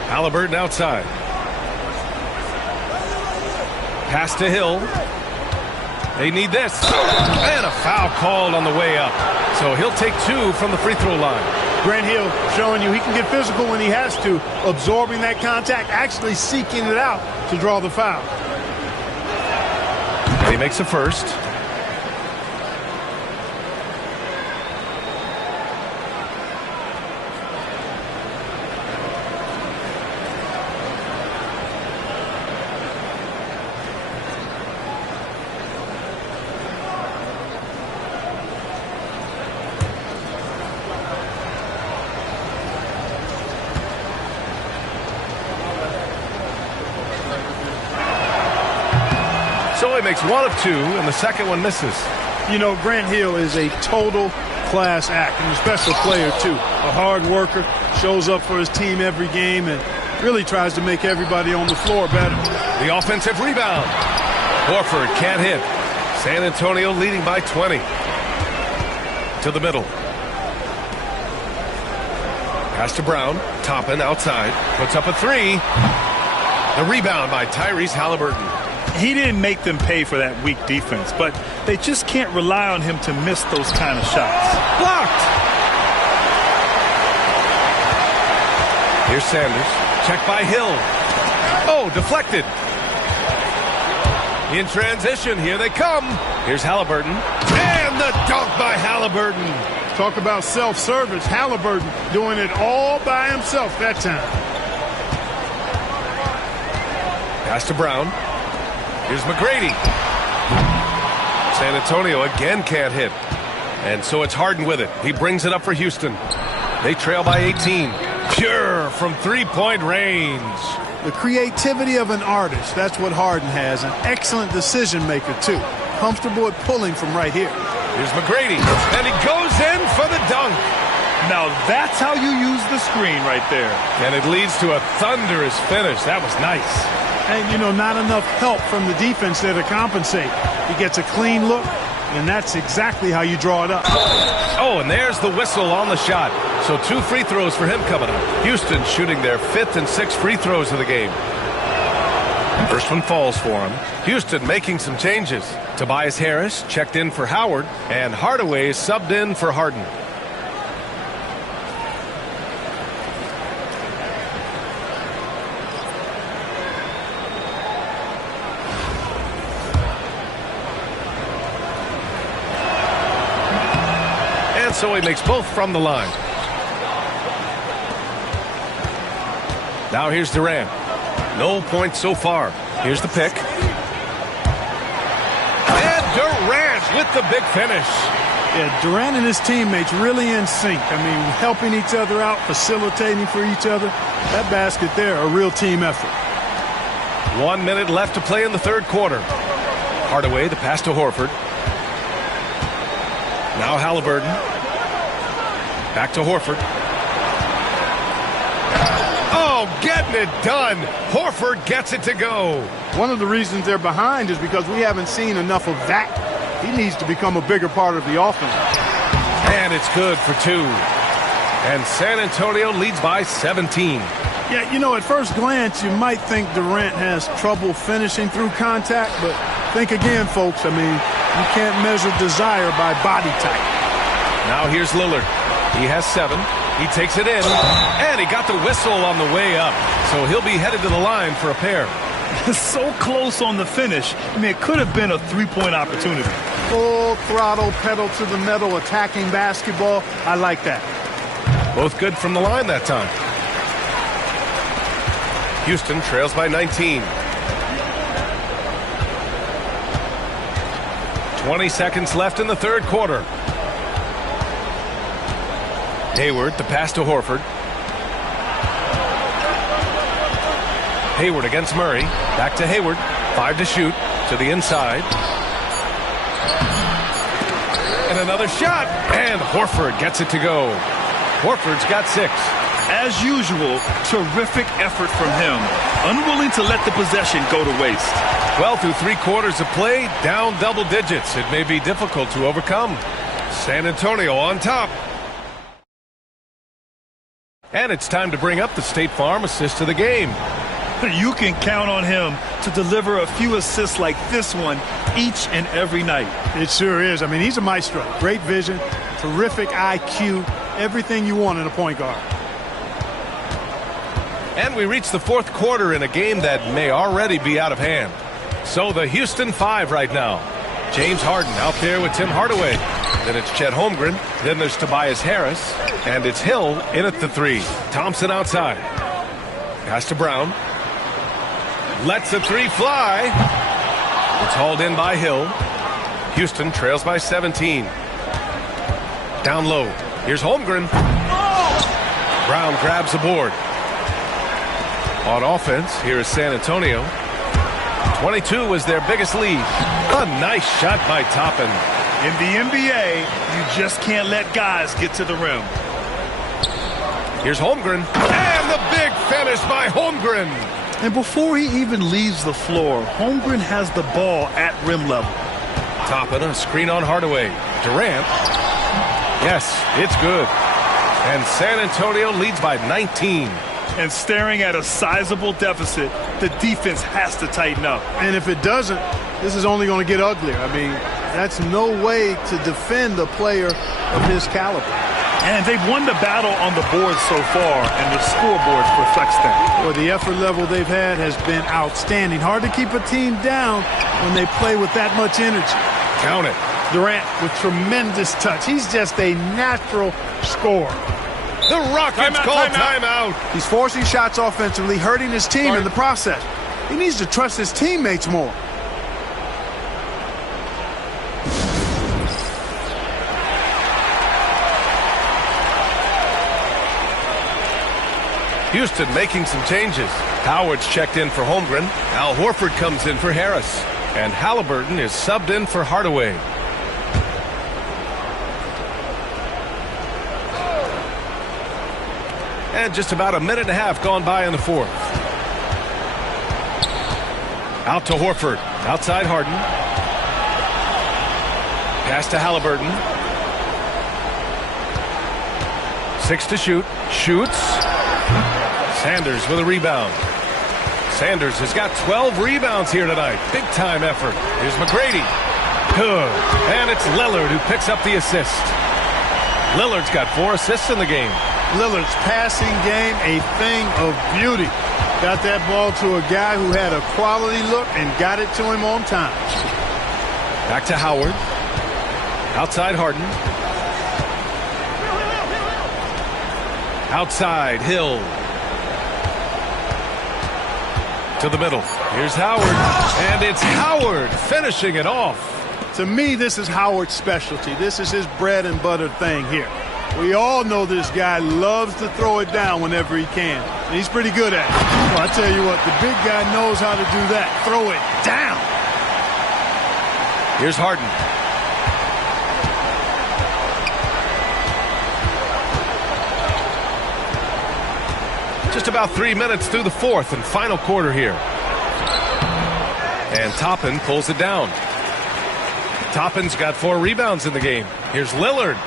Halliburton outside. Pass to Hill. They need this. And a foul called on the way up. So he'll take 2 from the free throw line. Grant Hill showing you he can get physical when he has to, absorbing that contact, actually seeking it out to draw the foul. And he makes the first. So he makes 1 of 2, and the second one misses. You know, Grant Hill is a total class act and a special player, too. A hard worker, shows up for his team every game, and really tries to make everybody on the floor better. The offensive rebound. Horford can't hit. San Antonio leading by 20. To the middle. Pass to Brown. Toppin outside. Puts up a 3. The rebound by Tyrese Halliburton. He didn't make them pay for that weak defense, but they just can't rely on him to miss those kind of shots. Blocked. Here's Sanders. Check by Hill. Oh, deflected. In transition, here they come. Here's Halliburton. And the dunk by Halliburton. Talk about self-service. Halliburton doing it all by himself that time. Pass to Brown. Here's McGrady. San Antonio again can't hit. And so it's Harden with it. He brings it up for Houston. They trail by 18. Pure from three-point range. The creativity of an artist, that's what Harden has. An excellent decision maker, too. Comfortable at pulling from right here. Here's McGrady. And he goes in for the dunk. Now that's how you use the screen right there. And it leads to a thunderous finish. That was nice. And, you know, not enough help from the defense there to compensate. He gets a clean look, and that's exactly how you draw it up. Oh, and there's the whistle on the shot. So 2 free throws for him coming up. Houston shooting their 5th and 6th free throws of the game. First one falls for him. Houston making some changes. Tobias Harris checked in for Howard, and Hardaway subbed in for Harden. So he makes both from the line. Now here's Durant. No points so far. Here's the pick. And Durant with the big finish. Yeah, Durant and his teammates really in sync. I mean, helping each other out, facilitating for each other. That basket there, a real team effort. 1 minute left to play in the third quarter. Hardaway, the pass to Horford. Now Halliburton. Back to Horford. Oh, getting it done. Horford gets it to go. One of the reasons they're behind is because we haven't seen enough of that. He needs to become a bigger part of the offense. And it's good for 2. And San Antonio leads by 17. Yeah, you know, at first glance, you might think Durant has trouble finishing through contact, but think again, folks. I mean, you can't measure desire by body type. Now here's Lillard. He has 7. He takes it in, and he got the whistle on the way up. So he'll be headed to the line for a pair. So close on the finish. I mean, it could have been a three-point opportunity. Full throttle, pedal to the metal, attacking basketball. I like that. Both good from the line that time. Houston trails by 19. 20 seconds left in the third quarter. Hayward, the pass to Horford. Hayward against Murray. Back to Hayward. 5 to shoot. To the inside. And another shot. And Horford gets it to go. Horford's got 6. As usual, terrific effort from him. Unwilling to let the possession go to waste. Well, through 3 quarters of play, down double digits. It may be difficult to overcome. San Antonio on top. And it's time to bring up the State Farm assist of the game. You can count on him to deliver a few assists like this one each and every night. It sure is. I mean, he's a maestro. Great vision, terrific IQ, everything you want in a point guard. And we reach the fourth quarter in a game that may already be out of hand. So the Houston 5 right now. James Harden out there with Tim Hardaway. Then it's Chet Holmgren. Then there's Tobias Harris. And it's Hill in at the 3. Thompson outside. Pass to Brown. Lets the 3 fly. It's hauled in by Hill. Houston trails by 17. Down low. Here's Holmgren. Brown grabs the board. On offense, here is San Antonio. 22 was their biggest lead. A nice shot by Toppin. In the NBA, you just can't let guys get to the rim. Here's Holmgren. And the big finish by Holmgren. And before he even leaves the floor, Holmgren has the ball at rim level. Toppin, a screen on Hardaway. Durant. Yes, it's good. And San Antonio leads by 19. And staring at a sizable deficit, the defense has to tighten up. And if it doesn't, this is only going to get uglier. I mean, that's no way to defend a player of his caliber. And they've won the battle on the board so far, and the scoreboard reflects that. Well, the effort level they've had has been outstanding. Hard to keep a team down when they play with that much energy. Count it. Durant with tremendous touch. He's just a natural scorer. The Rockets call timeout. He's forcing shots offensively, hurting his team in the process. He needs to trust his teammates more. Houston making some changes. Howard's checked in for Holmgren. Al Horford comes in for Harris. And Halliburton is subbed in for Hardaway. And just about a minute and a half gone by in the fourth. Out to Horford. Outside Harden. Pass to Halliburton. 6 to shoot. Shoots. Sanders with a rebound. Sanders has got 12 rebounds here tonight. Big time effort. Here's McGrady. Good. And it's Lillard who picks up the assist. Lillard's got 4 assists in the game. Lillard's passing game, a thing of beauty. Got that ball to a guy who had a quality look and got it to him on time. Back to Howard. Outside Harden. Outside Hill. To the middle. Here's Howard. And it's Howard finishing it off. To me, this is Howard's specialty. This is his bread and butter thing here. We all know this guy loves to throw it down whenever he can. And he's pretty good at it. Well, I tell you what, the big guy knows how to do that. Throw it down. Here's Harden. Just about 3 minutes through the fourth and final quarter here. And Toppin pulls it down. Toppin's got 4 rebounds in the game. Here's Lillard.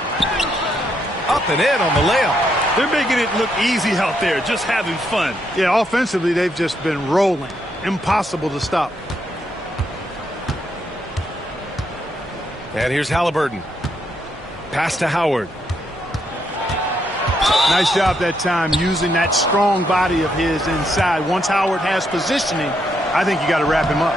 Up and in on the layup. They're making it look easy out there, just having fun. Yeah, offensively, they've just been rolling. Impossible to stop. And here's Halliburton. Pass to Howard. Nice job that time using that strong body of his inside. Once Howard has positioning, I think you got to wrap him up.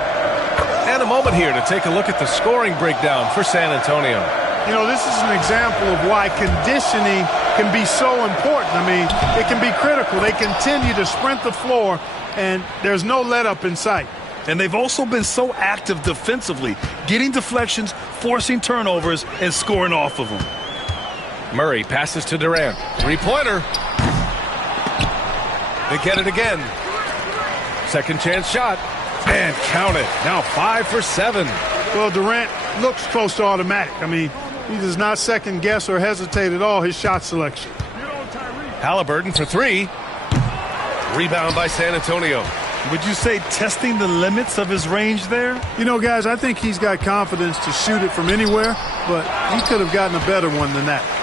And a moment here to take a look at the scoring breakdown for San Antonio. You know, this is an example of why conditioning can be so important. I mean, it can be critical. They continue to sprint the floor, and there's no let-up in sight. And they've also been so active defensively, getting deflections, forcing turnovers, and scoring off of them. Murray passes to Durant. Three-pointer. They get it again. Second chance shot. And count it. Now 5 for 7. Well, Durant looks close to automatic. I mean, he does not second guess or hesitate at all his shot selection. Halliburton for 3. Rebound by San Antonio. Would you say testing the limits of his range there? You know, guys, I think he's got confidence to shoot it from anywhere, but he could have gotten a better one than that.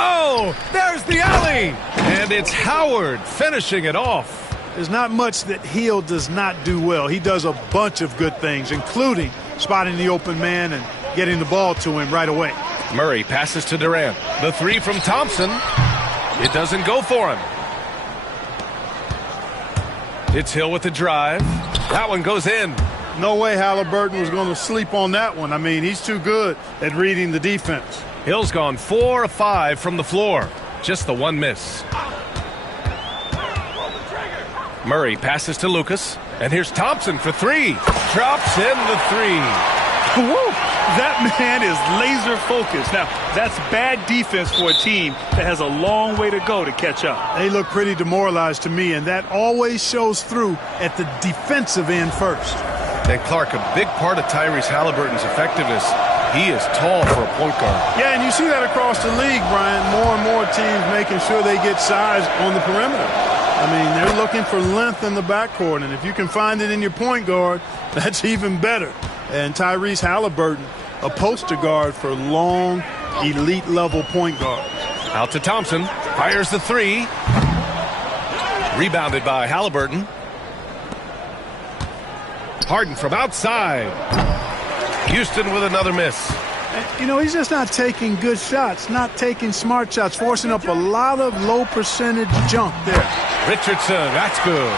Oh, there's the alley. And it's Howard finishing it off. There's not much that Hill does not do well. He does a bunch of good things, including spotting the open man and getting the ball to him right away. Murray passes to Durant. The 3 from Thompson. It doesn't go for him. It's Hill with the drive. That one goes in. No way Halliburton was going to sleep on that one. I mean, he's too good at reading the defense. Hill's gone 4 of 5 from the floor. Just the one miss. Murray passes to Lucas. And here's Thompson for 3. Drops in the 3. Woo! That man is laser focused. Now, that's bad defense for a team that has a long way to go to catch up. They look pretty demoralized to me, and that always shows through at the defensive end first. And Clark, a big part of Tyrese Halliburton's effectiveness, he is tall for a point guard. Yeah, and you see that across the league, Brian. More and more teams making sure they get size on the perimeter. I mean, they're looking for length in the backcourt, and if you can find it in your point guard, that's even better. And Tyrese Halliburton, a poster guard for long, elite-level point guards. Out to Thompson. Fires the 3. Rebounded by Halliburton. Harden from outside. Houston with another miss. You know, he's just not taking good shots, not taking smart shots, forcing up a lot of low-percentage junk there. Richardson, that's good.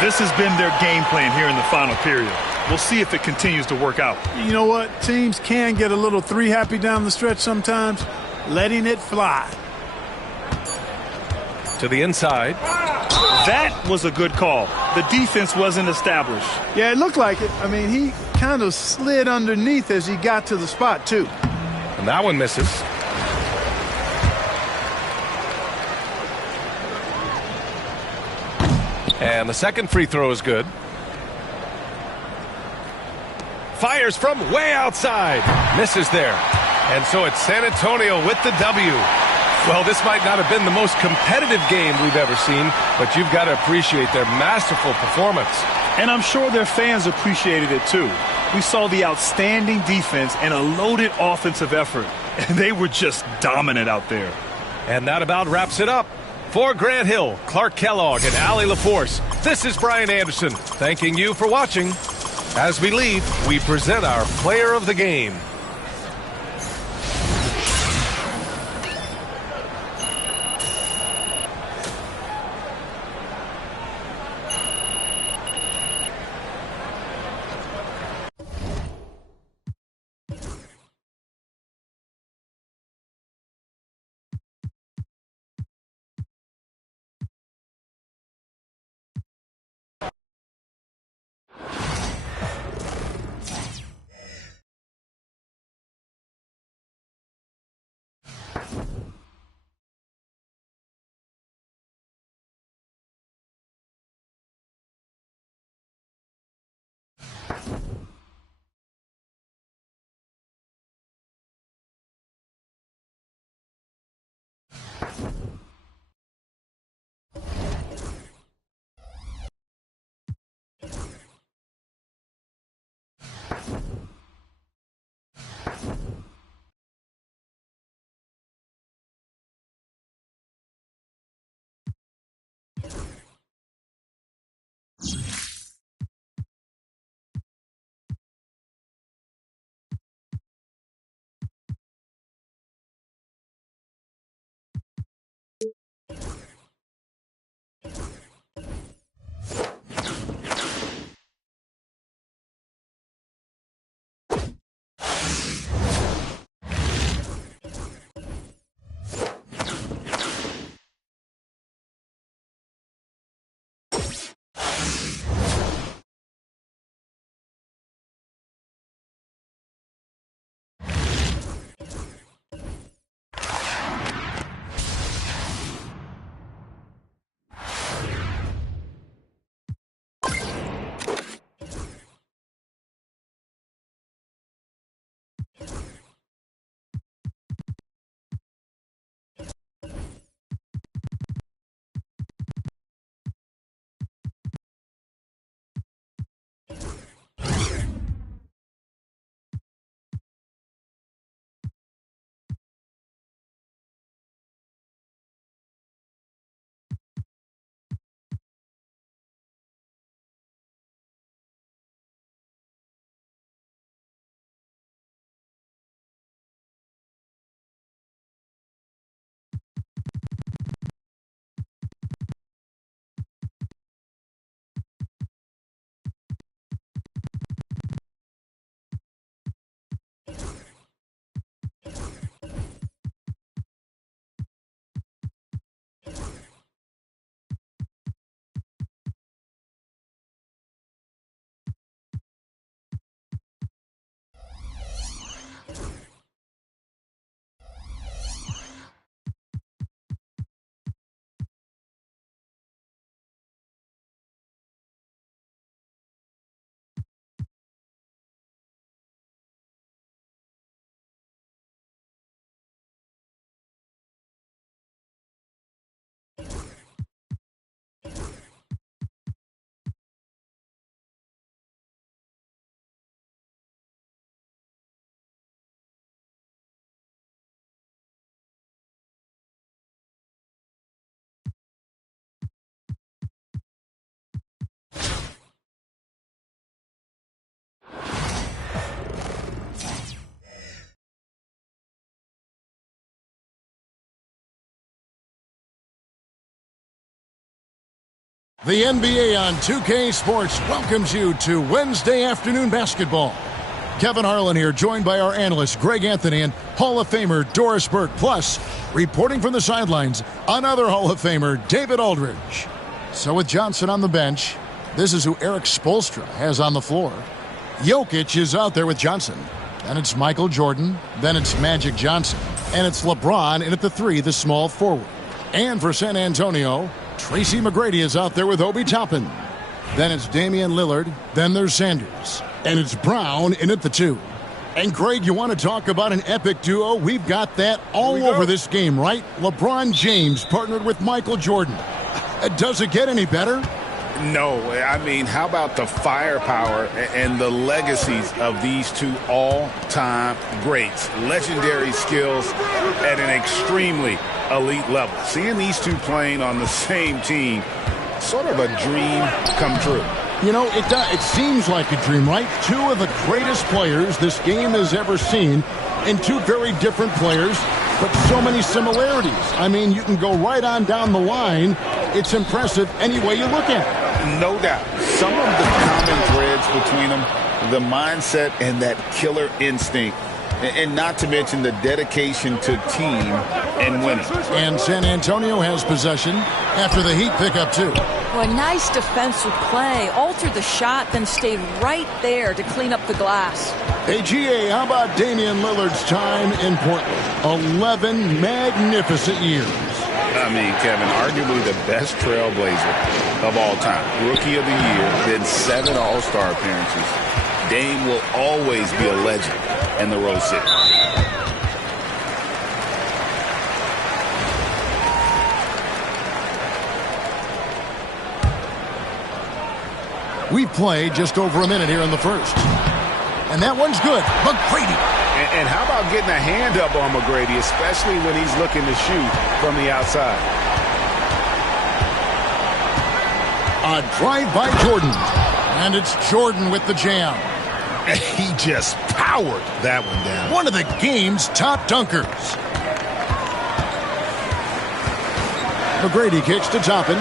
This has been their game plan here in the final period. We'll see if it continues to work out. You know what? Teams can get a little 3 happy down the stretch sometimes. Letting it fly. To the inside. That was a good call. The defense wasn't established. Yeah, it looked like it. I mean, he kind of slid underneath as he got to the spot, too. And that one misses. And the second free throw is good. Fires from way outside. Misses there. And so it's San Antonio with the W. Well, this might not have been the most competitive game we've ever seen, but you've got to appreciate their masterful performance. And I'm sure their fans appreciated it too. We saw the outstanding defense and a loaded offensive effort, and they were just dominant out there. And that about wraps it up. For Grant Hill, Clark Kellogg, and Allie LaForce, this is Brian Anderson, thanking you for watching. As we leave, we present our player of the game. The NBA on 2K Sports welcomes you to Wednesday afternoon basketball. Kevin Harlan here, joined by our analysts Greg Anthony and Hall of Famer Doris Burke. Plus, reporting from the sidelines, another Hall of Famer, David Aldridge. So with Johnson on the bench, this is who Eric Spoelstra has on the floor. Jokic is out there with Johnson. Then it's Michael Jordan. Then it's Magic Johnson. And it's LeBron in at the 3, the small forward. And for San Antonio, Tracy McGrady is out there with Obi Toppin. Then it's Damian Lillard. Then there's Sanders. And it's Brown in at the 2. And Greg, you want to talk about an epic duo? We've got that all over this game, right? LeBron James partnered with Michael Jordan. Does it get any better? No. I mean, how about the firepower and the legacies of these two all-time greats? Legendary skills at an extremely elite level. Seeing these two playing on the same team, sort of a dream come true. You know, it seems like a dream, right? Two of the greatest players this game has ever seen, and two very different players, but so many similarities. I mean, you can go right on down the line. It's impressive any way you look at it. No doubt. Some of the common threads between them, the mindset and that killer instinct, and not to mention the dedication to team and winning. And San Antonio has possession after the Heat pick up 2. Well, a nice defensive play. Altered the shot, then stayed right there to clean up the glass. Hey, GA, how about Damian Lillard's time in Portland? 11 magnificent years. I mean, Kevin, arguably the best trailblazer of all time. Rookie of the year, then 7 All-Star appearances. Dame will always be a legend in the Rose City. We've played just over a minute here in the first. And that one's good. McGrady. And how about getting a hand up on McGrady, especially when he's looking to shoot from the outside? A drive by Jordan. And it's Jordan with the jam. He just powered that one down. One of the game's top dunkers. McGrady kicks to Toppin.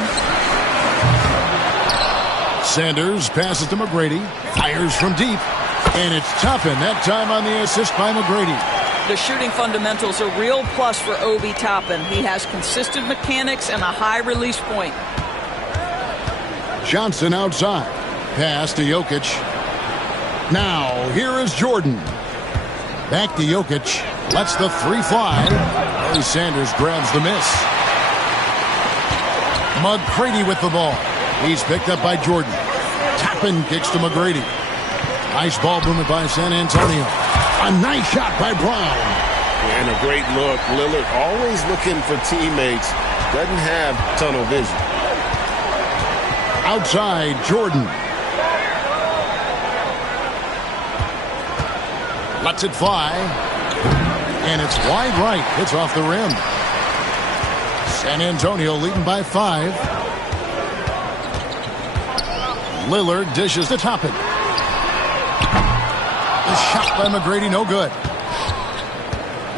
Sanders passes to McGrady. Fires from deep. And it's Toppin, that time on the assist by McGrady. The shooting fundamentals are a real plus for Obi Toppin. He has consistent mechanics and a high release point. Johnson outside. Pass to Jokic. Now, here is Jordan. Back to Jokic. Lets the three fly. Larry Sanders grabs the miss. McGrady with the ball. He's picked up by Jordan. Toppin kicks to McGrady. Nice ball movement by San Antonio. A nice shot by Brown. And a great look. Lillard always looking for teammates. Doesn't have tunnel vision. Outside, Jordan. Lets it fly. And it's wide right. Hits off the rim. San Antonio leading by 5. Lillard dishes to Toppin. The shot by McGrady, no good.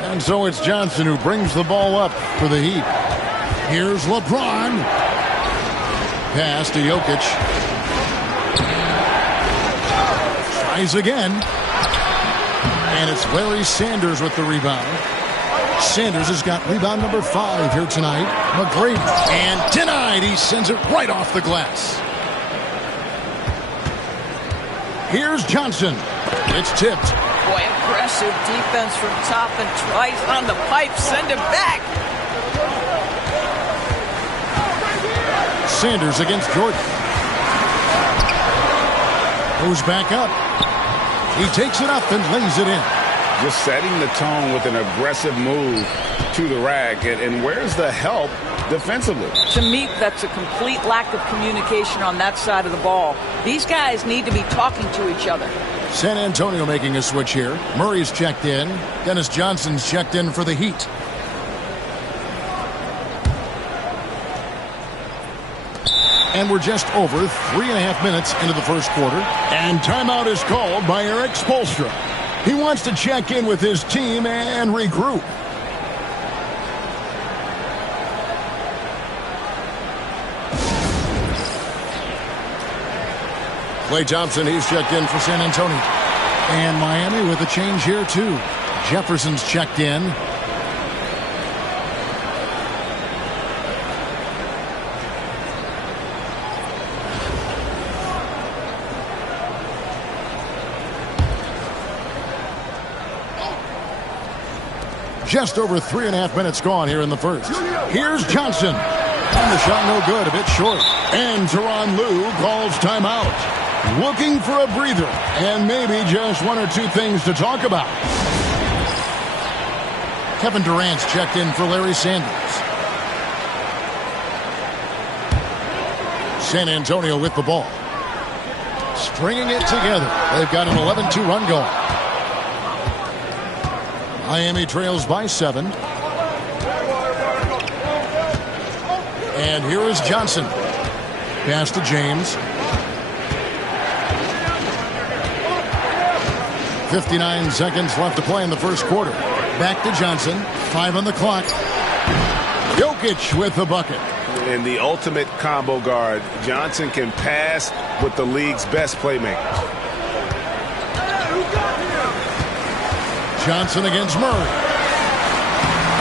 And so it's Johnson who brings the ball up for the Heat. Here's LeBron. Pass to Jokic. Tries again. And it's Larry Sanders with the rebound. Sanders has got rebound number 5 here tonight. McGrady. And denied. He sends it right off the glass. Here's Johnson. It's tipped. Boy, aggressive defense from Toppin. Tries on the pipe. Send him back. Sanders against Jordan. Goes back up. He takes it up and lays it in. Just setting the tone with an aggressive move to the rack. And where's the help defensively? To me, that's a complete lack of communication on that side of the ball. These guys need to be talking to each other. San Antonio making a switch here. Murray's checked in. Dennis Johnson's checked in for the Heat. And we're just over 3.5 minutes into the first quarter. And timeout is called by Eric Spoelstra. He wants to check in with his team and regroup. Klay Thompson, he's checked in for San Antonio. And Miami with a change here, too. Jefferson's checked in. Just over 3.5 minutes gone here in the first. Here's Johnson. And the shot no good, a bit short. And Tyronn Lue calls timeout. Looking for a breather. And maybe just one or two things to talk about. Kevin Durant's checked in for Larry Sanders. San Antonio with the ball. Stringing it together. They've got an 11-2 run going. Miami trails by 7. And here is Johnson. Pass to James. 59 seconds left to play in the first quarter. Back to Johnson. 5 on the clock. Jokic with the bucket. In the ultimate combo guard, Johnson can pass with the league's best playmakers. Johnson against Murray.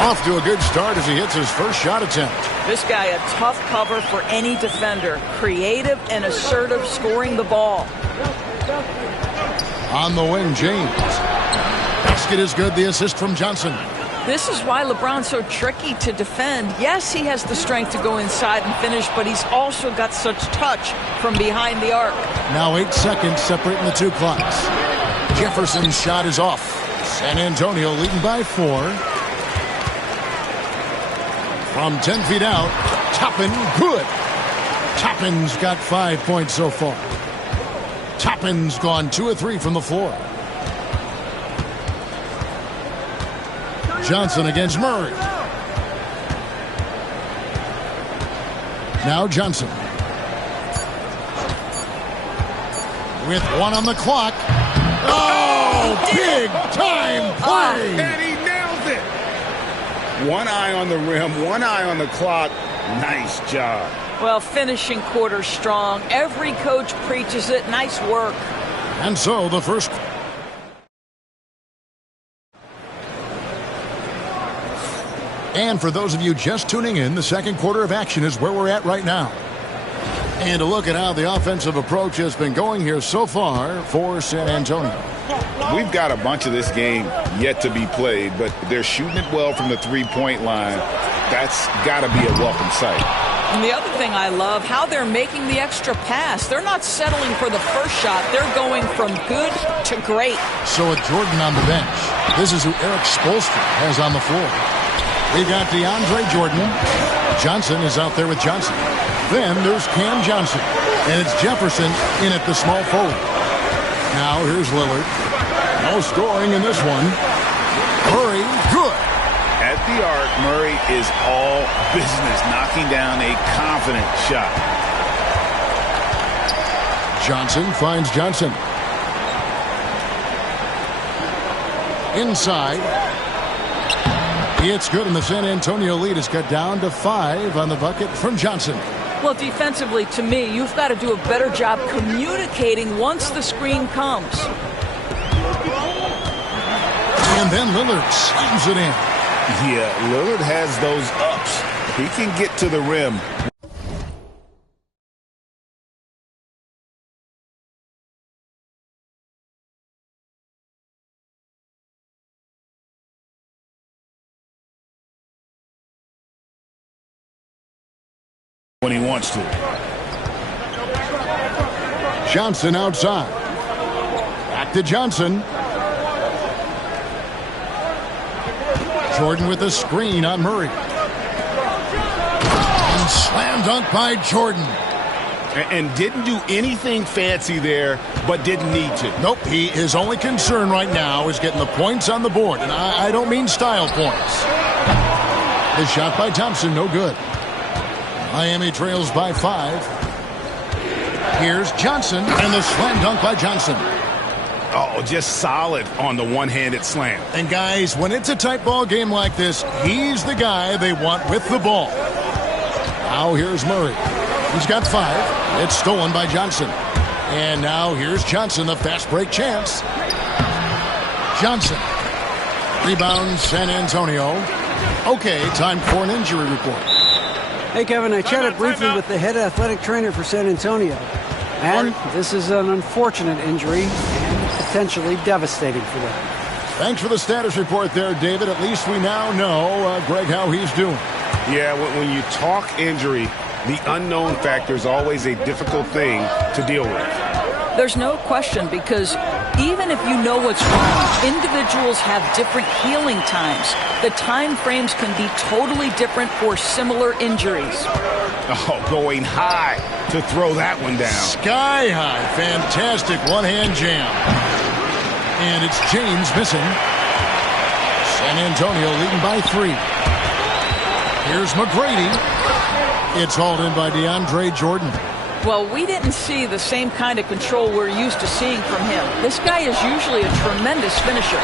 Off to a good start as he hits his first shot attempt. This guy a tough cover for any defender. Creative and assertive scoring the ball. On the wing, James. Basket is good. The assist from Johnson. This is why LeBron's so tricky to defend. Yes, he has the strength to go inside and finish, but he's also got such touch from behind the arc. Now 8 seconds separating the two clocks. Jefferson's shot is off. San Antonio leading by 4. From 10 feet out, Toppin, good. Toppin's got 5 points so far. Toppin's gone 2 of 3 from the floor. Johnson against Murray. Now Johnson. with 1 on the clock. Oh, big time play. And he nails it. 1 eye on the rim, 1 eye on the clock. Nice job. Well, finishing quarter strong. Every coach preaches it. Nice work. And so the first. And for those of you just tuning in, the second quarter of action is where we're at right now. And to look at how the offensive approach has been going here so far for San Antonio. We've got a bunch of this game yet to be played, but they're shooting it well from the three-point line. That's got to be a welcome sight. And the other thing I love, how they're making the extra pass. They're not settling for the first shot. They're going from good to great. So with Jordan on the bench, this is who Eric Spoelstra has on the floor. We've got DeAndre Jordan. Johnson is out there with Johnson. Then there's Cam Johnson. And it's Jefferson in at the small forward. Now here's Lillard. No scoring in this one. Murray, good. At the arc, Murray is all business, knocking down a confident shot. Johnson finds Johnson. Inside. It's good, and the San Antonio lead is cut down to 5 on the bucket from Johnson. Well, defensively, to me, you've got to do a better job communicating once the screen comes. And then Lillard slams it in. Yeah, Lillard has those ups. He can get to the rim. When he wants to. Johnson outside. Back to Johnson. Jordan with a screen on Murray. And slam dunk by Jordan. And didn't do anything fancy there, but didn't need to. Nope, his only concern right now is getting the points on the board. And I don't mean style points. The shot by Thompson, no good. Miami trails by 5. Here's Johnson, and the slam dunk by Johnson. Oh, just solid on the one-handed slam. And guys, when it's a tight ball game like this, he's the guy they want with the ball. Now here's Murray. He's got 5. It's stolen by Johnson. And now here's Johnson, the fast break chance. Johnson. Rebound, San Antonio. Okay, time for an injury report. Hey, Kevin, I chatted briefly with the head athletic trainer for San Antonio. And this is an unfortunate injury and potentially devastating for them. Thanks for the status report there, David. At least we now know, Greg, how he's doing. Yeah, when you talk injury, the unknown factor is always a difficult thing to deal with. There's no question, because even if you know what's wrong, individuals have different healing times. The time frames can be totally different for similar injuries. Oh, going high to throw that one down. Sky high. Fantastic one-hand jam. And it's James missing. San Antonio leading by 3. Here's McGrady. It's hauled in by DeAndre Jordan. Well, we didn't see the same kind of control we're used to seeing from him. This guy is usually a tremendous finisher.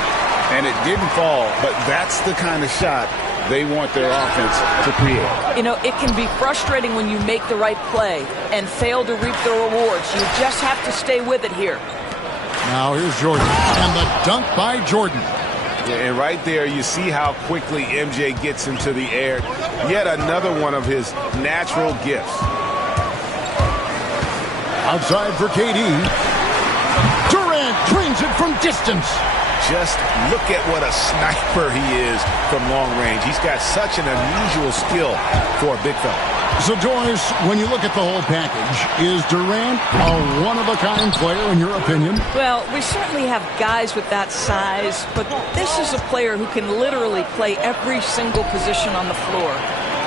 And it didn't fall, but that's the kind of shot they want their offense to create. You know, it can be frustrating when you make the right play and fail to reap the rewards. You just have to stay with it here. Now here's Jordan. And the dunk by Jordan. Yeah, and right there, you see how quickly MJ gets into the air. Yet another one of his natural gifts. Outside for KD. Durant drains it from distance. Just look at what a sniper he is from long range. He's got such an unusual skill for a big fella. So, Doris, when you look at the whole package, is Durant a one-of-a-kind player in your opinion? Well, we certainly have guys with that size, but this is a player who can literally play every single position on the floor.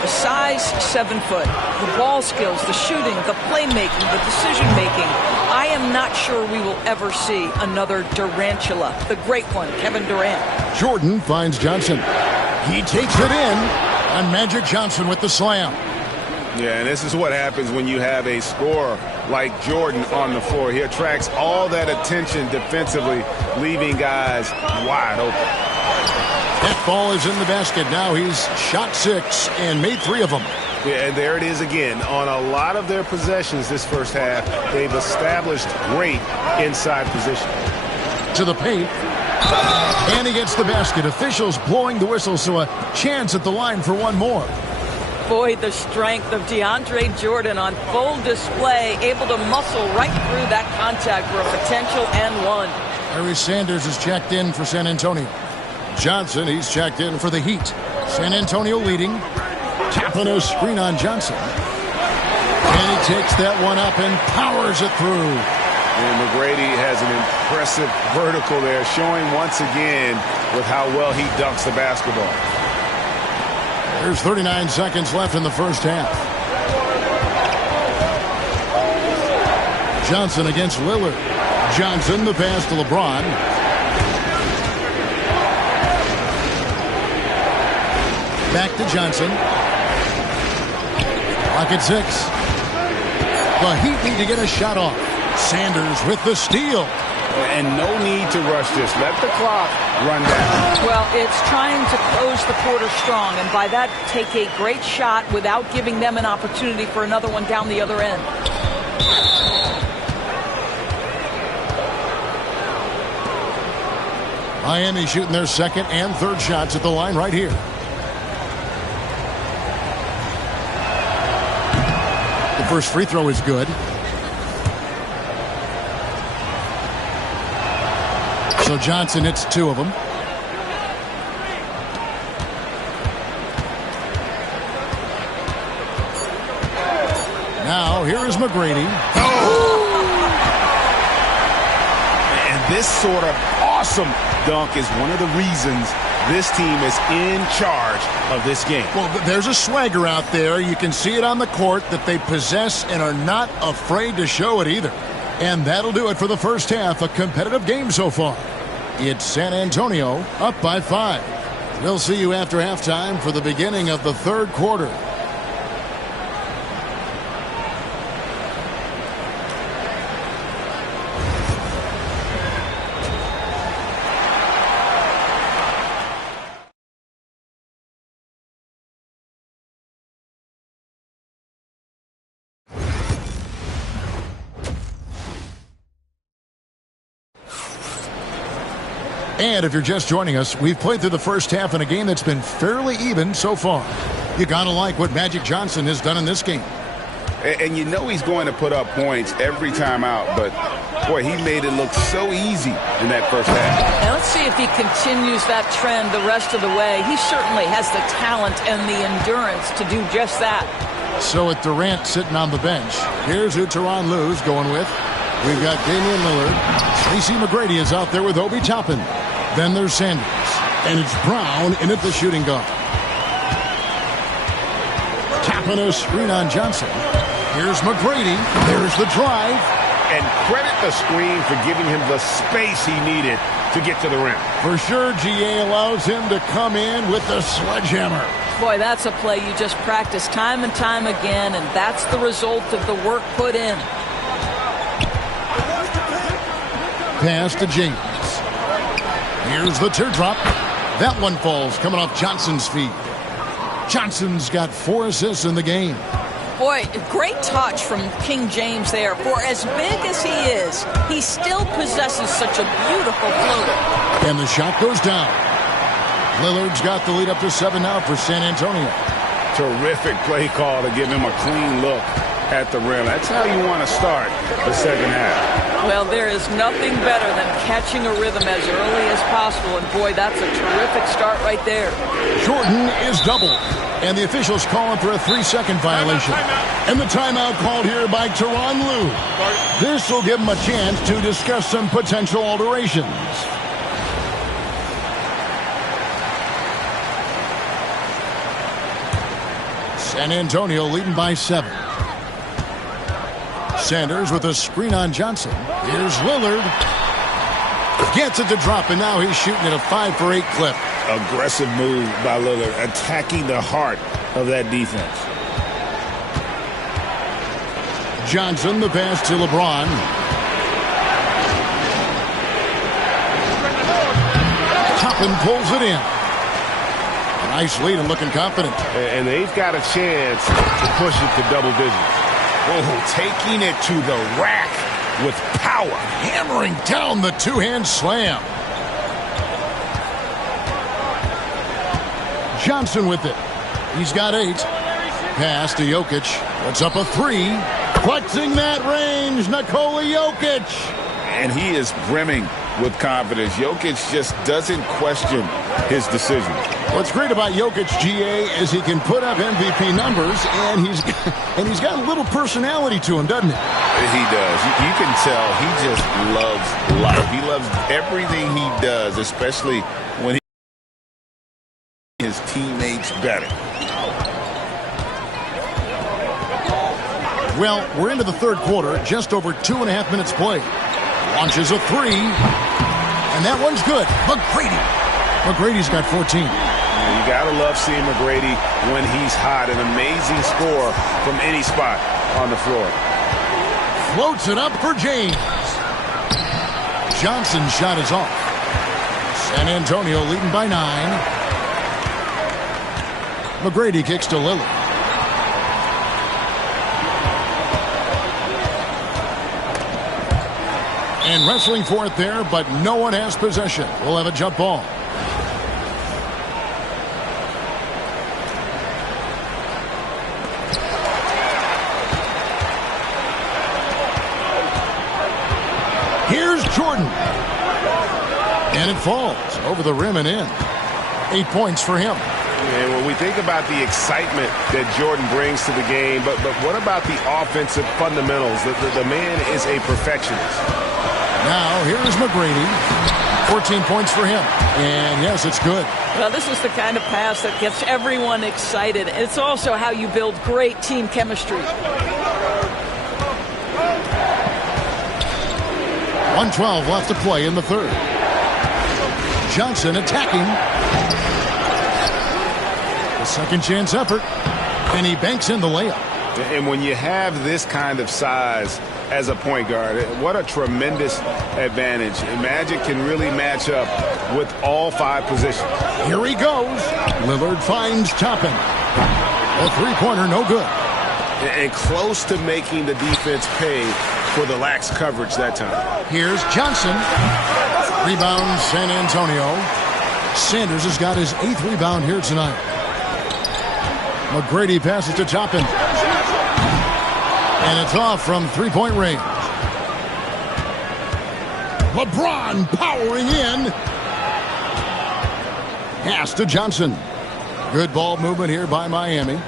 The size, 7 foot. The ball skills, the shooting, the playmaking, the decision-making. I am not sure we will ever see another Durantula, the great one, Kevin Durant. Jordan finds Johnson. He takes it in, and Magic Johnson with the slam. Yeah, and this is what happens when you have a scorer like Jordan on the floor. He attracts all that attention defensively, leaving guys wide open. That ball is in the basket. Now he's shot 6 and made 3 of them. Yeah, and there it is again. On a lot of their possessions this first half, they've established great inside position. To the paint. And he gets the basket. Officials blowing the whistle, so a chance at the line for one more. Boy, the strength of DeAndre Jordan on full display, able to muscle right through that contact for a potential and one. Larry Sanders is checked in for San Antonio. Johnson, he's checked in for the Heat. San Antonio leading. Tapping a screen on Johnson. And he takes that one up and powers it through. And McGrady has an impressive vertical there, showing once again with how well he dunks the basketball. There's 39 seconds left in the first half. Johnson against Lillard. Johnson, the pass to LeBron. Back to Johnson. Clock at 6. The Heat need to get a shot off. Sanders with the steal. And no need to rush this. Let the clock run down. Well, it's trying to close the quarter strong, and by that, take a great shot without giving them an opportunity for another one down the other end. Miami shooting their second and third shots at the line right here. The first free throw is good. So Johnson hits 2 of them. Now here is McGrady. And this sort of awesome dunk is one of the reasons this team is in charge of this game. Well, there's a swagger out there. You can see it on the court that they possess and are not afraid to show it either. And that'll do it for the first half. A competitive game so far. It's San Antonio up by 5. We'll see you after halftime for the beginning of the third quarter. And if you're just joining us, we've played through the first half in a game that's been fairly even so far. You gotta like what Magic Johnson has done in this game. And you know he's going to put up points every time out, but boy, he made it look so easy in that first half. Now let's see if he continues that trend the rest of the way. He certainly has the talent and the endurance to do just that. So with Durant sitting on the bench, here's who Tyronn Lue's going with. We've got Damian Lillard. Tracy McGrady is out there with Obi Toppin. Then there's Sanders. And it's Brown in at the shooting guard. Tapping a screen on Johnson. Here's McGrady. There's the drive. And credit the screen for giving him the space he needed to get to the rim. For sure, GA allows him to come in with the sledgehammer. Boy, that's a play you just practice time and time again, and that's the result of the work put in. Pass to James. Here's the teardrop. That one falls coming off Johnson's feet. Johnson's got 4 assists in the game. Boy, great touch from King James there. For as big as he is, he still possesses such a beautiful floater. And the shot goes down. Lillard's got the lead up to 7 now for San Antonio. Terrific play call to give him a clean look at the rim. That's how you want to start the second half. Well, there is nothing better than catching a rhythm as early as possible, and boy, that's a terrific start right there. Jordan is doubled, and the officials calling for a 3-second violation. And the timeout called here by Tyronn Lue. This will give him a chance to discuss some potential alterations. San Antonio leading by 7. Sanders with a screen on Johnson. Here's Lillard. Gets it to drop, and now he's shooting at a 5-for-8 clip. Aggressive move by Lillard, attacking the heart of that defense. Johnson, the pass to LeBron. Toppin pulls it in. A nice lead and looking confident. And they've got a chance to push it to double digits. Oh, taking it to the rack with power. Hammering down the two-hand slam. Johnson with it. He's got 8. Pass to Jokic. Puts up a 3. Flexing that range, Nikola Jokic. And he is brimming with confidence. Jokic just doesn't question his decision. What's great about Jokic, GA, is he can put up MVP numbers, and he's got a little personality to him, doesn't he? He does. You can tell he just loves life. He loves everything he does, especially when his teammates better. Well, we're into the third quarter, just over 2.5 minutes played. Launches a 3, and that one's good. McGrady's got 14. You gotta love seeing McGrady when he's hot. An amazing score from any spot on the floor. Floats it up for James. Johnson's shot is off. San Antonio leading by 9. McGrady kicks to Lillard. And wrestling for it there, but no one has possession. We'll have a jump ball. Here's Jordan. And it falls over the rim and in. 8 points for him. And when we think about the excitement that Jordan brings to the game, but what about the offensive fundamentals? The man is a perfectionist. Now, here's McGrady. 14 points for him. And, yes, it's good. Well, this is the kind of pass that gets everyone excited. It's also how you build great team chemistry. 1:12 left to play in the third. Johnson attacking. The second chance effort. And he banks in the layup. And when you have this kind of size as a point guard, what a tremendous advantage. Magic can really match up with all 5 positions. Here he goes. Lillard finds Toppin. A three-pointer, no good. And close to making the defense pay for the lax coverage that time. Here's Johnson. Rebound, San Antonio. Sanders has got his 8th rebound here tonight. McGrady passes to Toppin. And it's off from three-point range. LeBron powering in. Pass to Johnson. Good ball movement here by Miami.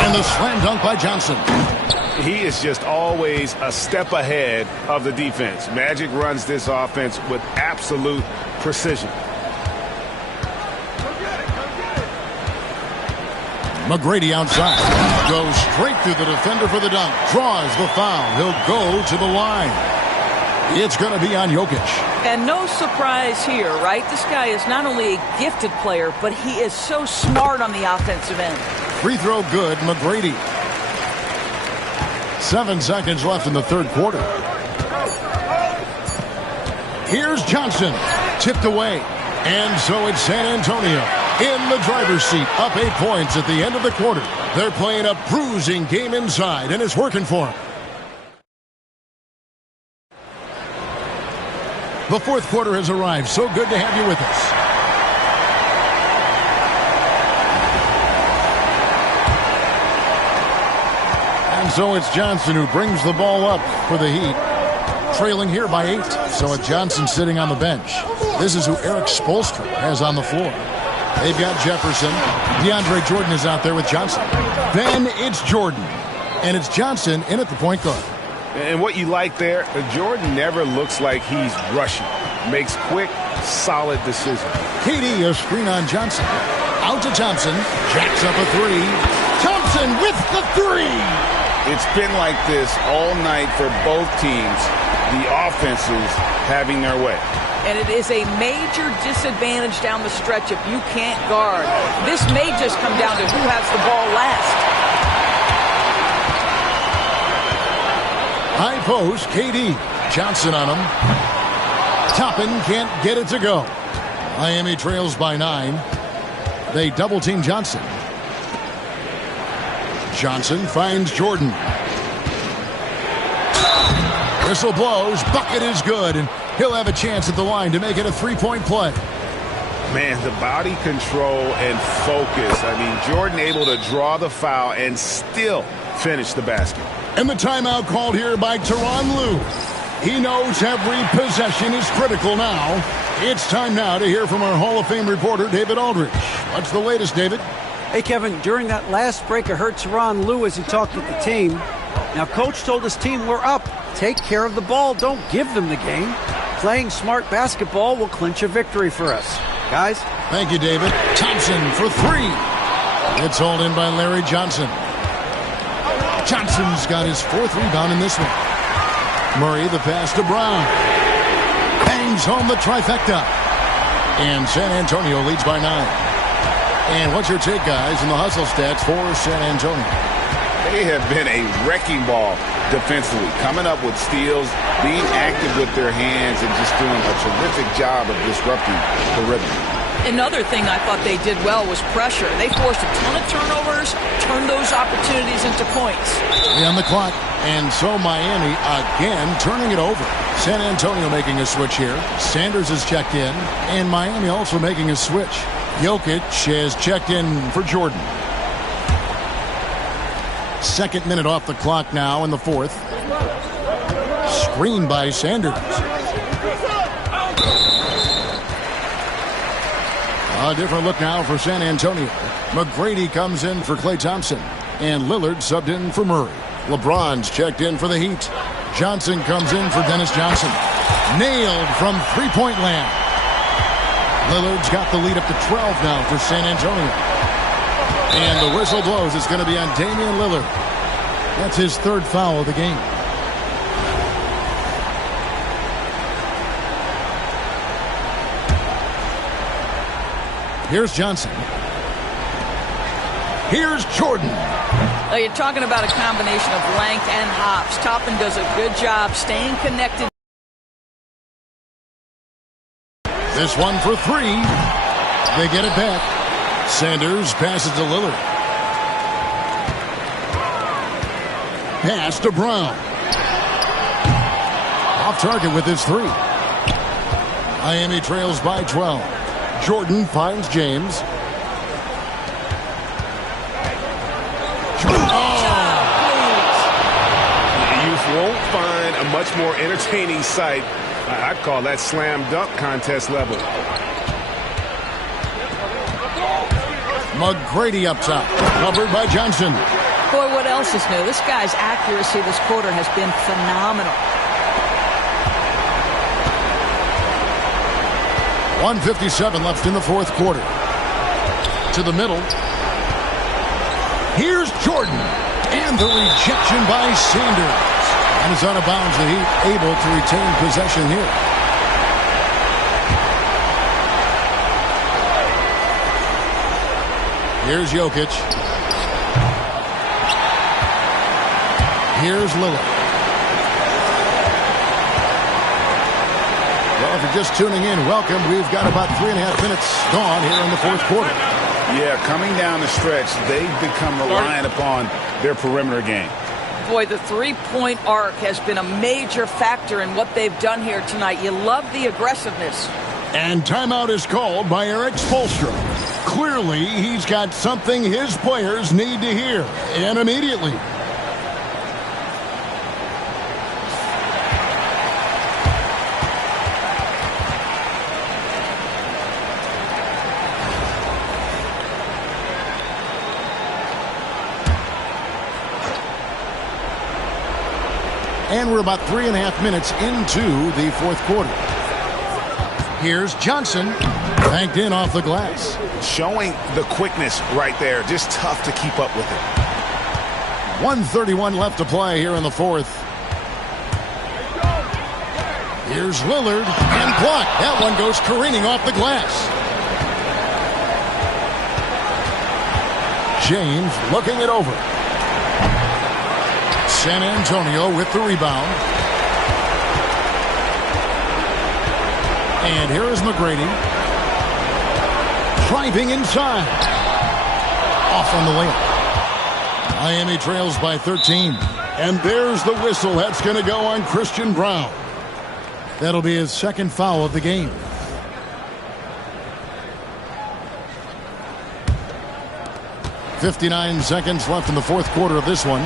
And the slam dunk by Johnson. He is just always a step ahead of the defense. Magic runs this offense with absolute precision. McGrady outside. Goes straight through the defender for the dunk. Draws the foul. He'll go to the line. It's going to be on Jokic. And no surprise here, right? This guy is not only a gifted player, but he is so smart on the offensive end. Free throw good, McGrady. 7 seconds left in the third quarter. Here's Johnson. Tipped away. And so it's San Antonio in the driver's seat, up 8 points at the end of the quarter. They're playing a bruising game inside, and it's working for them. The fourth quarter has arrived. So good to have you with us. And so it's Johnson who brings the ball up for the Heat. Trailing here by 8. So it's Johnson sitting on the bench. This is who Eric Spoelstra has on the floor. They've got Jefferson. DeAndre Jordan is out there with Johnson. Then it's Jordan. And it's Johnson in at the point guard. And what you like there, Jordan never looks like he's rushing. Makes quick, solid decisions. KD, a screen on Johnson. Out to Thompson. Jacks up a 3. Thompson with the 3. It's been like this all night for both teams. The offenses having their way. And it is a major disadvantage down the stretch if you can't guard. This may just come down to who has the ball last. High post, KD. Johnson on him. Toppin can't get it to go. Miami trails by 9. They double team Johnson. Johnson finds Jordan. Whistle blows. Bucket is good, and he'll have a chance at the line to make it a 3-point play. Man, the body control and focus. I mean, Jordan able to draw the foul and still finish the basket. And the timeout called here by Tyronn Lue. He knows every possession is critical now. It's time now to hear from our Hall of Fame reporter, David Aldridge. What's the latest, David? Hey, Kevin, during that last break, I heard Tyronn Lue as he talked with the team. Now, Coach told his team, we're up. Take care of the ball. Don't give them the game. Playing smart basketball will clinch a victory for us. Guys? Thank you, David. Thompson for 3. It's hauled in by Larry Johnson. Johnson's got his 4th rebound in this one. Murray, the pass to Brown. Bangs home the trifecta. And San Antonio leads by 9. And what's your take, guys, in the hustle stats for San Antonio? They have been a wrecking ball defensively, coming up with steals, being active with their hands, and just doing a terrific job of disrupting the rhythm. Another thing I thought they did well was pressure. They forced a ton of turnovers, turned those opportunities into points. 3 on the clock, and so Miami again turning it over. San Antonio making a switch here. Sanders is checked in, and Miami also making a switch. Jokic has checked in for Jordan. 2nd minute off the clock now in the 4th. Screen by Sanders. A different look now for San Antonio. McGrady comes in for Klay Thompson. And Lillard subbed in for Murray. LeBron's checked in for the Heat. Johnson comes in for Dennis Johnson. Nailed from three-point land. Lillard's got the lead up to 12 now for San Antonio. And the whistle blows. It's going to be on Damian Lillard. That's his 3rd foul of the game. Here's Johnson. Here's Jordan. You're talking about a combination of length and hops. Toppin does a good job staying connected. This one for 3. They get it back. Sanders passes to Lillard. Pass to Brown. Off target with his 3. Miami trails by 12. Jordan finds James. You won't find a much more entertaining sight. I'd call that slam dunk contest level. McGrady up top, covered by Johnson. Boy, what else is new? This guy's accuracy this quarter has been phenomenal. 1:57 left in the 4th quarter. To the middle. Here's Jordan. And the rejection by Sanders. And it's out of bounds. The Heat able to retain possession here. Here's Jokic. Here's Lillard. Well, if you're just tuning in, welcome. We've got about 3.5 minutes gone here in the 4th quarter. Yeah, coming down the stretch, they've become reliant upon their perimeter game. Boy, the three-point arc has been a major factor in what they've done here tonight. You love the aggressiveness. And timeout is called by Eric Spoelstra. Clearly, he's got something his players need to hear, and immediately. And we're about 3.5 minutes into the 4th quarter. Here's Johnson, banked in off the glass. Showing the quickness right there. Just tough to keep up with it. 1:31 left to play here in the 4th. Here's Lillard, and blocked. That one goes careening off the glass. James looking it over. San Antonio with the rebound. And here is McGrady. Driving inside. Off on the layup. Miami trails by 13. And there's the whistle. That's going to go on Christian Braun. That'll be his second foul of the game. .59 seconds left in the fourth quarter of this one.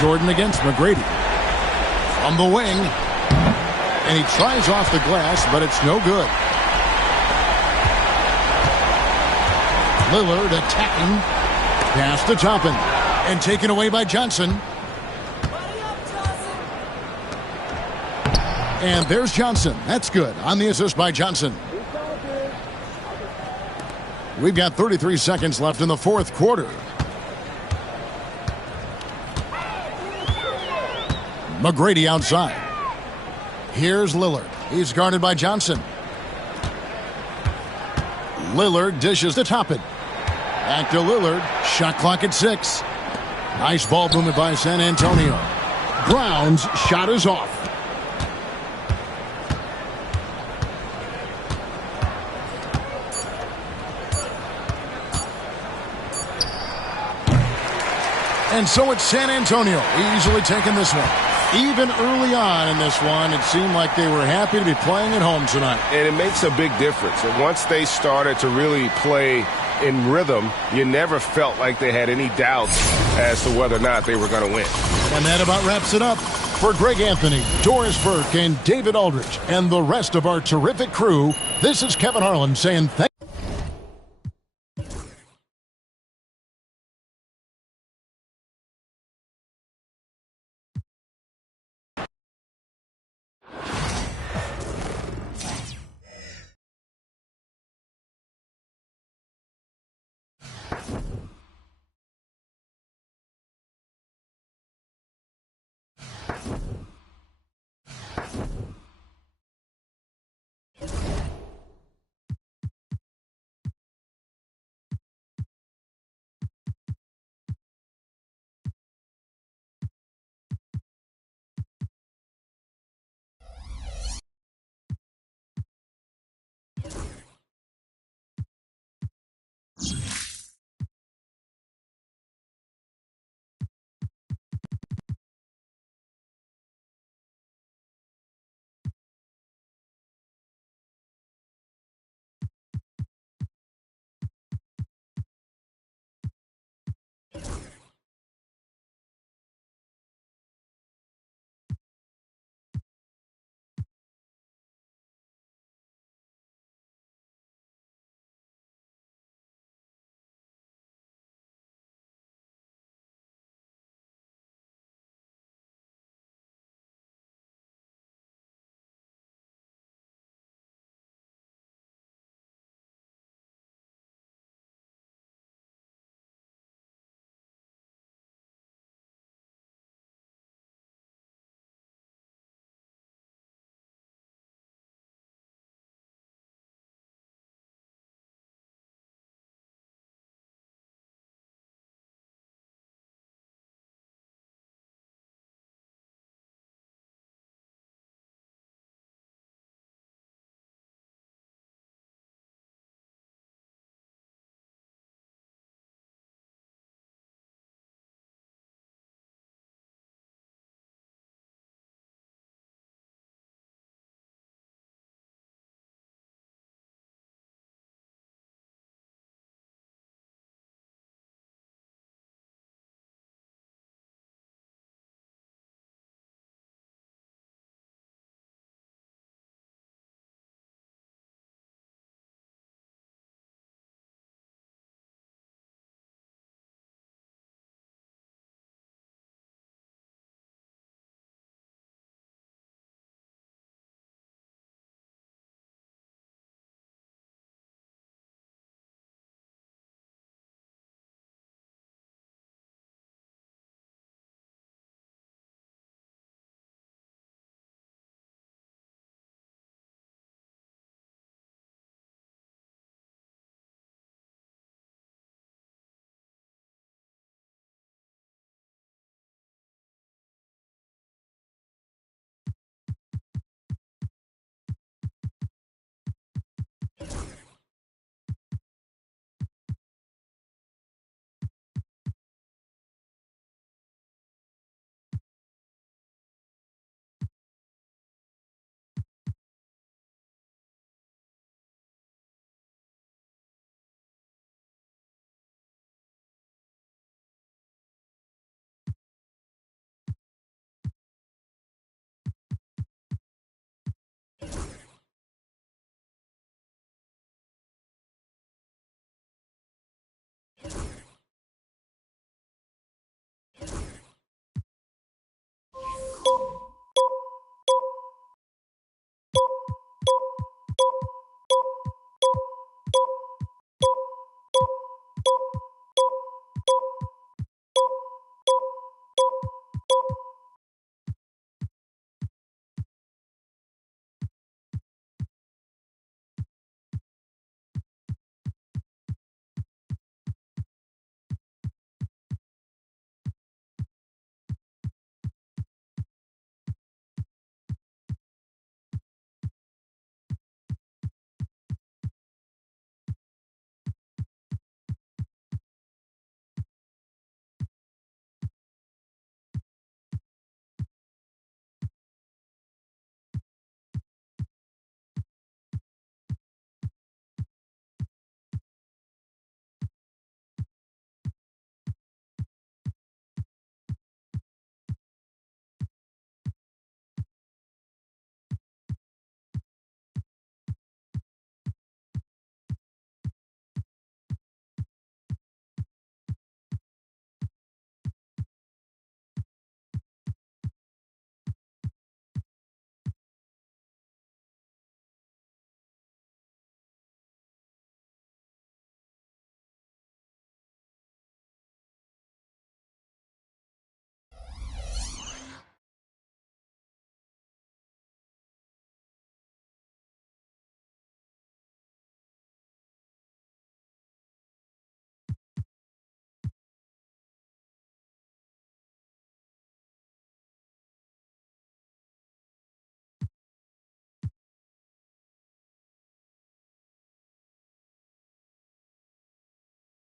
Jordan against McGrady. From the wing. And he tries off the glass, but it's no good. Lillard attacking. Pass to Toppin. And taken away by Johnson. And there's Johnson. That's good on the assist by Johnson. We've got 33 seconds left in the fourth quarter. McGrady outside. Here's Lillard. He's guarded by Johnson. Lillard dishes to Toppin. Back to Lillard. Shot clock at 6. Nice ball movement by San Antonio. Brown's shot is off. And so it's San Antonio easily taking this one. Even early on in this one, it seemed like they were happy to be playing at home tonight. And it makes a big difference. And once they started to really play in rhythm, you never felt like they had any doubts as to whether or not they were going to win. And that about wraps it up. For Greg Anthony, Doris Burke, and David Aldridge, and the rest of our terrific crew, this is Kevin Harlan saying thank you.